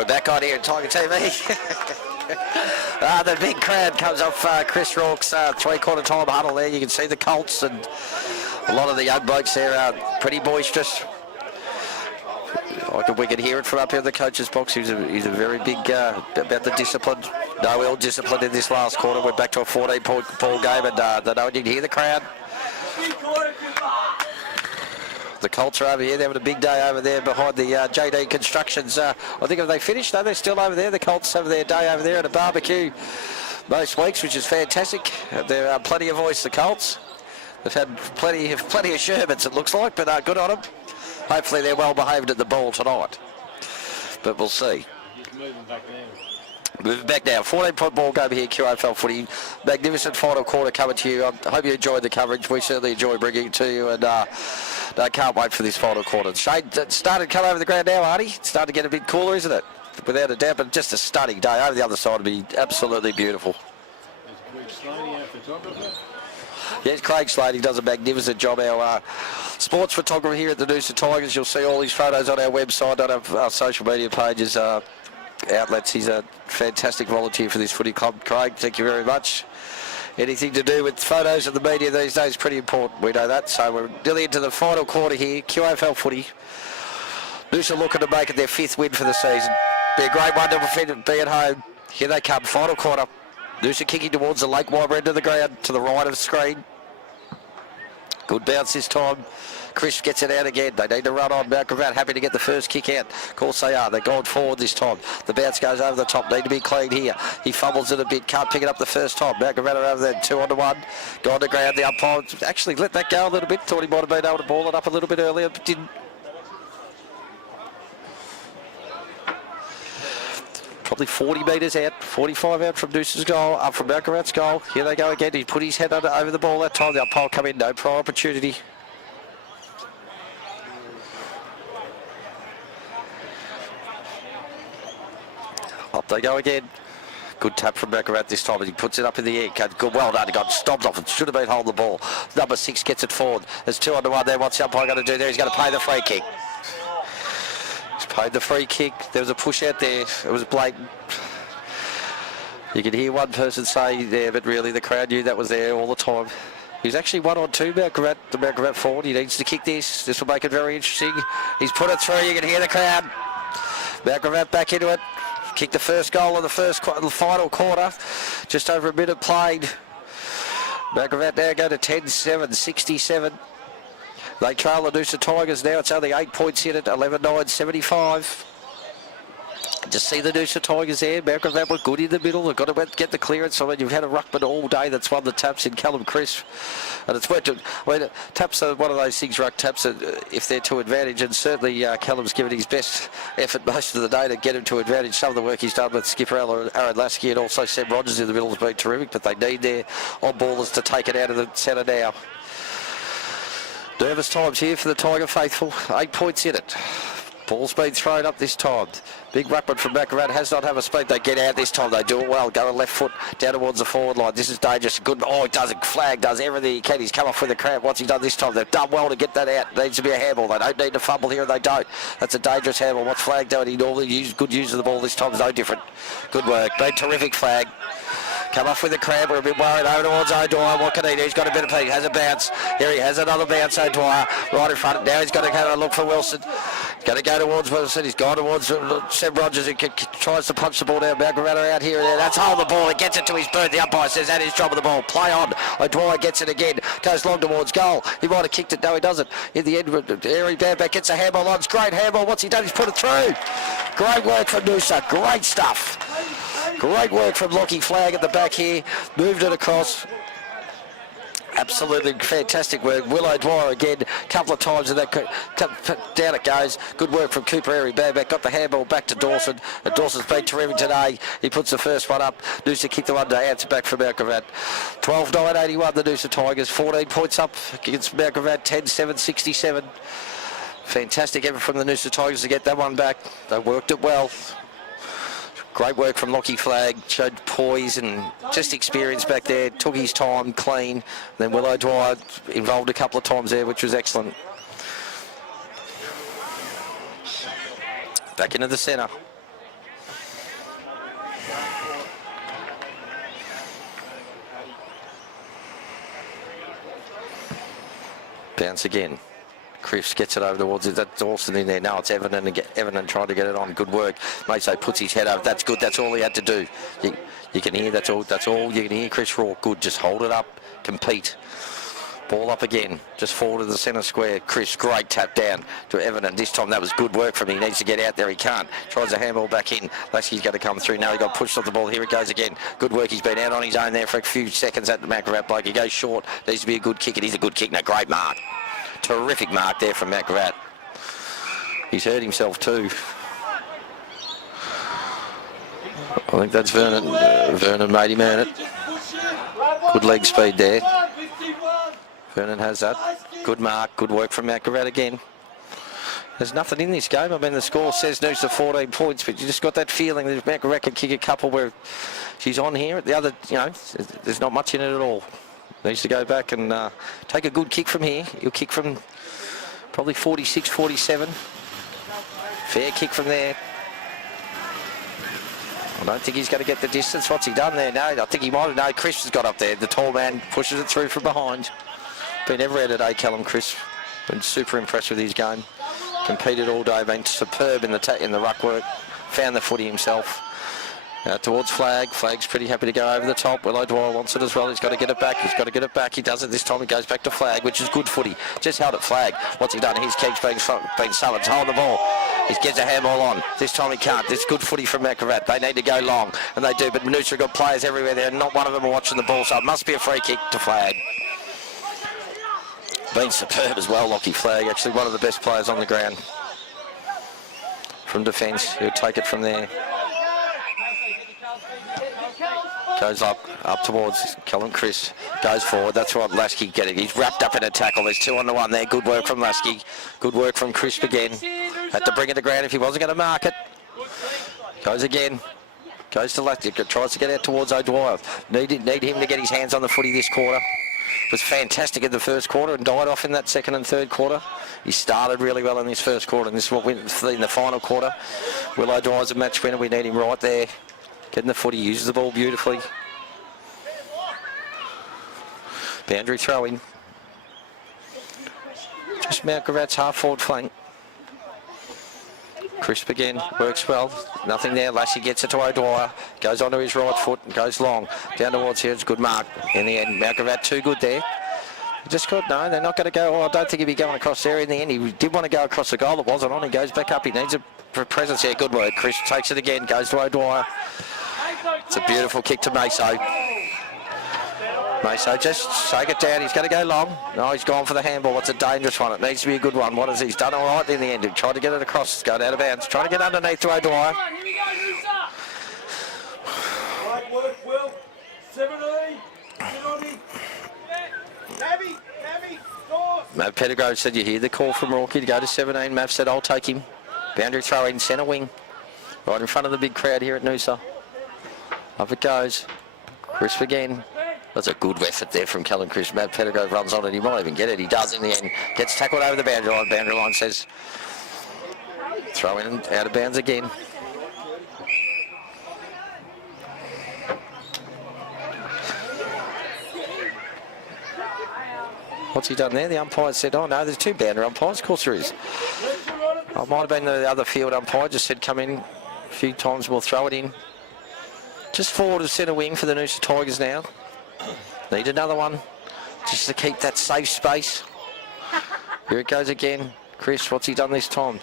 back on here at Tiger TV. The big crowd comes off Chris Rourke's three-quarter time huddle there. You can see the Colts and a lot of the young blokes there are pretty boisterous. We can hear it from up here in the coach's box. He's a very big about the discipline. No ill discipline in this last quarter. We're back to a 14-point ball game, and you can hear the crowd. The Colts are over here. They're having a big day over there behind the JD Constructions. I think have they finished? No, they're still over there. The Colts have their day over there at a barbecue most weeks, which is fantastic. There are plenty of voice, the Colts. They've had plenty of sherbets, it looks like, but good on them. Hopefully they're well behaved at the ball tonight. But we'll see. Moving back now, 14-point ball game here, QAFL footy. Magnificent final quarter coming to you. I hope you enjoyed the coverage. We certainly enjoy bringing it to you, and I can't wait for this final quarter. Shane, it's started to come over the ground now, Artie. It's starting to get a bit cooler, isn't it? Without a doubt, but just a stunning day. Over the other side will be absolutely beautiful. Yes, Craig Slade, does a magnificent job. Our sports photographer here at the Noosa Tigers. You'll see all his photos on our website, on our social media pages, outlets. He's a fantastic volunteer for this footy club. Craig, thank you very much. Anything to do with photos of the media these days is pretty important. We know that. So we're nearly into the final quarter here. QAFL footy. Noosa looking to make it their 5th win for the season. Be a great one to be at home. Here they come, final quarter. Noosa kicking towards the Lake Wyber end of the ground, to the right of the screen. Good bounce this time. Chris gets it out again. They need to run on. Mount Gravatt happy to get the first kick out. Of course they are. They're going forward this time. The bounce goes over the top. Need to be clean here. He fumbles it a bit. Can't pick it up the first time. Mount Gravatt are over there. 2-on-1. Gone to ground. The umpire actually let that go a little bit. Thought he might have been able to ball it up a little bit earlier, but didn't. Probably 40 metres out, 45 out from Noosa's goal, up from Mount Gravatt's goal. Here they go again. He put his head over the ball that time. The umpire come in. No prior opportunity. Up they go again. Good tap from Mount Gravatt this time, but he puts it up in the air. Good, well done. He got stomped off and should have been holding the ball. Number 6 gets it forward. There's 2-on-1 there. What's the umpire going to do there? He's going to play the free kick. He's played the free kick. There was a push out there. It was blatant. You could hear one person say there, but really the crowd knew that was there all the time. He's actually 1-on-2, Mount Gravatt, the Mount Gravatt forward. He needs to kick this. This will make it very interesting. He's put it through. You can hear the crowd. Mount Gravatt back into it. Kicked the first goal of the final quarter. Just over a minute played. Mount Gravatt now go to 10-7, 67. They trail the Noosa Tigers now. It's only 8 points in it, 11-9, 75. Just see the Noosa Tigers there. Mount Gravatt were good in the middle. They've got to get the clearance. I mean, you've had a ruckman all day that's won the taps in Callum Crisp. And it's worked. I mean, taps are one of those things, ruck taps, if they're to advantage. And certainly Callum's given his best effort most of the day to get him to advantage. Some of the work he's done with skipper Aaron Lasky and also Sam Rogers in the middle has been terrific. But they need their on-ballers to take it out of the centre now. Nervous times here for the Tiger faithful. 8 points in it. Ball's been thrown up this time. Big ruckman from Mount Gravatt has not have a speed. They get out this time. They do it well. Go on left foot down towards the forward line. This is dangerous. Good. Oh, he does it. Flag does everything he can. He's come off with a cramp. What's he done this time? They've done well to get that out. Needs to be a handball. They don't need to fumble here, and they don't. That's a dangerous handball. What's Flag doing? He normally good use of the ball. This time is no different. Good work. Been terrific, Flag. Come off with a cramp. We're a bit worried. Over towards O'Dwyer. What can he do? He's got a bit of peak. Has a bounce. Here he has another bounce. O'Dwyer right in front. Now he's got to go and look for Wilson. Going to go towards Wilson. He's gone towards Sam Rogers. He tries to punch the ball down. Mount Gravatt out here and there. That's hold the ball. He gets it to his bird. The umpire says that is job of the ball. Play on. O'Dwyer gets it again. Goes long towards goal. He might have kicked it. No, he doesn't. In the end, Airy Bamback gets a handball on. It's great handball. What's he done? He's put it through. Great work from Noosa. Great stuff. Great work from Lockie Flag at the back here. Moved it across. Absolutely fantastic work. Will O'Dwyer again, a couple of times, and that down it goes. Good work from Cooper Airy Bamback. Got the handball back to Dawson. And Dawson's been terrific today. He puts the first one up. Noosa kicked the one to answer back from Mount Gravatt. 12-9, 81, the Noosa Tigers. 14 points up against Mount Gravatt. 10-7, 67. Fantastic effort from the Noosa Tigers to get that one back. They worked it well. Great work from Lockie Flag, showed poise and just experience back there, took his time, clean. Then Will O'Dwyer involved a couple of times there, which was excellent. Back into the centre. Bounce again. Chris gets it over towards it. That's Dawson in there. Now it's Evan trying to get it on. Good work. Maso puts his head up. That's good. That's all he had to do. You can hear that's all you can hear. Chris Rourke. Good. Just hold it up. Compete. Ball up again. Just forward to the centre square. Chris, great tap down to Evan. This time that was good work from him. He needs to get out there. He can't. Tries to handball back in. Lasky's going to come through. Now he got pushed off the ball. Here it goes again. Good work. He's been out on his own there for a few seconds at the Macravat bloke. He goes short. Needs to be a good kick. It is a good kick and a great mark. Terrific mark there from Macravat. He's hurt himself too. I think that's Vernon. Vernon made him earn it. Good leg speed there. Vernon has that. Good mark. Good work from Macravat again. There's nothing in this game. I mean, the score says Noosa 14 points, but you just got that feeling that Macravat can kick a couple where she's on here. The other, there's not much in it at all. Needs to go back and take a good kick from here. He'll kick from probably 46, 47. Fair kick from there. I don't think he's going to get the distance. What's he done there? No, I think he might have. No, Chris has got up there. The tall man pushes it through from behind. Been everywhere today, Callum Chris. Been super impressed with his game. Competed all day. Been superb in the ruck work. Found the footy himself. Towards Flag. Flag's pretty happy to go over the top. Willow Dwyer wants it as well. He's got to get it back. He's got to get it back. He does it this time. He goes back to Flag, which is good footy. Just held at Flag. What's he done? His keeps being summoned to hold the ball. He gets a handball on. This time he can't. This good footy from Macravat. They need to go long, and they do. But Noosa got players everywhere there, and not one of them are watching the ball, so it must be a free kick to Flag. Been superb as well, Lockie Flag. Actually one of the best players on the ground. From defence, he'll take it from there. Goes up towards Callum Chris. Goes forward. That's right, Lasky get it. He's wrapped up in a tackle. There's 2 on the 1 there. Good work from Lasky. Good work from Crisp again. Had to bring it to ground if he wasn't going to mark it. Goes again. Goes to Lasky. Tries to get out towards O'Dwyer. Need him to get his hands on the footy this quarter. Was fantastic in the first quarter and died off in that second and third quarter. He started really well in this first quarter, and this is what went in the final quarter. Will O'Dwyer's a match winner. We need him right there. Getting the footy, uses the ball beautifully. Boundary throw-in. Just Macravat's half-forward flank. Crisp again, works well. Nothing there. Lassie gets it to O'Dwyer. Goes onto his right foot and goes long. Down towards here, it's a good mark. In the end, Macravat too good there. Just got, no, they're not going to go. Oh, I don't think he'll be going across there in the end. He did want to go across the goal that wasn't on. He goes back up. He needs a presence here. Good work. Chris takes it again. Goes to O'Dwyer. It's a beautiful kick to Maso. Maso just shake it down. He's going to go long. No, he's gone for the handball. It's a dangerous one. It needs to be a good one. What is he? He's done all right in the end. He tried to get it across. It's going out of bounds. Trying to get underneath to O'Dwyer. Right work, Will. 17. Get on him. Nabby, scores. Mav Pettigrove said you hear the call from Rourke to go to 17. Mav said I'll take him. Boundary throw in centre wing. Right in front of the big crowd here at Noosa. Up it goes. Crisp again. That's a good effort there from Callum Chris. Mav Pettigrove runs on it. He might even get it. He does in the end. Gets tackled over the boundary line. Boundary line says throw in and out of bounds again. What's he done there? The umpire said, oh no, there's 2 boundary umpires. Of course there is. I might have been the other field umpire. Just said come in a few times. We'll throw it in. Just forward to centre wing for the Noosa Tigers now. Need another one just to keep that safe space. Here it goes again. Chris, what's he done this time?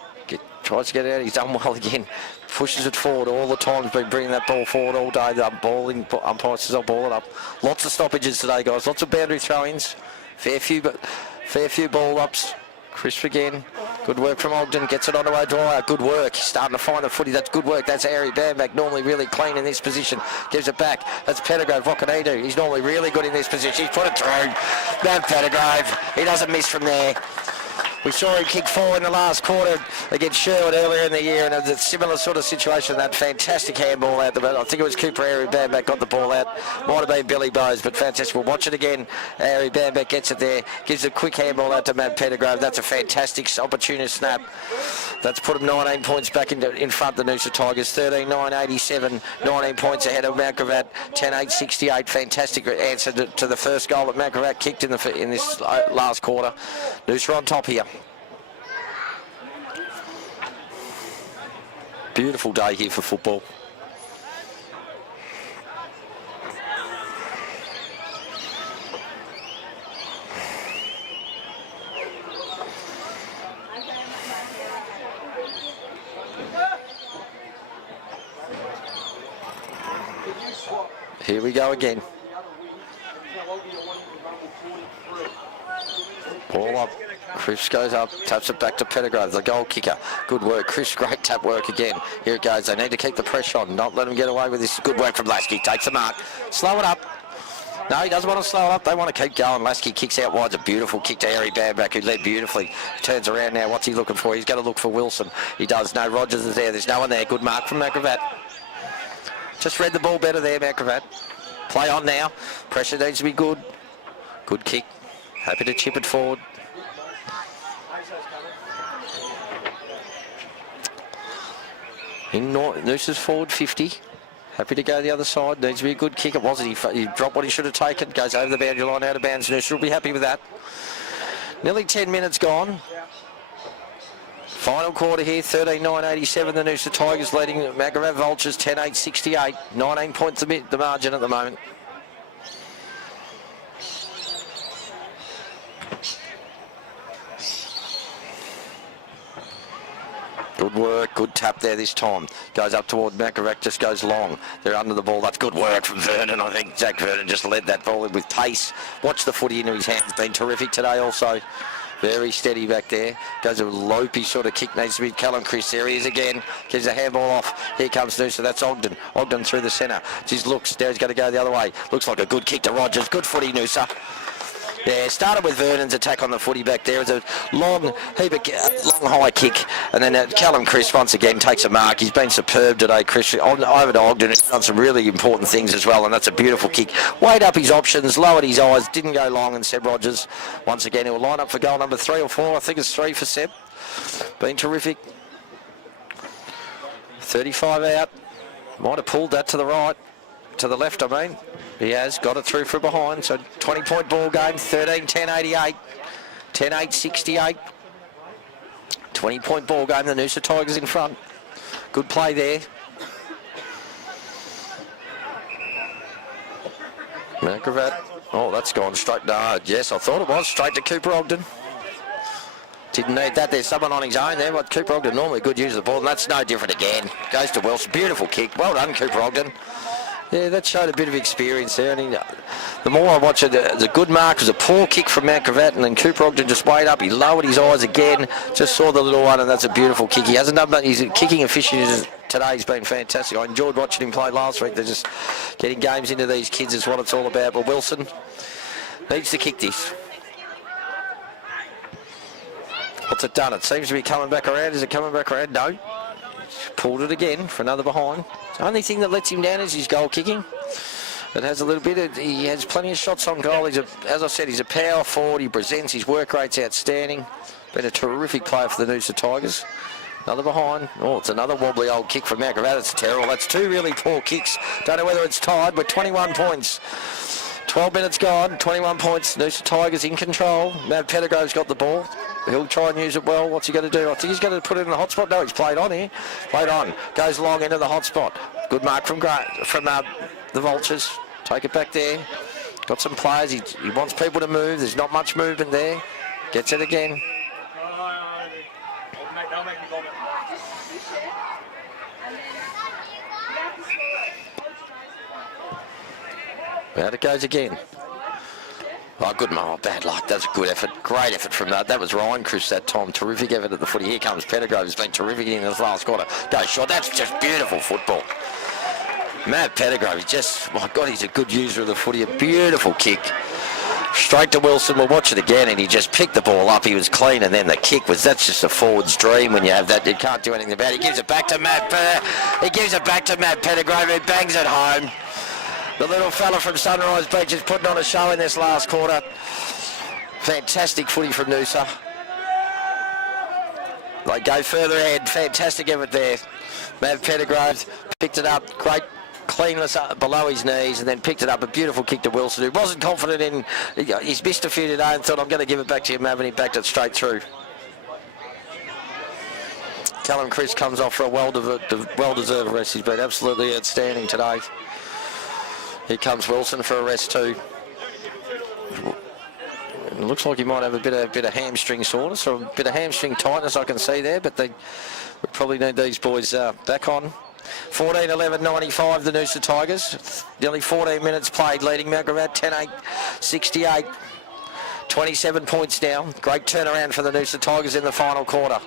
Tries to get it out. He's done well again. Pushes it forward all the time. He's been bringing that ball forward all day. The umpire says I'll ball it up. Lots of stoppages today, guys. Lots of boundary throw-ins. Fair few ball ups. Crisp again. Good work from Ogden. Gets it onto O'Dwyer. Good work. He's starting to find the footy. That's good work. That's Harry Bamback. Normally really clean in this position. Gives it back. That's Pettigrove. What can he do? He's normally really good in this position. He's put it through. Mav Pettigrove. He doesn't miss from there. We saw him kick 4 in the last quarter against Sherwood earlier in the year, and it was a similar sort of situation. That fantastic handball out the back. I think it was Cooper Airy Bamback got the ball out. Might have been Billy Bowes, but fantastic. We'll watch it again. Airy Bamback gets it there, gives a quick handball out to Matt Pettigrove. That's a fantastic opportunist snap. That's put him 19 points back in front of the Noosa Tigers. 13-9-87, 19 points ahead of Mount Gravatt. 10-8-68. Fantastic answer to the first goal that Mount Gravatt kicked in this last quarter. Noosa on top here. Beautiful day here for football. Here we go again. Ball up. Chris goes up, taps it back to Pettigrove, the goal kicker. Good work, Chris. Great tap work again. Here it goes. They need to keep the pressure on, not let them get away with this. Good work from Lasky. Takes the mark. Slow it up. No, he doesn't want to slow it up. They want to keep going. Lasky kicks out wide. It's a beautiful kick to Harry Bamback, who led beautifully. Turns around now. What's he looking for? He's going to look for Wilson. He does. No, Rogers is there. There's no one there. Good mark from Mount Gravatt. Just read the ball better there, Mount Gravatt. Play on now. Pressure needs to be good. Good kick. Happy to chip it forward. In Noosa's forward 50. Happy to go the other side. Needs to be a good kick. It wasn't. He dropped what he should have taken. Goes over the boundary line, out of bounds. Noosa will be happy with that. Nearly 10 minutes gone. Final quarter here. 13-9-87. The Noosa Tigers leading Mount Gravatt Vultures 10-8-68. 19 points the margin at the moment. Good work, good tap there this time. Goes up toward Mount Gravatt, just goes long. They're under the ball. That's good work from Vernon. I think Zach Vernon just led that ball in with pace. Watch the footy into his hands. Been terrific today also. Very steady back there. Goes a lopey sort of kick. Needs to be Callum Chris. There he is again. Gives a handball off. Here comes Noosa. That's Ogden. Ogden through the centre. Just looks. Now he's going to go the other way. Looks like a good kick to Rogers. Good footy, Noosa. Yeah, started with Vernon's attack on the footy back there. It's a long high kick. And then Callum Chris once again takes a mark. He's been superb today, Chris. Over to Ogden. He's done some really important things as well, and that's a beautiful kick. Weighed up his options, lowered his eyes, didn't go long, and Seb Rogers, once again, he'll line up for goal number 3 or 4. I think it's 3 for Seb. Been terrific. 35 out. Might have pulled that to the right. To the left, I mean. He has got it through from behind. So 20-point ball game, 13-10-88, 10-8-68. 20-point ball game, the Noosa Tigers in front. Good play there. Mount Gravatt. Oh, that's gone straight. No, yes, I thought it was. Straight to Cooper Ogden. Didn't need that. There's someone on his own there. But Cooper Ogden, normally a good user of the ball, and that's no different again. Goes to Wilson. Beautiful kick. Well done, Cooper Ogden. Yeah, that showed a bit of experience there. And the more I watch it, it's a good mark. It was a poor kick from Mount Gravatt, and then Cooper Ogden just weighed up. He lowered his eyes again. Just saw the little one, and that's a beautiful kick. He hasn't done that. His kicking efficiency today has been fantastic. I enjoyed watching him play last week. They're just getting games into these kids is what it's all about. But Wilson needs to kick this. What's it done? It seems to be coming back around. Is it coming back around? No. Pulled it again for another behind. The only thing that lets him down is his goal kicking. It has a little bit. He has plenty of shots on goal. As I said, he's a power forward. He presents. His work rate's outstanding. Been a terrific player for the Noosa Tigers. Another behind. Oh, it's another wobbly old kick from Mount Gravatt. It's terrible. That's 2 really poor kicks. Don't know whether it's tied, but 21 points. 12 minutes gone, 21 points. Noosa Tigers in control. Matt Pettigrove's got the ball. He'll try and use it well. What's he going to do? I think he's going to put it in the hot spot. No, he's played on here. Played on. Goes long into the hot spot. Good mark from the Vultures. Take it back there. Got some players. He wants people to move. There's not much movement there. Gets it again. Out it goes again. Oh, good mark. Bad luck. That's a good effort. Great effort from that. That was Ryan Chris that time. Terrific effort at the footy. Here comes Pettigrove. Has been terrific in this last quarter. Goes short. That's just beautiful football. Matt Pettigrove, my God, he's a good user of the footy. A beautiful kick. Straight to Wilson. We'll watch it again, and he just picked the ball up. He was clean, and then the kick was, that's just a forward's dream when you have that. You can't do anything about it. He gives it back to Matt Pettigrew, who bangs it home. The little fella from Sunrise Beach is putting on a show in this last quarter. Fantastic footy from Noosa. They go further ahead. Fantastic effort there. Matt Pettigrew picked it up. Great cleanness up below his knees, and then picked it up. A beautiful kick to Wilson, who wasn't confident in. He's missed a few today and thought, I'm going to give it back to you, Mav, and he backed it straight through. Callum Chris comes off for a well-deserved rest. He's been absolutely outstanding today. Here comes Wilson for a rest too. It looks like he might have a bit of hamstring soreness or a bit of hamstring tightness, I can see there, but we probably need these boys back on. 14-11-95, the Noosa Tigers. Nearly 14 minutes played, leading Mount Gravatt 10-8, 68. 27 points now. Great turnaround for the Noosa Tigers in the final quarter.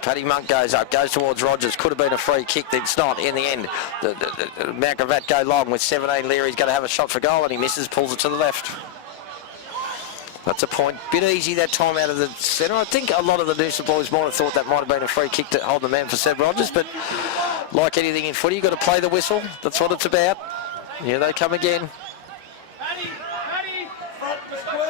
Paddy Monk goes up, goes towards Rogers. Could have been a free kick. It's not in the end. Mount Gravatt go long with 17. Leary's going to have a shot for goal, and he misses, pulls it to the left. That's a point. Bit easy that time out of the centre. I think a lot of the Noosa boys might have thought that might have been a free kick to hold the man for Seb Rogers, but like anything in footy, you've got to play the whistle. That's what it's about. Here they come again.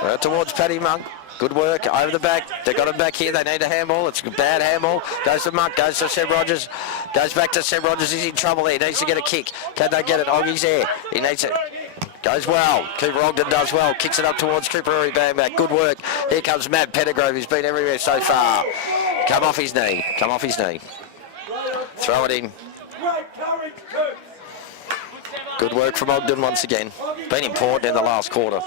Out towards Paddy Monk. Good work over the back. They got him back here. They need a handball. It's a bad handball. Goes to Monk. Goes to Seb Rogers. Goes back to Seb Rogers. He's in trouble here. Needs to get a kick. Can they get it? Oggy's there. He needs it. Goes well. Cooper Ogden does well. Kicks it up towards Cooper Bamback. Good work. Here comes Matt Pettigrew, who's been everywhere so far. Come off his knee. Come off his knee. Throw it in. Good work from Ogden once again. Been important in the last quarter.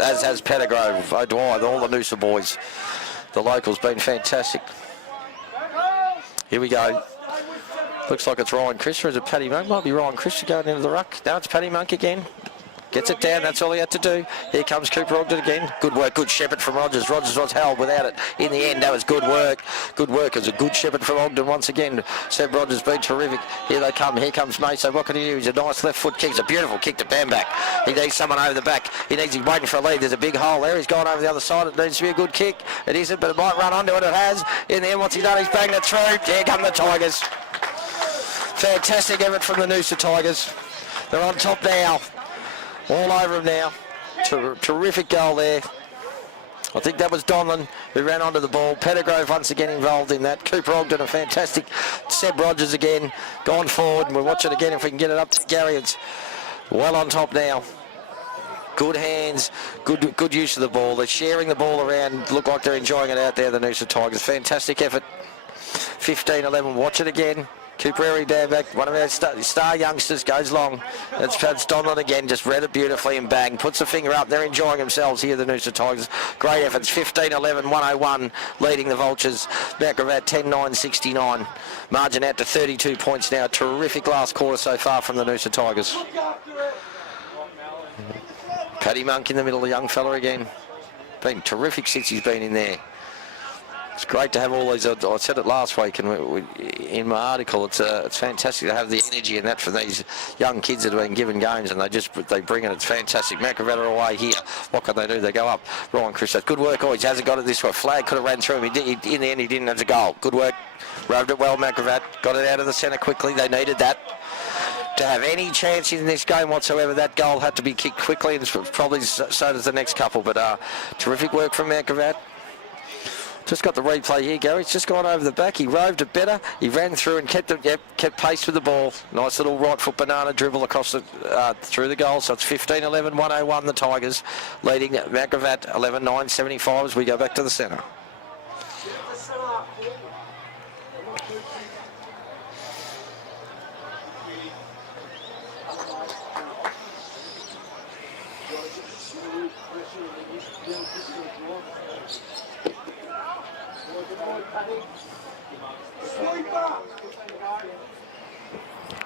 As has Pettigrew, O'Dwyer, all the Noosa boys. The locals been fantastic. Here we go. Looks like it's Ryan Chris, or is it Paddy Monk? Might be Ryan Chris going into the ruck. Now it's Paddy Monk again. Gets it down, that's all he had to do. Here comes Cooper Ogden again. Good work, good shepherd from Rogers. Rogers was held without it. In the end, that was good work. Good work. It was a good shepherd from Ogden once again. Seb Rogers been terrific. Here they come. Here comes Maso. What can he do? He's a nice left foot kick. It's a beautiful kick to Bamback. He needs someone over the back. He's waiting for a lead. There's a big hole there. He's gone over the other side. It needs to be a good kick. It isn't, but it might run onto it. It has. In the end, what's he done? He's banged it through. Here come the Tigers. Fantastic effort from the Noosa Tigers. They're on top now. All over him now. Terrific goal there. I think that was Donlan who ran onto the ball. Pettigrew once again involved in that. Cooper Ogden a fantastic. Seb Rogers again gone forward. We'll watch it again if we can get it up to Gary. It's well on top now. Good hands, good use of the ball. They're sharing the ball around. Look like they're enjoying it out there, the Noosa Tigers. Fantastic effort. 15-11. Watch it again. Cooper Bamback, one of our star youngsters, goes long. It's Donlan again, just read it beautifully and bang. Puts the finger up. They're enjoying themselves here, the Noosa Tigers. Great efforts. 15-11, 101, leading the Vultures. Mount Gravatt 10-9, 69. Margin out to 32 points now. Terrific last quarter so far from the Noosa Tigers. Paddy Monk in the middle, the young fella again. Been terrific since he's been in there. It's great to have all these. I said it last week, and in my article, it's fantastic to have the energy and that for these young kids that have been given games, and they bring it. It's fantastic. Mount Gravatt are away here. What can they do? They go up. Ryan Chris, good work. Oh, he hasn't got it this way. Flag could have ran through him. In the end, he didn't have the goal. Good work. Roved it well, Mount Gravatt. Got it out of the centre quickly. They needed that. To have any chance in this game whatsoever, that goal had to be kicked quickly, and probably so does the next couple. But terrific work from Mount Gravatt. Just got the replay here, Gary. It's just gone over the back. He roved it better. He ran through and kept pace with the ball. Nice little right foot banana dribble across through the goal. So it's 15-11, 101 the Tigers, leading Mount Gravatt 11-9, 75 as we go back to the centre.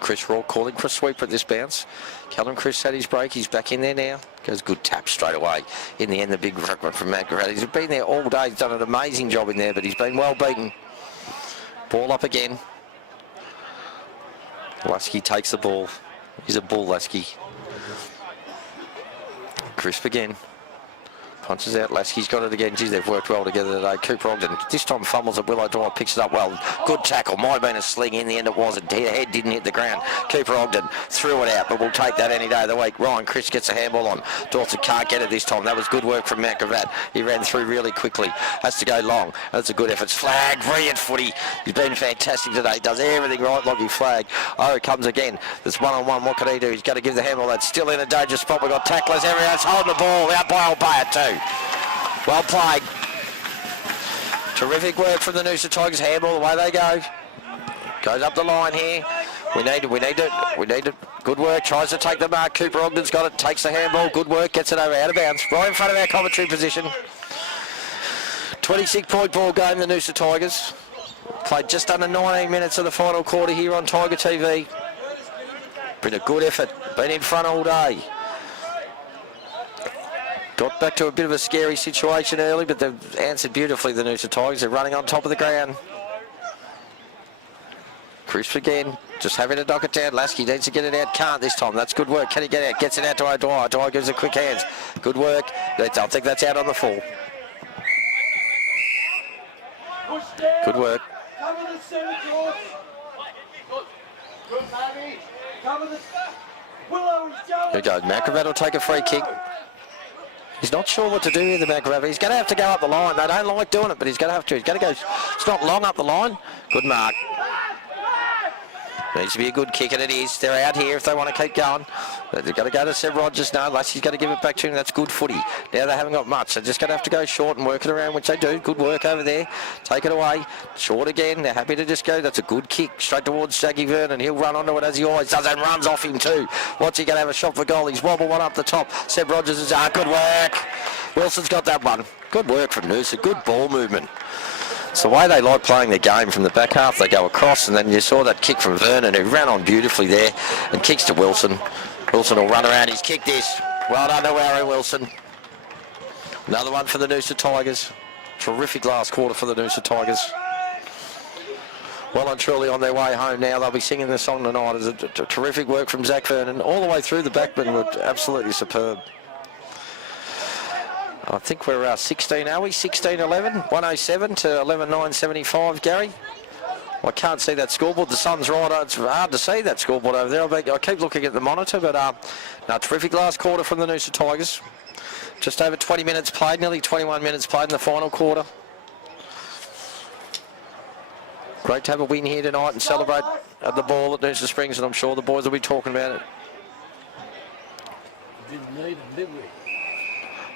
Chris Raw calling for a sweeper at this bounce. Callum Chris had his break. He's back in there now. Goes good tap straight away. In the end, the big ruckman from Mount Gravatt. He's been there all day. He's done an amazing job in there, but he's been well beaten. Ball up again. Lasky takes the ball. He's a bull, Lasky. Crisp again. Punches out. Lasky's got it again. Geez, they've worked well together today. Cooper Ogden this time fumbles at Willow Dwyer, picks it up well. Good tackle. Might have been a sling. In the end it wasn't. The head didn't hit the ground. Cooper Ogden threw it out, but we'll take that any day of the week. Ryan Crisp gets a handball on. Dawson can't get it this time. That was good work from Matt Gravatt. He ran through really quickly. Has to go long. That's a good effort. Flag. Brilliant footy. He's been fantastic today. Does everything right, Loggy Flag. Oh, it comes again. It's one-on-one. What can he do? He's got to give the handball. That's still in a dangerous spot. We've got tacklers. Everyone's holding the ball. Out by Albert too. Well played. Terrific work from the Noosa Tigers. Handball, away they go. Goes up the line here. We need it. Good work. Tries to take the mark. Cooper Ogden's got it. Takes the handball. Good work. Gets it over out of bounds. Right in front of our commentary position. 26-point ball game, the Noosa Tigers. Played just under 19 minutes of the final quarter here on Tiger TV. Been a good effort. Been in front all day. Got back to a bit of a scary situation early, but they've answered beautifully, the Noosa Tigers. They're running on top of the ground. Crisp again, just having to knock it down. Lasky needs to get it out. Can't this time. That's good work. Can he get out? Gets it out to O'Dwyer. O'Dwyer gives it quick hands. Good work. I think that's out on the full. Good work. Cover the centre, George. Good, Maggie. Cover the... Willow, he's going. Here we go. Macravat will take a free kick. He's not sure what to do here, the Macravat. He's going to have to go up the line. They don't like doing it, but he's going to have to. He's going to go... It's not long up the line. Good mark. Needs to be a good kick, and it is. They're out here if they want to keep going. They've got to go to Seb Rogers now. Lassie's got to give it back to him. That's good footy. Now they haven't got much. They're just going to have to go short and work it around, which they do. Good work over there. Take it away. Short again. They're happy to just go. That's a good kick. Straight towards Shaggy Vernon. He'll run onto it as he always does and runs off him too. What's he going to have a shot for goal? He's wobble one up the top. Seb Rogers is good work. Wilson's got that one. Good work from Noosa. Good ball movement. It's the way they like playing the game from the back half. They go across, and then you saw that kick from Vernon, who ran on beautifully there, and kicks to Wilson. Wilson will run around. He's kicked this. Well done to Warren Wilson. Another one for the Noosa Tigers. Terrific last quarter for the Noosa Tigers. Well and truly on their way home now. They'll be singing this song tonight. It's a terrific work from Zach Vernon. All the way through the backmen were absolutely superb. I think we're 16, are we? 16-11, 107 to 11-9-75, Gary. I can't see that scoreboard. The sun's right. It's hard to see that scoreboard over there. I keep looking at the monitor, but no, terrific last quarter from the Noosa Tigers. Just over 20 minutes played, nearly 21 minutes played in the final quarter. Great to have a win here tonight and celebrate at the ball at Noosa Springs, and I'm sure the boys will be talking about it. Didn't need them, did we?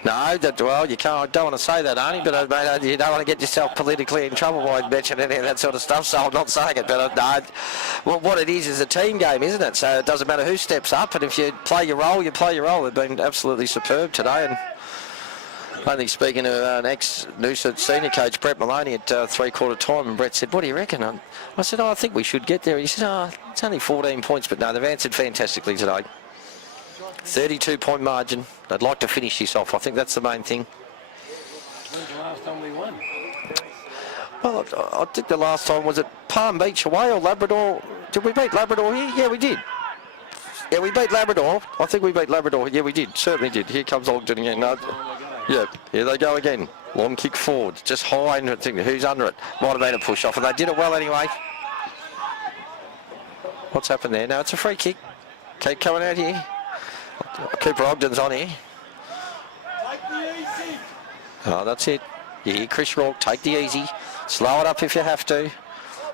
No, well, you can't. I don't want to say that, Arnie, but mate, you don't want to get yourself politically in trouble by mentioning any of that sort of stuff, so I'm not saying it. But no, well, what it is a team game, isn't it? So it doesn't matter who steps up, and if you play your role, you play your role. They've been absolutely superb today, and only speaking to an ex-Noosa senior coach, Brett Maloney, at three-quarter time, and Brett said, what do you reckon? I said, I think we should get there. He said, it's only 14 points, but no, they've answered fantastically today. 32-point margin. They'd like to finish this off. I think that's the main thing. When's the last time we won? Well, I think the last time was at Palm Beach away or Labrador. Did we beat Labrador here? Yeah, we did. Yeah, we beat Labrador. I think we beat Labrador. Yeah, we did. Certainly did. Here comes Ogden again. No, yeah, here they go again. Long kick forward. Just high and I think who's under it. Might have been a push off, and they did it well anyway. What's happened there? No, it's a free kick. Keep coming out here. Cooper Ogden's on here. Oh, that's it. You hear Chris Rourke, take the easy. Slow it up if you have to.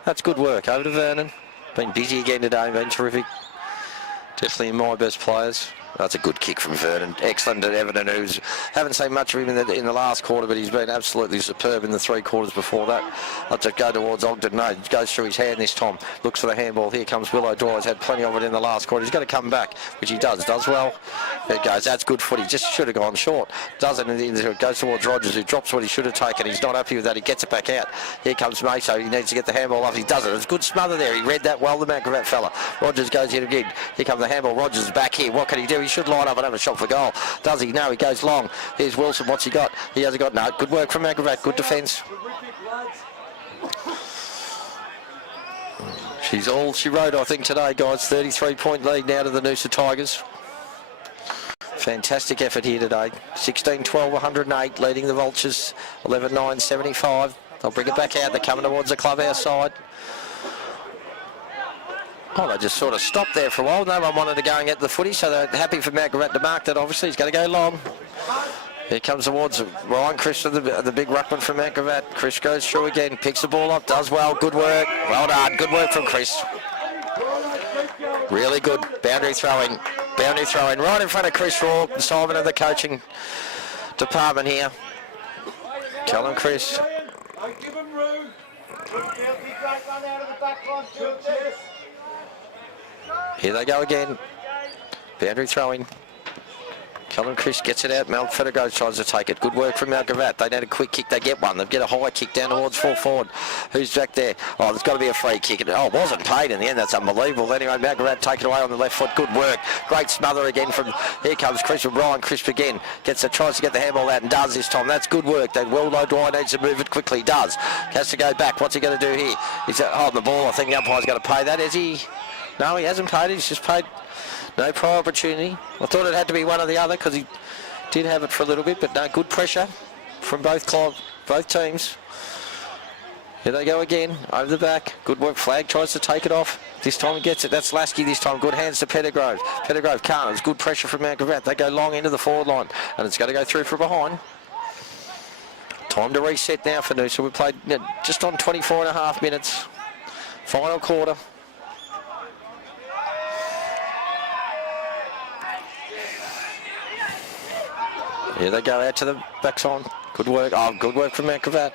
That's good work. Over to Vernon. Been busy again today, been terrific. Definitely in my best players. That's a good kick from Vernon. Excellent at Everton, who's haven't seen much of him in the last quarter, but he's been absolutely superb in the three quarters before that. I'll just go towards Ogden. No, he goes through his hand this time. Looks for the handball. Here comes Willow Dwyer. He's had plenty of it in the last quarter. He's got to come back, which he does well. There it goes. That's good footy. Just should have gone short. Doesn't. It goes towards Rogers, who drops what he should have taken. He's not happy with that. He gets it back out. Here comes Maso. He needs to get the handball off. He does it. It's a good smother there. He read that well, the man of that fella. Rogers goes in again. Here comes the handball. Rogers is back here. What can he do? He should line up and have a shot for goal. Does he? No, he goes long. Here's Wilson. What's he got? He hasn't got no. Good work from Agravatt. Good defence. She's all she wrote, I think, today, guys. 33-point lead now to the Noosa Tigers. Fantastic effort here today. 16-12, 108, leading the Vultures. 11-9, 75. They'll bring it back out. They're coming towards the clubhouse side. Oh, they just sort of stopped there for a while. No one wanted to go and get the footy, so they're happy for Margaret to mark that, obviously. He's going to go long. Here comes towards Ryan Chris, the big ruckman from Mount Gravatt. Chris goes through again, picks the ball up, does well. Good work. Well done. Good work from Chris. Really good. Boundary throwing. Boundary throwing right in front of Chris Raw, Simon of the coaching department here. Tell him, Chris. Don't give him room. Great run out of the back line. Here they go again. Boundary throwing. Callum Chris gets it out. Mel Federgrove tries to take it. Good work from Mount Gravatt. They need a quick kick. They get one. They get a high kick down towards full forward. Who's back there? Oh, there's got to be a free kick. Oh, it wasn't paid in the end. That's unbelievable. Anyway, Mount Gravatt take it away on the left foot. Good work. Great smother again from... Here comes Chris from Brian Crisp again. Tries to get the handball out and does this time. That's good work. That Willow Dwyer needs to move it quickly. Does. Has to go back. What's he going to do here? He's holding the ball. I think the umpire's going to pay that. Is he? No, he hasn't paid it. He's just paid... No prior opportunity. I thought it had to be one or the other because he did have it for a little bit, but no, good pressure from both teams. Here they go again, over the back. Good work. Flag tries to take it off. This time he gets it. That's Lasky this time. Good hands to Pettigrove. Pettigrove can't. It's good pressure from Mount Gravatt. They go long into the forward line, and it's going to go through from behind. Time to reset now for Noosa. We played just on 24.5 minutes. Final quarter. Here they go out to the backside. Good work. Oh, good work from Mount Gravatt.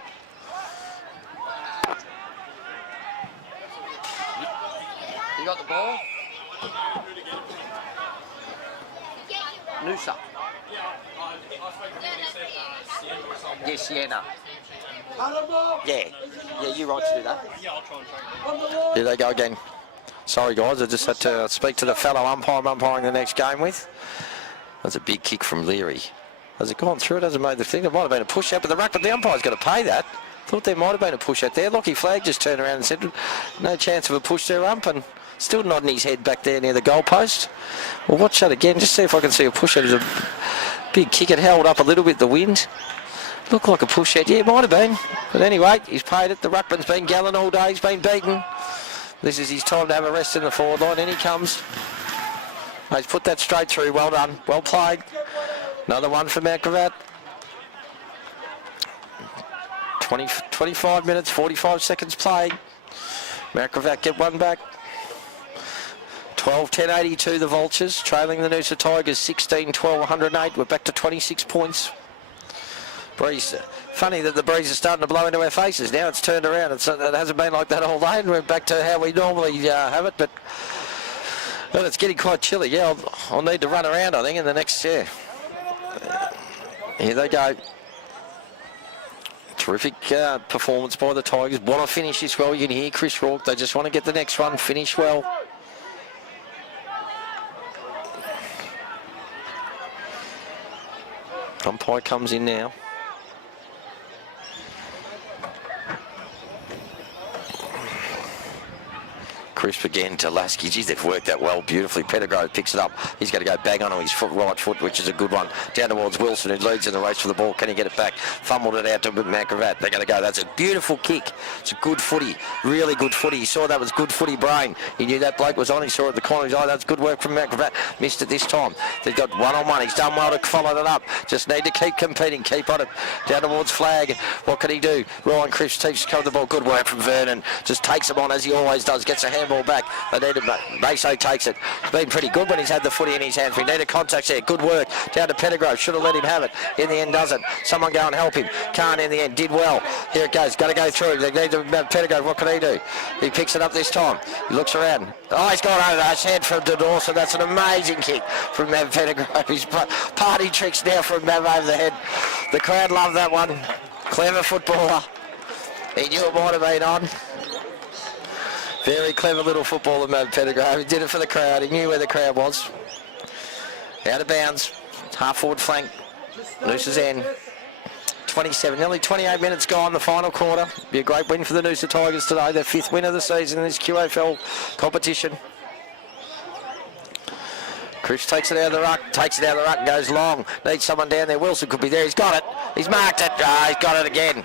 You got the ball? Noosa. Yes, Sienna. Yeah, you're right to do that. Here they go again. Sorry, guys. I just had to speak to the fellow umpire I'm umpiring the next game with. That's a big kick from Leary. Has it gone through? It hasn't made the thing. It might have been a push out, but the umpire's got to pay that. Thought there might have been a push out there. Lockie Flag just turned around and said, no chance of a push there, ump, and still nodding his head back there near the goalpost. Well, watch that again. Just see if I can see a push out. It was a big kick. It held up a little bit, the wind. Looked like a push out. Yeah, it might have been. But anyway, he's paid it. The ruckman's been gallant all day. He's been beaten. This is his time to have a rest in the forward line. In he comes. He's put that straight through. Well done. Well played. Another one for Mount Gravatt. 25 minutes, 45 seconds played. Mount Gravatt get one back. 12-10-82 the Vultures, trailing the Noosa Tigers 16-12, 108. We're back to 26 points. Breeze. Funny that the breeze is starting to blow into our faces. Now it's turned around. It hasn't been like that all day, and we're back to how we normally have it, but well, it's getting quite chilly. Yeah, I'll need to run around, I think, in the next... Yeah. Here they go. Terrific performance by the Tigers. Want to finish this well. You can hear Chris Rourke. They just want to get the next one. Finish well. Umpire comes in now. Crisp again to Lasky. Geez, they've worked that well beautifully. Pettigrove picks it up. He's going to go bang onto his right foot, which is a good one. Down towards Wilson, who leads in the race for the ball. Can he get it back? Fumbled it out to Mount Gravatt. They're going to go. That's a beautiful kick. It's a good footy. Really good footy. He saw that was good footy brain. He knew that bloke was on. He saw it at the corner of his eye. That's good work from Mount Gravatt. Missed it this time. They've got one-on-one. He's done well to follow that up. Just need to keep competing. Keep on it. Down towards Flag. What can he do? Ryan Cripps teaches to cover the ball. Good work from Vernon. Just takes him on as he always does. Gets a handball back. They need it. Maso takes it. It's been pretty good when he's had the footy in his hands. We need a contact there. Good work. Down to Pettigrove. Should have let him have it. In the end, doesn't. Someone go and help him. Can't in the end. Did well. Here it goes. Got to go through. They need to Pettigrove. What can he do? He picks it up this time. He looks around. Oh, he's gone over his head from Noosa. That's an amazing kick from Mav Pettigrove. His party tricks now from Mav over the head. The crowd love that one. Clever footballer. He knew it might have been on. Very clever little footballer, Mav Pettigrove. He did it for the crowd. He knew where the crowd was. Out of bounds. Half forward flank. Noosa's end. 27, nearly 28 minutes gone, the final quarter. Be a great win for the Noosa Tigers today. Their 5th win of the season in this QAFL competition. Chris takes it out of the ruck, and goes long. Needs someone down there. Wilson could be there. He's got it. He's marked it. He's got it again.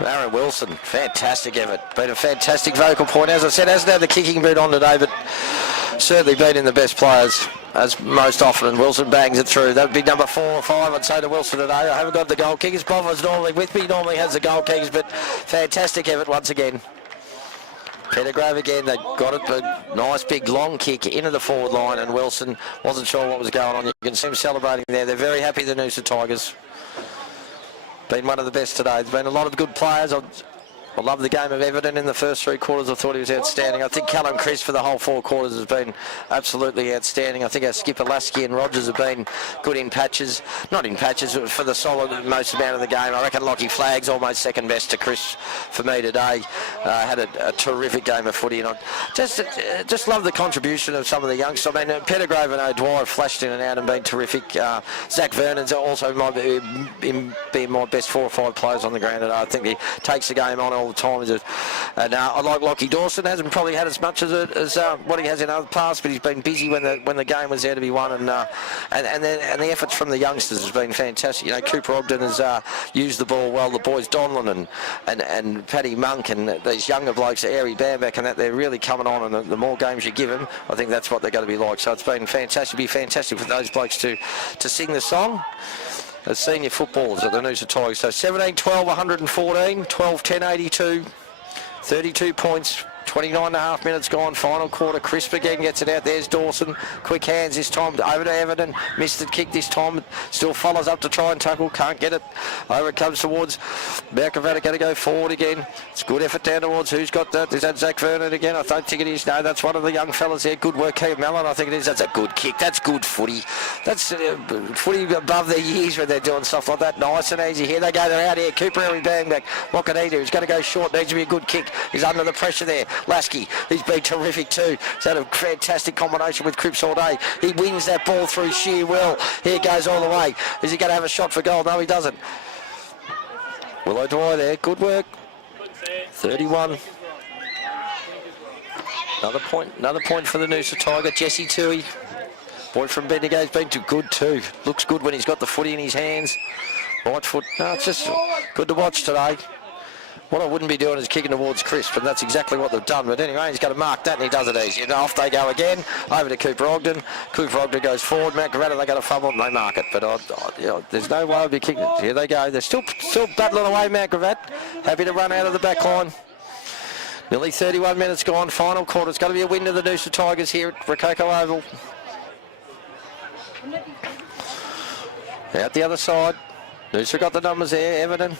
Aaron Wilson, fantastic effort. Been a fantastic vocal point. As I said, hasn't had the kicking boot on today, but certainly been in the best players as most often, and Wilson bangs it through. That would be number 4 or 5, I'd say, to Wilson today. I haven't got the goal kickers. Boffer's normally with me, normally has the goal kickers, but fantastic effort once again. Pettigrove again, they got it, but nice big long kick into the forward line, and Wilson wasn't sure what was going on. You can see him celebrating there. They're very happy, the Noosa Tigers. Been one of the best today. There's been a lot of good players. I love the game of Everton in the first 3 quarters. I thought he was outstanding. I think Callum Chris for the whole 4 quarters has been absolutely outstanding. I think our skipper Lasky and Rogers have been good in patches. Not in patches, but for the solid most amount of the game. I reckon Lockie Flagg's almost second best to Chris for me today. Had a terrific game of footy. And I just love the contribution of some of the youngsters. I mean, Pettigrove and O'Dwyer have flashed in and out and been terrific. Zach Vernon's also might be my best 4 or 5 players on the ground today. I think he takes the game on all the time. And I like Lockie Dawson. Hasn't probably had as much as what he has in other past, but he's been busy when the game was there to be won. And the efforts from the youngsters has been fantastic. You know, Cooper Ogden has used the ball well. The boys Donlan and Paddy Monk and these younger blokes, Airy Bamback, and that they're really coming on. And the more games you give them, I think that's what they're going to be like. So it's been fantastic. It'd be fantastic for those blokes to sing the song as senior footballers at the Noosa Tigers. So 17-12, 114, 12-10, 82, 32 points. 29.5 minutes gone, final quarter. Crisp again gets it out. There's Dawson. Quick hands this time over to Everton. Missed the kick this time. Still follows up to try and tackle. Can't get it. Over it comes towards Mercavetta. Going to go forward again. It's good effort down towards who's got that. Is that Zach Vernon again? I don't think it is. No, that's one of the young fellas there. Good work, Kev Mellon. I think it is. That's a good kick. That's good footy. That's footy above their years when they're doing stuff like that. Nice and easy. Here they go. They're out here. Cooper Airy bang back. What can he do? He's going to go short. Needs to be a good kick. He's under the pressure there. Lasky, he's been terrific too. He's had a fantastic combination with Cripps all day. He wins that ball through sheer will. Here goes all the way. Is he going to have a shot for goal? No, he doesn't. Willow Dwyer there. Good work. 31. Another point for the Noosa Tiger. Jesse Toohey. Boy from Bendigo's been too good too. Looks good when he's got the footy in his hands. Right foot. No, it's just good to watch today. What I wouldn't be doing is kicking towards Crisp, and that's exactly what they've done. But anyway, he's going to mark that, and he does it easy. And off they go again, over to Cooper Ogden. Cooper Ogden goes forward. Matt Garetta, they got a fumble, and they mark it. But there's no way I'd be kicking it. Here they go. They're still battling away, Matt Gravatt. Happy to run out of the back line. Nearly 31 minutes gone. Final quarter. It's going to be a win to the Noosa Tigers here at Rococo Oval. Out the other side. Noosa got the numbers there. Everton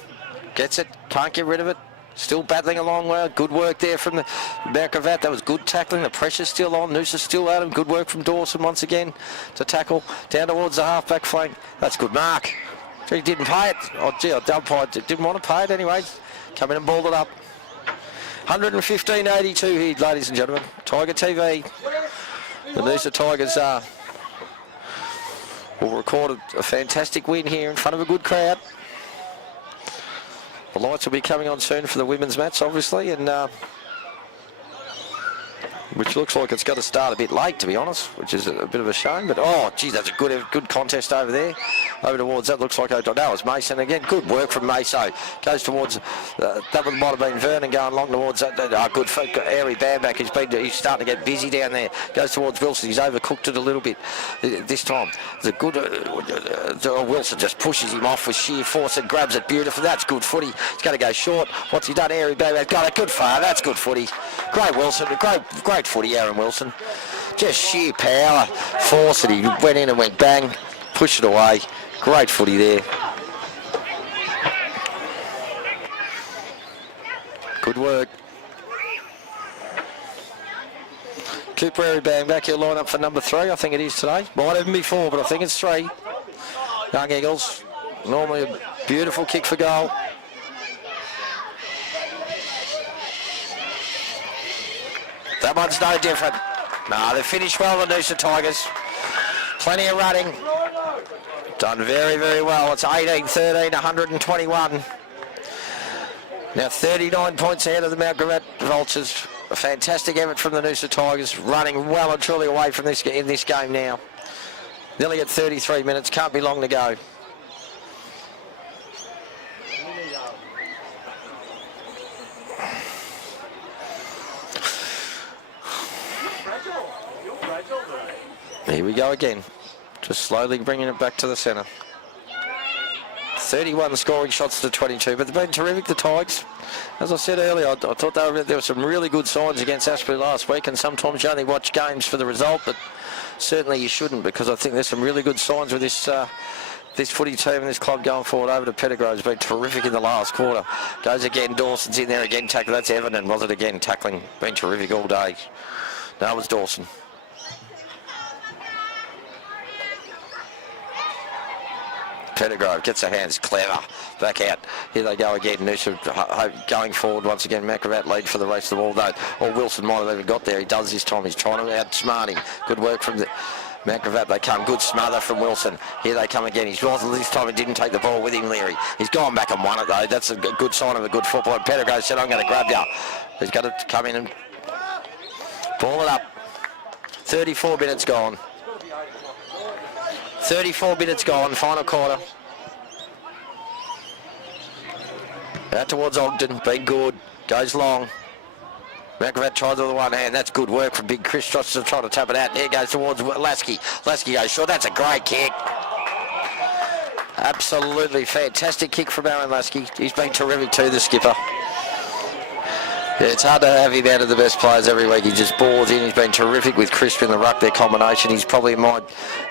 gets it, can't get rid of it. Still battling along well. Good work there from the Mercavat. That was good tackling. The pressure's still on. Noosa's still at him. Good work from Dawson once again to tackle down towards the half-back flank. That's good mark. He didn't pay it. Oh, gee, I didn't want to pay it anyway. Come in and balled it up. 115-82 here, ladies and gentlemen. Tiger TV. The Noosa Tigers will record a fantastic win here in front of a good crowd. The lights will be coming on soon for the women's match, obviously, and which looks like it's going to start a bit late, to be honest, which is a bit of a shame. But, oh, geez, that's a good contest over there. Over towards, that looks like, that was Mason again. Good work from Maso. Goes towards, that might have been Vernon going along towards that. Good Airy Bamback. He's starting to get busy down there. Goes towards Wilson. He's overcooked it a little bit this time. The good, Wilson just pushes him off with sheer force and grabs it beautifully. That's good footy. He's going to go short. What's he done? Airy Bamback got it. Good fire. That's good footy. Great Wilson. Great footy, Aaron Wilson. Just sheer power, force it. He went in and went bang, pushed it away. Great footy there. Good work. Cooper Airy back here, line up for number 3. I think it is today. Might even be 4, but I think it's 3. Young Eagles. Normally a beautiful kick for goal. That one's no different. No, they finished well, the Noosa Tigers. Plenty of running. Done very, very well. It's 18-13, 121. Now 39 points ahead of the Mount Gravatt Vultures. A fantastic effort from the Noosa Tigers, running well and truly away from this in this game now. Nearly at 33 minutes, can't be long to go. Here we go again, just slowly bringing it back to the centre. 31 scoring shots to 22, but they've been terrific, the Tigers. As I said earlier, I thought there were some really good signs against Aspley last week, and sometimes you only watch games for the result, but certainly you shouldn't, because I think there's some really good signs with this this footy team and this club going forward. Over to Pettigrove's been terrific in the last quarter. Goes again, Dawson's in there again, tackle. That's Everton, was it again? Tackling, been terrific all day. No, it was Dawson. Pettigrove gets her hands, clever, back out. Here they go again. Noosa going forward once again. McAvat lead for the race of the ball, though. Or Wilson might have even got there. He does this time. He's trying to outsmart him. Good work from the McAvat. They come. Good smother from Wilson. Here they come again. He's wasn't this time. He didn't take the ball with him, Leary. He's gone back and won it, though. That's a good sign of a good football. Pettigrove said, I'm going to grab you. He's got to come in and ball it up. 34 minutes gone. 34 minutes gone, final quarter. Out towards Ogden, been good, goes long. McAvat tries with the one hand, that's good work from Big Chris Johnson trying to tap it out. There goes towards Lasky. Lasky goes short, that's a great kick. Absolutely fantastic kick from Aaron Lasky. He's been terrific too, the skipper. Yeah, it's hard to have him out of the best players every week. He just balls in. He's been terrific with Crisp in the ruck, their combination. He's probably my...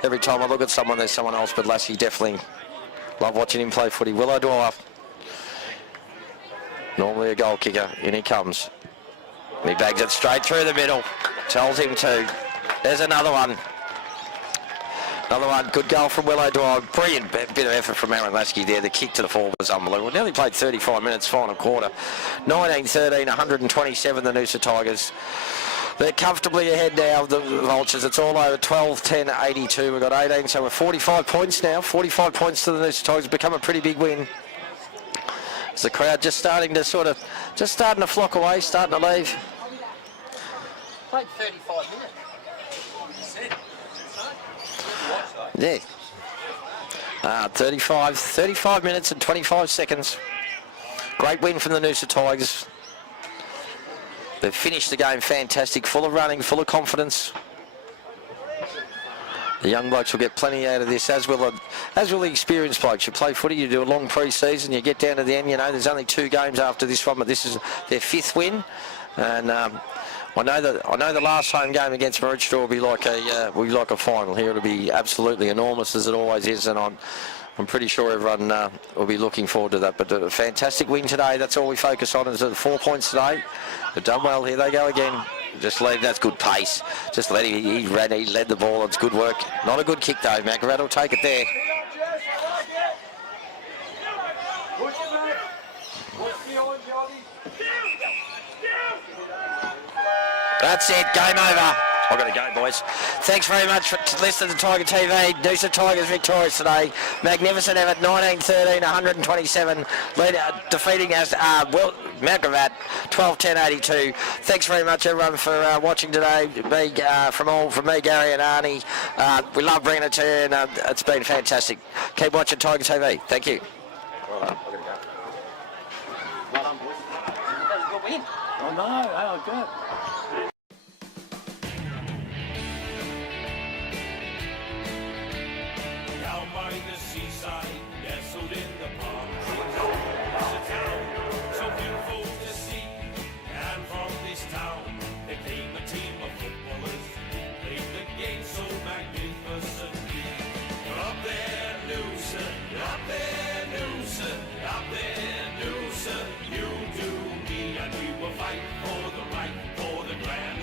Every time I look at someone, there's someone else, but Lassie definitely love watching him play footy. Willow Dwyer. Normally a goal kicker. In he comes. And he bags it straight through the middle. Tells him to. There's another one. Another one, good goal from Willow Dwyer. Brilliant bit of effort from Aaron Lasky there. The kick to the forward was unbelievable. Nearly played 35 minutes, final quarter. 19-13, 127, the Noosa Tigers. They're comfortably ahead now of the Vultures. It's all over 12-10, 82. We've got 18, so we're 45 points now. 45 points to the Noosa Tigers. Become a pretty big win. It's the crowd just starting to flock away, starting to leave. Played 35 minutes. Yeah. 35 minutes and 25 seconds. Great win from the Noosa Tigers. They've finished the game fantastic, full of running, full of confidence. The young blokes will get plenty out of this, as will the experienced blokes. You play footy, you do a long pre-season, you get down to the end, you know, there's only 2 games after this one, but this is their 5th win. And I know the last home game against Maroochydore will be like a final. Here it'll be absolutely enormous, as it always is, and I'm pretty sure everyone will be looking forward to that. But a fantastic win today. That's all we focus on, is the 4 points today. They've done well. Here they go again. Just lead. That's good pace. Just let him. He led the ball. It's good work. Not a good kick though. McAvat will take it there. That's it, game over. I've got to go, boys. Thanks very much for listening to Tiger TV. Noosa Tigers victorious today. Magnificent effort, 19-13, 127. Defeating McAvat, 12-10, 82. Thanks very much, everyone, for watching today. From me, Gary and Arnie. We love bringing it to you, and it's been fantastic. Keep watching Tiger TV. Thank you. Well done, boys. That was a good win. Oh, no. Oh, good. Down by the seaside, nestled in the palm trees, it's a town so beautiful to see. And from this town, there came a team of footballers who played the game so magnificently. Up there, Noosa, up there, Noosa, up there, Noosa, you do me, and we will fight for the right, for the grand.